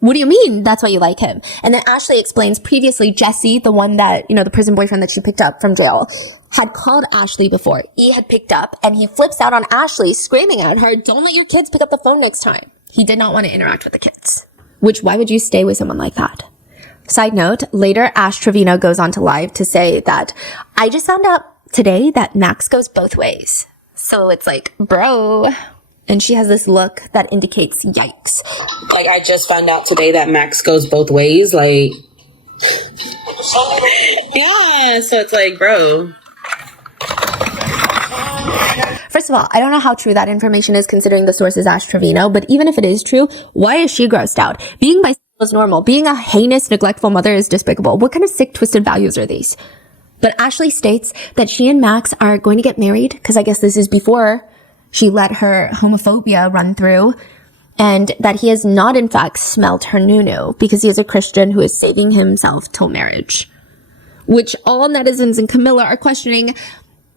What do you mean that's why you like him? And then Ashley explains previously Jesse, the one that, the prison boyfriend that she picked up from jail, had called Ashley before. E had picked up, and he flips out on Ashley, screaming at her, don't let your kids pick up the phone next time. He did not want to interact with the kids. Which, why would you stay with someone like that? Side note, later Ash Trevino goes on to live to say that, I just found out today that Max goes both ways. So it's like, bro. And she has this look that indicates yikes. Like, I just found out today that Max goes both ways. Like, yeah, so it's like, bro. First of all, I don't know how true that information is considering the source is Ash Trevino, but even if it is true, why is she grossed out? Being bisexual is normal. Being a heinous, neglectful mother is despicable. What kind of sick, twisted values are these? But Ashley states that she and Max are going to get married, because I guess this is before she let her homophobia run through, and that he has not in fact smelt her nunu because he is a Christian who is saving himself till marriage. Which all netizens and Camilla are questioning.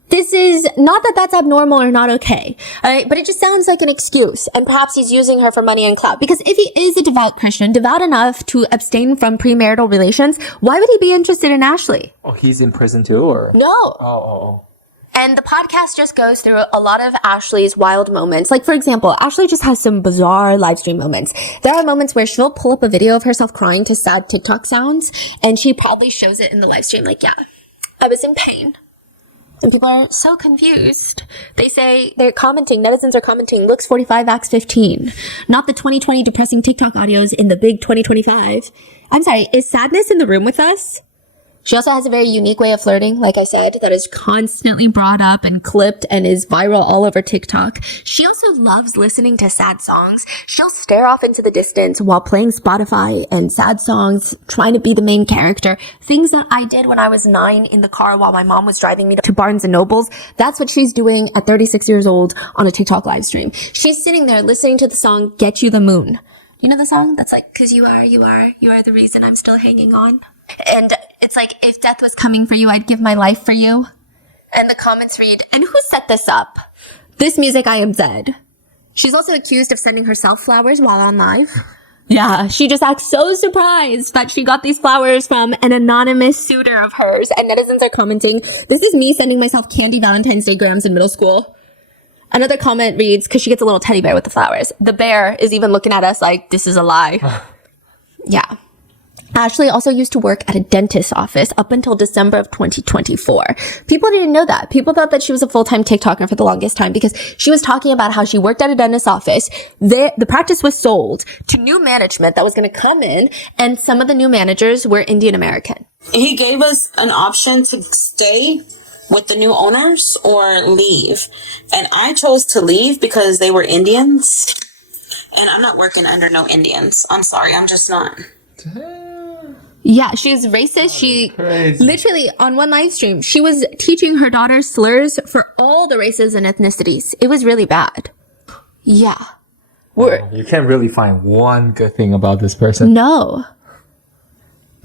This is not that that's abnormal or not okay, alright? But it just sounds like an excuse, and perhaps he's using her for money and clout. Because if he is a devout Christian, devout enough to abstain from premarital relations, why would he be interested in Ashley? Oh, he's in prison too, or? No. Oh. And the podcast just goes through a lot of Ashley's wild moments. Like, for example, Ashley just has some bizarre live stream moments. There are moments where she'll pull up a video of herself crying to sad TikTok sounds, and she proudly shows it in the live stream. Like, yeah, I was in pain. And people are so confused. They say, they're commenting, netizens are commenting, looks 45, acts 15. Not the 2020 depressing TikTok audios in the big 2025. I'm sorry, is sadness in the room with us? She also has a very unique way of flirting, like I said, that is constantly brought up and clipped and is viral all over TikTok. She also loves listening to sad songs. She'll stare off into the distance while playing Spotify and sad songs, trying to be the main character. Things that I did when I was 9 in the car while my mom was driving me to Barnes & Nobles. That's what she's doing at 36 years old on a TikTok live stream. She's sitting there listening to the song, Get You the Moon. You know the song? That's like, 'cause you are the reason I'm still hanging on. And it's like, if death was coming for you, I'd give my life for you. And the comments read, and who set this up? This music, I am dead. She's also accused of sending herself flowers while on live. Yeah, she just acts so surprised that she got these flowers from an anonymous suitor of hers. And netizens are commenting, this is me sending myself candy Valentine's Day grams in middle school. Another comment reads, because she gets a little teddy bear with the flowers. The bear is even looking at us like, this is a lie. Yeah. Ashley also used to work at a dentist's office up until December of 2024. People didn't know that. People thought that she was a full-time TikToker for the longest time because she was talking about how she worked at a dentist's office. The practice was sold to new management that was going to come in, and some of the new managers were Indian American. He gave us an option to stay with the new owners or leave. And I chose to leave because they were Indians. And I'm not working under no Indians. I'm sorry, I'm just not. Yeah, she's racist. She literally, on one live stream, she was teaching her daughter slurs for all the races and ethnicities. It was really bad. Yeah. You can't really find one good thing about this person. No.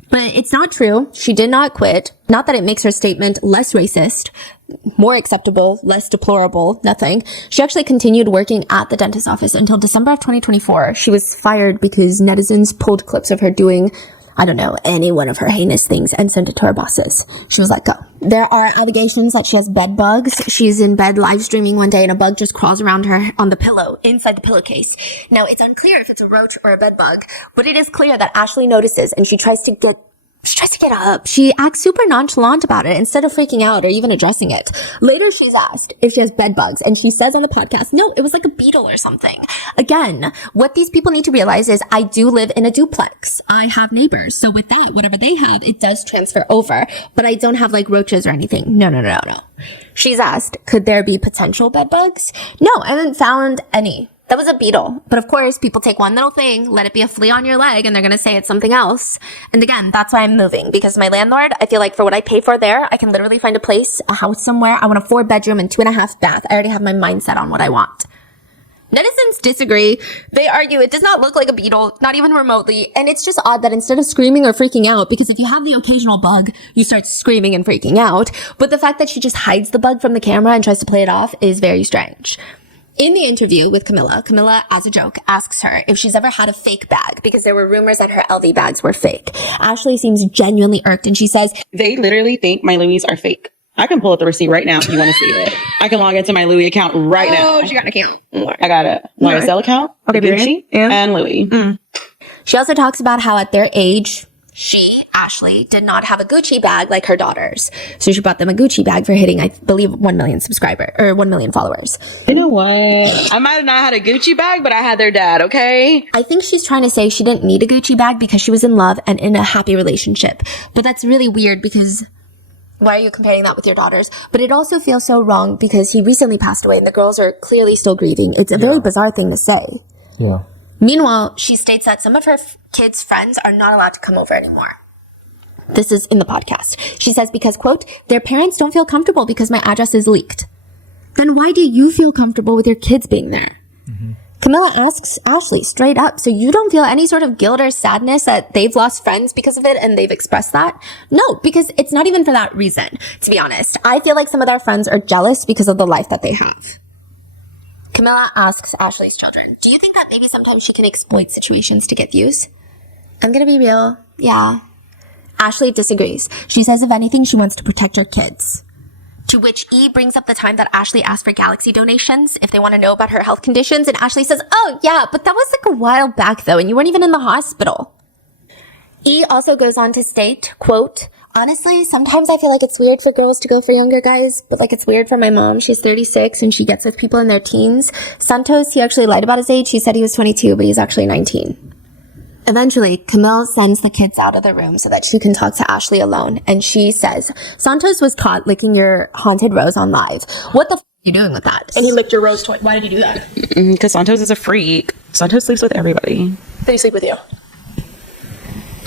But it's not true. She did not quit. Not that it makes her statement less racist, more acceptable, less deplorable, nothing. She actually continued working at the dentist's office until December of 2024. She was fired because netizens pulled clips of her doing, I don't know, any one of her heinous things and sent it to her bosses. She was let go. There are allegations that she has bed bugs. She's in bed live streaming one day and a bug just crawls around her on the pillow, inside the pillowcase. Now, it's unclear if it's a roach or a bed bug, but it is clear that Ashley notices and she tries to get up. She acts super nonchalant about it instead of freaking out or even addressing it. Later, she's asked if she has bed bugs, and she says on the podcast, no, it was like a beetle or something. Again, what these people need to realize is I do live in a duplex. I have neighbors. So with that, whatever they have, it does transfer over. But I don't have like roaches or anything. No. She's asked, could there be potential bed bugs? No, I haven't found any. That was a beetle. But of course, people take one little thing, let it be a flea on your leg, and they're going to say it's something else. And again, that's why I'm moving. Because my landlord, I feel like for what I pay for there, I can literally find a place, a house somewhere. I want a 4-bedroom and 2.5 bath. I already have my mindset on what I want. Netizens disagree. They argue it does not look like a beetle, not even remotely. And it's just odd that instead of screaming or freaking out, because if you have the occasional bug, you start screaming and freaking out. But the fact that she just hides the bug from the camera and tries to play it off is very strange. In the interview with Camilla, as a joke, asks her if she's ever had a fake bag because there were rumors that her LV bags were fake. Ashley seems genuinely irked and she says, they literally think my Louis are fake. I can pull up the receipt right now if you want to see it. I can log into my Louis account right now. Oh, she got an account. I got a YSL account, Okay, Gucci, and Louis. She also talks about how at their age, Ashley, did not have a Gucci bag like her daughters. So she bought them a Gucci bag for hitting, I believe, 1 million subscribers or 1 million followers. You know what? I might have not had a Gucci bag, but I had their dad, okay? I think she's trying to say she didn't need a Gucci bag because she was in love and in a happy relationship. But that's really weird because why are you comparing that with your daughters? But it also feels so wrong because he recently passed away and the girls are clearly still grieving. It's a very bizarre thing to say. Yeah. Meanwhile, she states that some of her kids' friends are not allowed to come over anymore. This is in the podcast. She says because, quote, their parents don't feel comfortable because my address is leaked. Then why do you feel comfortable with your kids being there? Camilla asks Ashley straight up, so you don't feel any sort of guilt or sadness that they've lost friends because of it and they've expressed that? No, because it's not even for that reason, to be honest. I feel like some of their friends are jealous because of the life that they have. Camilla asks Ashley's children, do you think that maybe sometimes she can exploit situations to get views? I'm gonna be real. Yeah. Ashley disagrees. She says if anything, she wants to protect her kids. To which E brings up the time that Ashley asked for Galaxy donations if they want to know about her health conditions. And Ashley says, oh yeah, but that was like a while back though, and you weren't even in the hospital. E also goes on to state, quote, Honestly, sometimes I feel like it's weird for girls to go for younger guys, but like it's weird for my mom. She's 36 and she gets with people in their teens. Santos, he actually lied about his age. He said he was 22, but he's actually 19. Eventually, Camille sends the kids out of the room so that she can talk to Ashley alone. And she says, Santos was caught licking your haunted rose on live. What the f*** are you doing with that? And he licked your rose toy. Why did he do that? Because Santos is a freak. Santos sleeps with everybody. Did he sleep with you?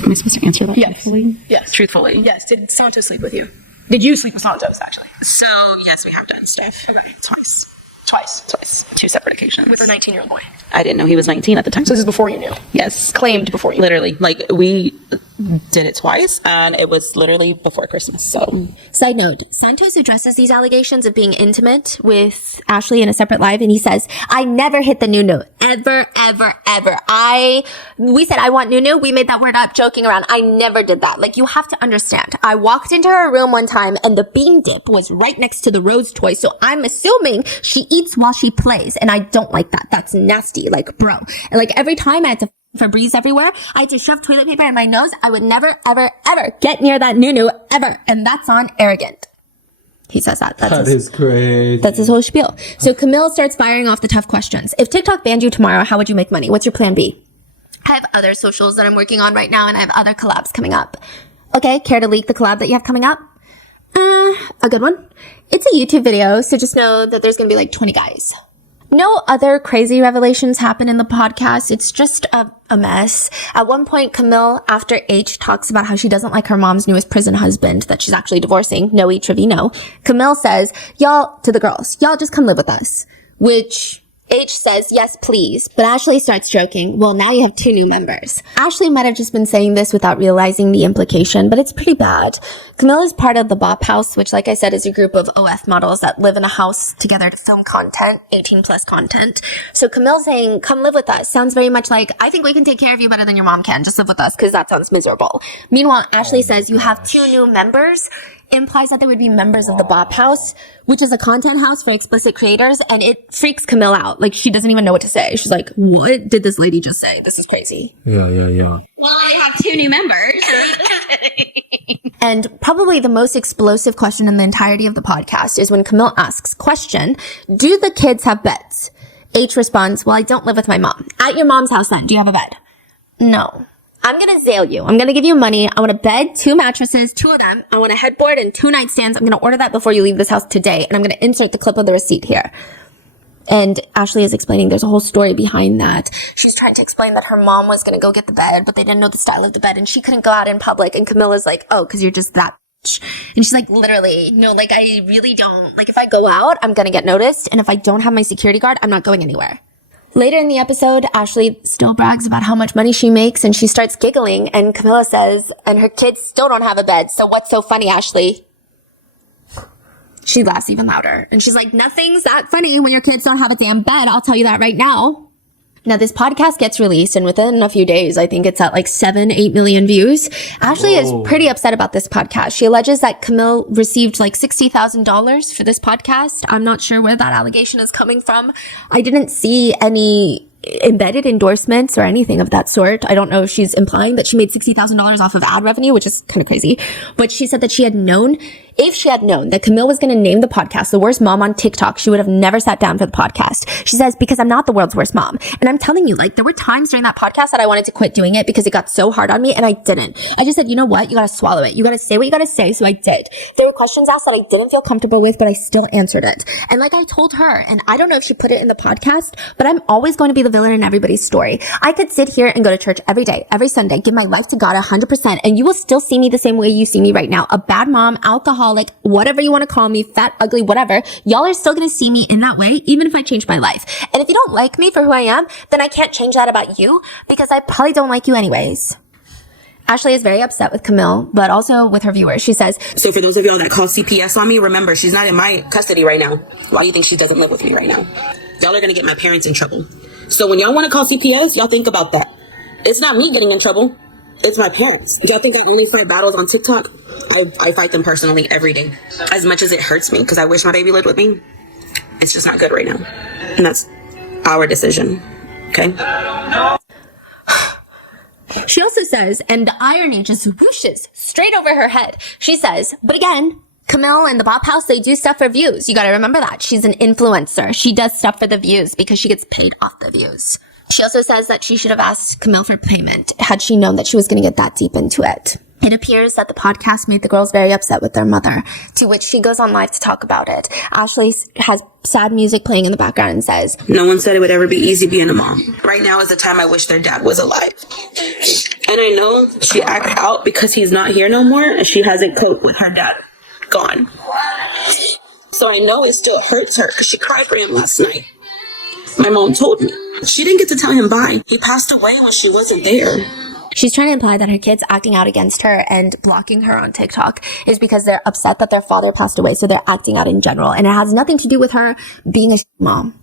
Am I supposed to answer that? Yes. Truthfully? Yes. Truthfully. Yes. Did Santos sleep with you? Did you sleep with Santos, actually? So, yes, we have done stuff. Okay. Twice. Twice. 2 separate occasions. With a 19-year-old boy. I didn't know he was 19 at the time. So this is before you knew? Yes. Claimed before you. Literally. Like, we did it twice, and it was literally before Christmas, so. Side note, Santos addresses these allegations of being intimate with Ashley in a separate live, and he says, I never hit the Nunu. Ever, ever, ever. We said, I want Nunu. We made that word up joking around. I never did that. Like, you have to understand. I walked into her room one time, and the bean dip was right next to the rose toy, so I'm assuming she eats while she plays, and I don't like that. That's nasty. Like, bro. And like, every time I had to Febreze everywhere, I had to shove toilet paper in my nose. I would never, ever, ever get near that Nunu, ever. And that's on arrogant. He says that. That is crazy. That's his whole spiel. So Camille starts firing off the tough questions. If TikTok banned you tomorrow, how would you make money? What's your plan B? I have other socials that I'm working on right now, and I have other collabs coming up. Okay, care to leak the collab that you have coming up? A good one. It's a YouTube video, so just know that there's gonna be like 20 guys. No other crazy revelations happen in the podcast. It's just a mess. At one point, Camille, after H talks about how she doesn't like her mom's newest prison husband that she's actually divorcing, Noe Trevino, Camille says, y'all, to the girls, y'all just come live with us. Which H says, yes, please. But Ashley starts joking, well, now you have 2 new members. Ashley might have just been saying this without realizing the implication, but it's pretty bad. Camille is part of the Bop House, which, like I said, is a group of OF models that live in a house together to film content, 18 plus content. So Camille saying, come live with us, sounds very much like, I think we can take care of you better than your mom can. Just live with us, because that sounds miserable. Meanwhile, Ashley says, you have 2 new members, implies that they would be members of the Bop House, which is a content house for explicit creators, and it freaks Camille out. Like, she doesn't even know what to say. She's like, what did this lady just say? This is crazy. Yeah. Well, I have 2 new members. And probably the most explosive question in the entirety of the podcast is when Camille asks, question, do the kids have beds? H responds, well, I don't live with my mom. At your mom's house then, do you have a bed? No. I'm gonna zail you. I'm gonna give you money. I want a bed, 2 mattresses, 2 of them. I want a headboard and 2 nightstands. I'm gonna order that before you leave this house today. And I'm gonna insert the clip of the receipt here. And Ashley is explaining there's a whole story behind that. She's trying to explain that her mom was gonna go get the bed, but they didn't know the style of the bed and she couldn't go out in public. And Camilla's like, oh, cause you're just that bitch. And she's like, literally, no, like I really don't. Like if I go out, I'm gonna get noticed. And if I don't have my security guard, I'm not going anywhere. Later in the episode, Ashley still brags about how much money she makes and she starts giggling and Camilla says, and her kids still don't have a bed. So what's so funny, Ashley? She laughs even louder and she's like, nothing's that funny when your kids don't have a damn bed. I'll tell you that right now. Now, this podcast gets released, and within a few days, I think it's at like 7-8 million views. Ashley is pretty upset about this podcast. She alleges that Camille received like $60,000 for this podcast. I'm not sure where that allegation is coming from. I didn't see any embedded endorsements or anything of that sort. I don't know if she's implying that she made $60,000 off of ad revenue, which is kind of crazy. But she said that she had known, if she had known that Camille was going to name the podcast the worst mom on TikTok, she would have never sat down for the podcast. She says, because I'm not the world's worst mom. And I'm telling you, like, there were times during that podcast that I wanted to quit doing it because it got so hard on me, and I didn't. I just said, you know what? You got to swallow it. You got to say what you got to say. So I did. There were questions asked that I didn't feel comfortable with, but I still answered it. And like I told her, and I don't know if she put it in the podcast, but I'm always going to be the villain in everybody's story. I could sit here and go to church every day, every Sunday, give my life to God 100%, and you will still see me the same way you see me right now. A bad mom, alcoholic, whatever you want to call me, fat, ugly, whatever. Y'all are still going to see me in that way, even if I change my life. And if you don't like me for who I am, then I can't change that about you, because I probably don't like you anyways. Ashley is very upset with Camille, but also with her viewers. She says, so for those of y'all that call CPS on me, remember, she's not in my custody right now. Why do you think she doesn't live with me right now? Y'all are going to get my parents in trouble. So when y'all want to call CPS, y'all think about that. It's not me getting in trouble. It's my parents. Do y'all think I only fight battles on TikTok? I fight them personally every day. As much as it hurts me, because I wish my baby lived with me, it's just not good right now. And that's our decision. Okay? She also says, and the irony just whooshes straight over her head. She says, but again, Camille and the Bop House, they do stuff for views. You gotta remember that. She's an influencer. She does stuff for the views because she gets paid off the views. She also says that she should have asked Camille for payment had she known that she was gonna get that deep into it. It appears that the podcast made the girls very upset with their mother, to which she goes on live to talk about it. Ashley has sad music playing in the background and says, no one said it would ever be easy being a mom. Right now is the time I wish their dad was alive. And I know she acted out because he's not here no more and she hasn't coped with her dad gone. So I know it still hurts her because she cried for him last night. My mom told me. She didn't get to tell him bye. He passed away when she wasn't there. She's trying to imply that her kids acting out against her and blocking her on TikTok is because they're upset that their father passed away, so they're acting out in general. And it has nothing to do with her being a mom.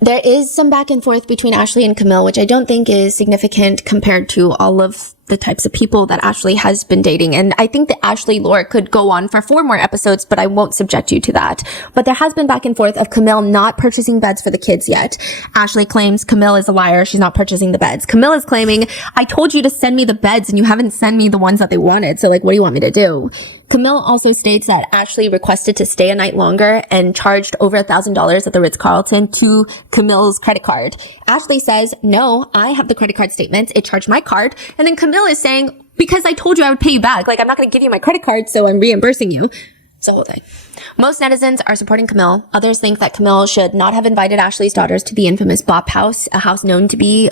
There is some back and forth between Ashley and Camille, which I don't think is significant compared to all of the types of people that Ashley has been dating. And I think the Ashley lore could go on for 4 more episodes, but I won't subject you to that. But there has been back and forth of Camille not purchasing beds for the kids yet. Ashley claims Camille is a liar. She's not purchasing the beds. Camille is claiming, I told you to send me the beds and you haven't sent me the ones that they wanted. So like, what do you want me to do? Camille also states that Ashley requested to stay a night longer and charged over $1,000 at the Ritz-Carlton to Camille's credit card. Ashley says, no, I have the credit card statements. It charged my card. And then Camille is saying, because I told you I would pay you back. Like, I'm not going to give you my credit card, so I'm reimbursing you. It's the whole thing. Most netizens are supporting Camille. Others think that Camille should not have invited Ashley's daughters to the infamous Bop House, a house known to be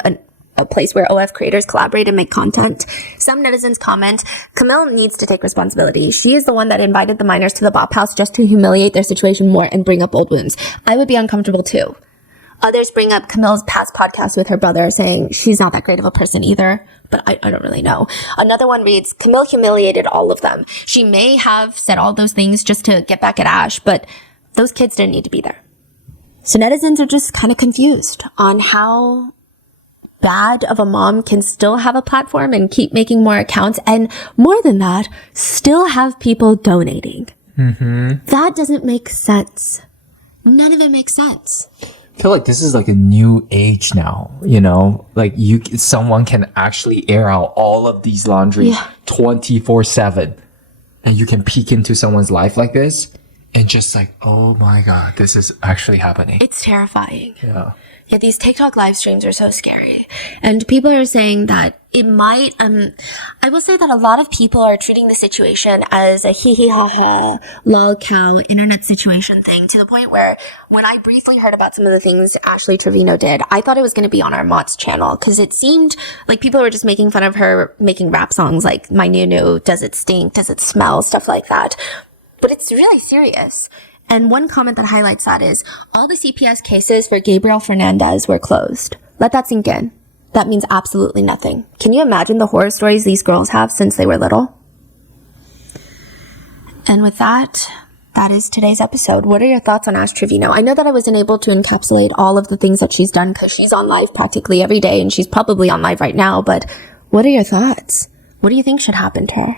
a place where OF creators collaborate and make content. Some netizens comment, Camille needs to take responsibility. She is the one that invited the minors to the Bop House just to humiliate their situation more and bring up old wounds. I would be uncomfortable too. Others bring up Camille's past podcast with her brother, saying she's not that great of a person either, but I don't really know. Another one reads, Camille humiliated all of them. She may have said all those things just to get back at Ash, but those kids didn't need to be there. So netizens are just kind of confused on how bad of a mom can still have a platform and keep making more accounts, and more than that, still have people donating. That doesn't make sense. None of it makes sense. I feel like this is like a new age now, you know, like someone can actually air out all of these laundry 24/7, and you can peek into someone's life like this and just like, oh my God, this is actually happening. It's terrifying. Yeah, these TikTok live streams are so scary. And people are saying that it might, I will say that a lot of people are treating the situation as a hee ha ha, lol cow internet situation thing, to the point where when I briefly heard about some of the things Ashley Trevino did, I thought it was going to be on our Mott's channel, because it seemed like people were just making fun of her making rap songs like My New, Does It Stink, Does It Smell, stuff like that. But it's really serious. And one comment that highlights that is, all the CPS cases for Gabriel Fernandez were closed. Let that sink in. That means absolutely nothing. Can you imagine the horror stories these girls have since they were little? And with that, that is today's episode. What are your thoughts on Ash Trevino? I know that I wasn't able to encapsulate all of the things that she's done because she's on live practically every day and she's probably on live right now, but what are your thoughts? What do you think should happen to her?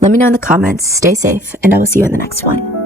Let me know in the comments. Stay safe, and I will see you in the next one.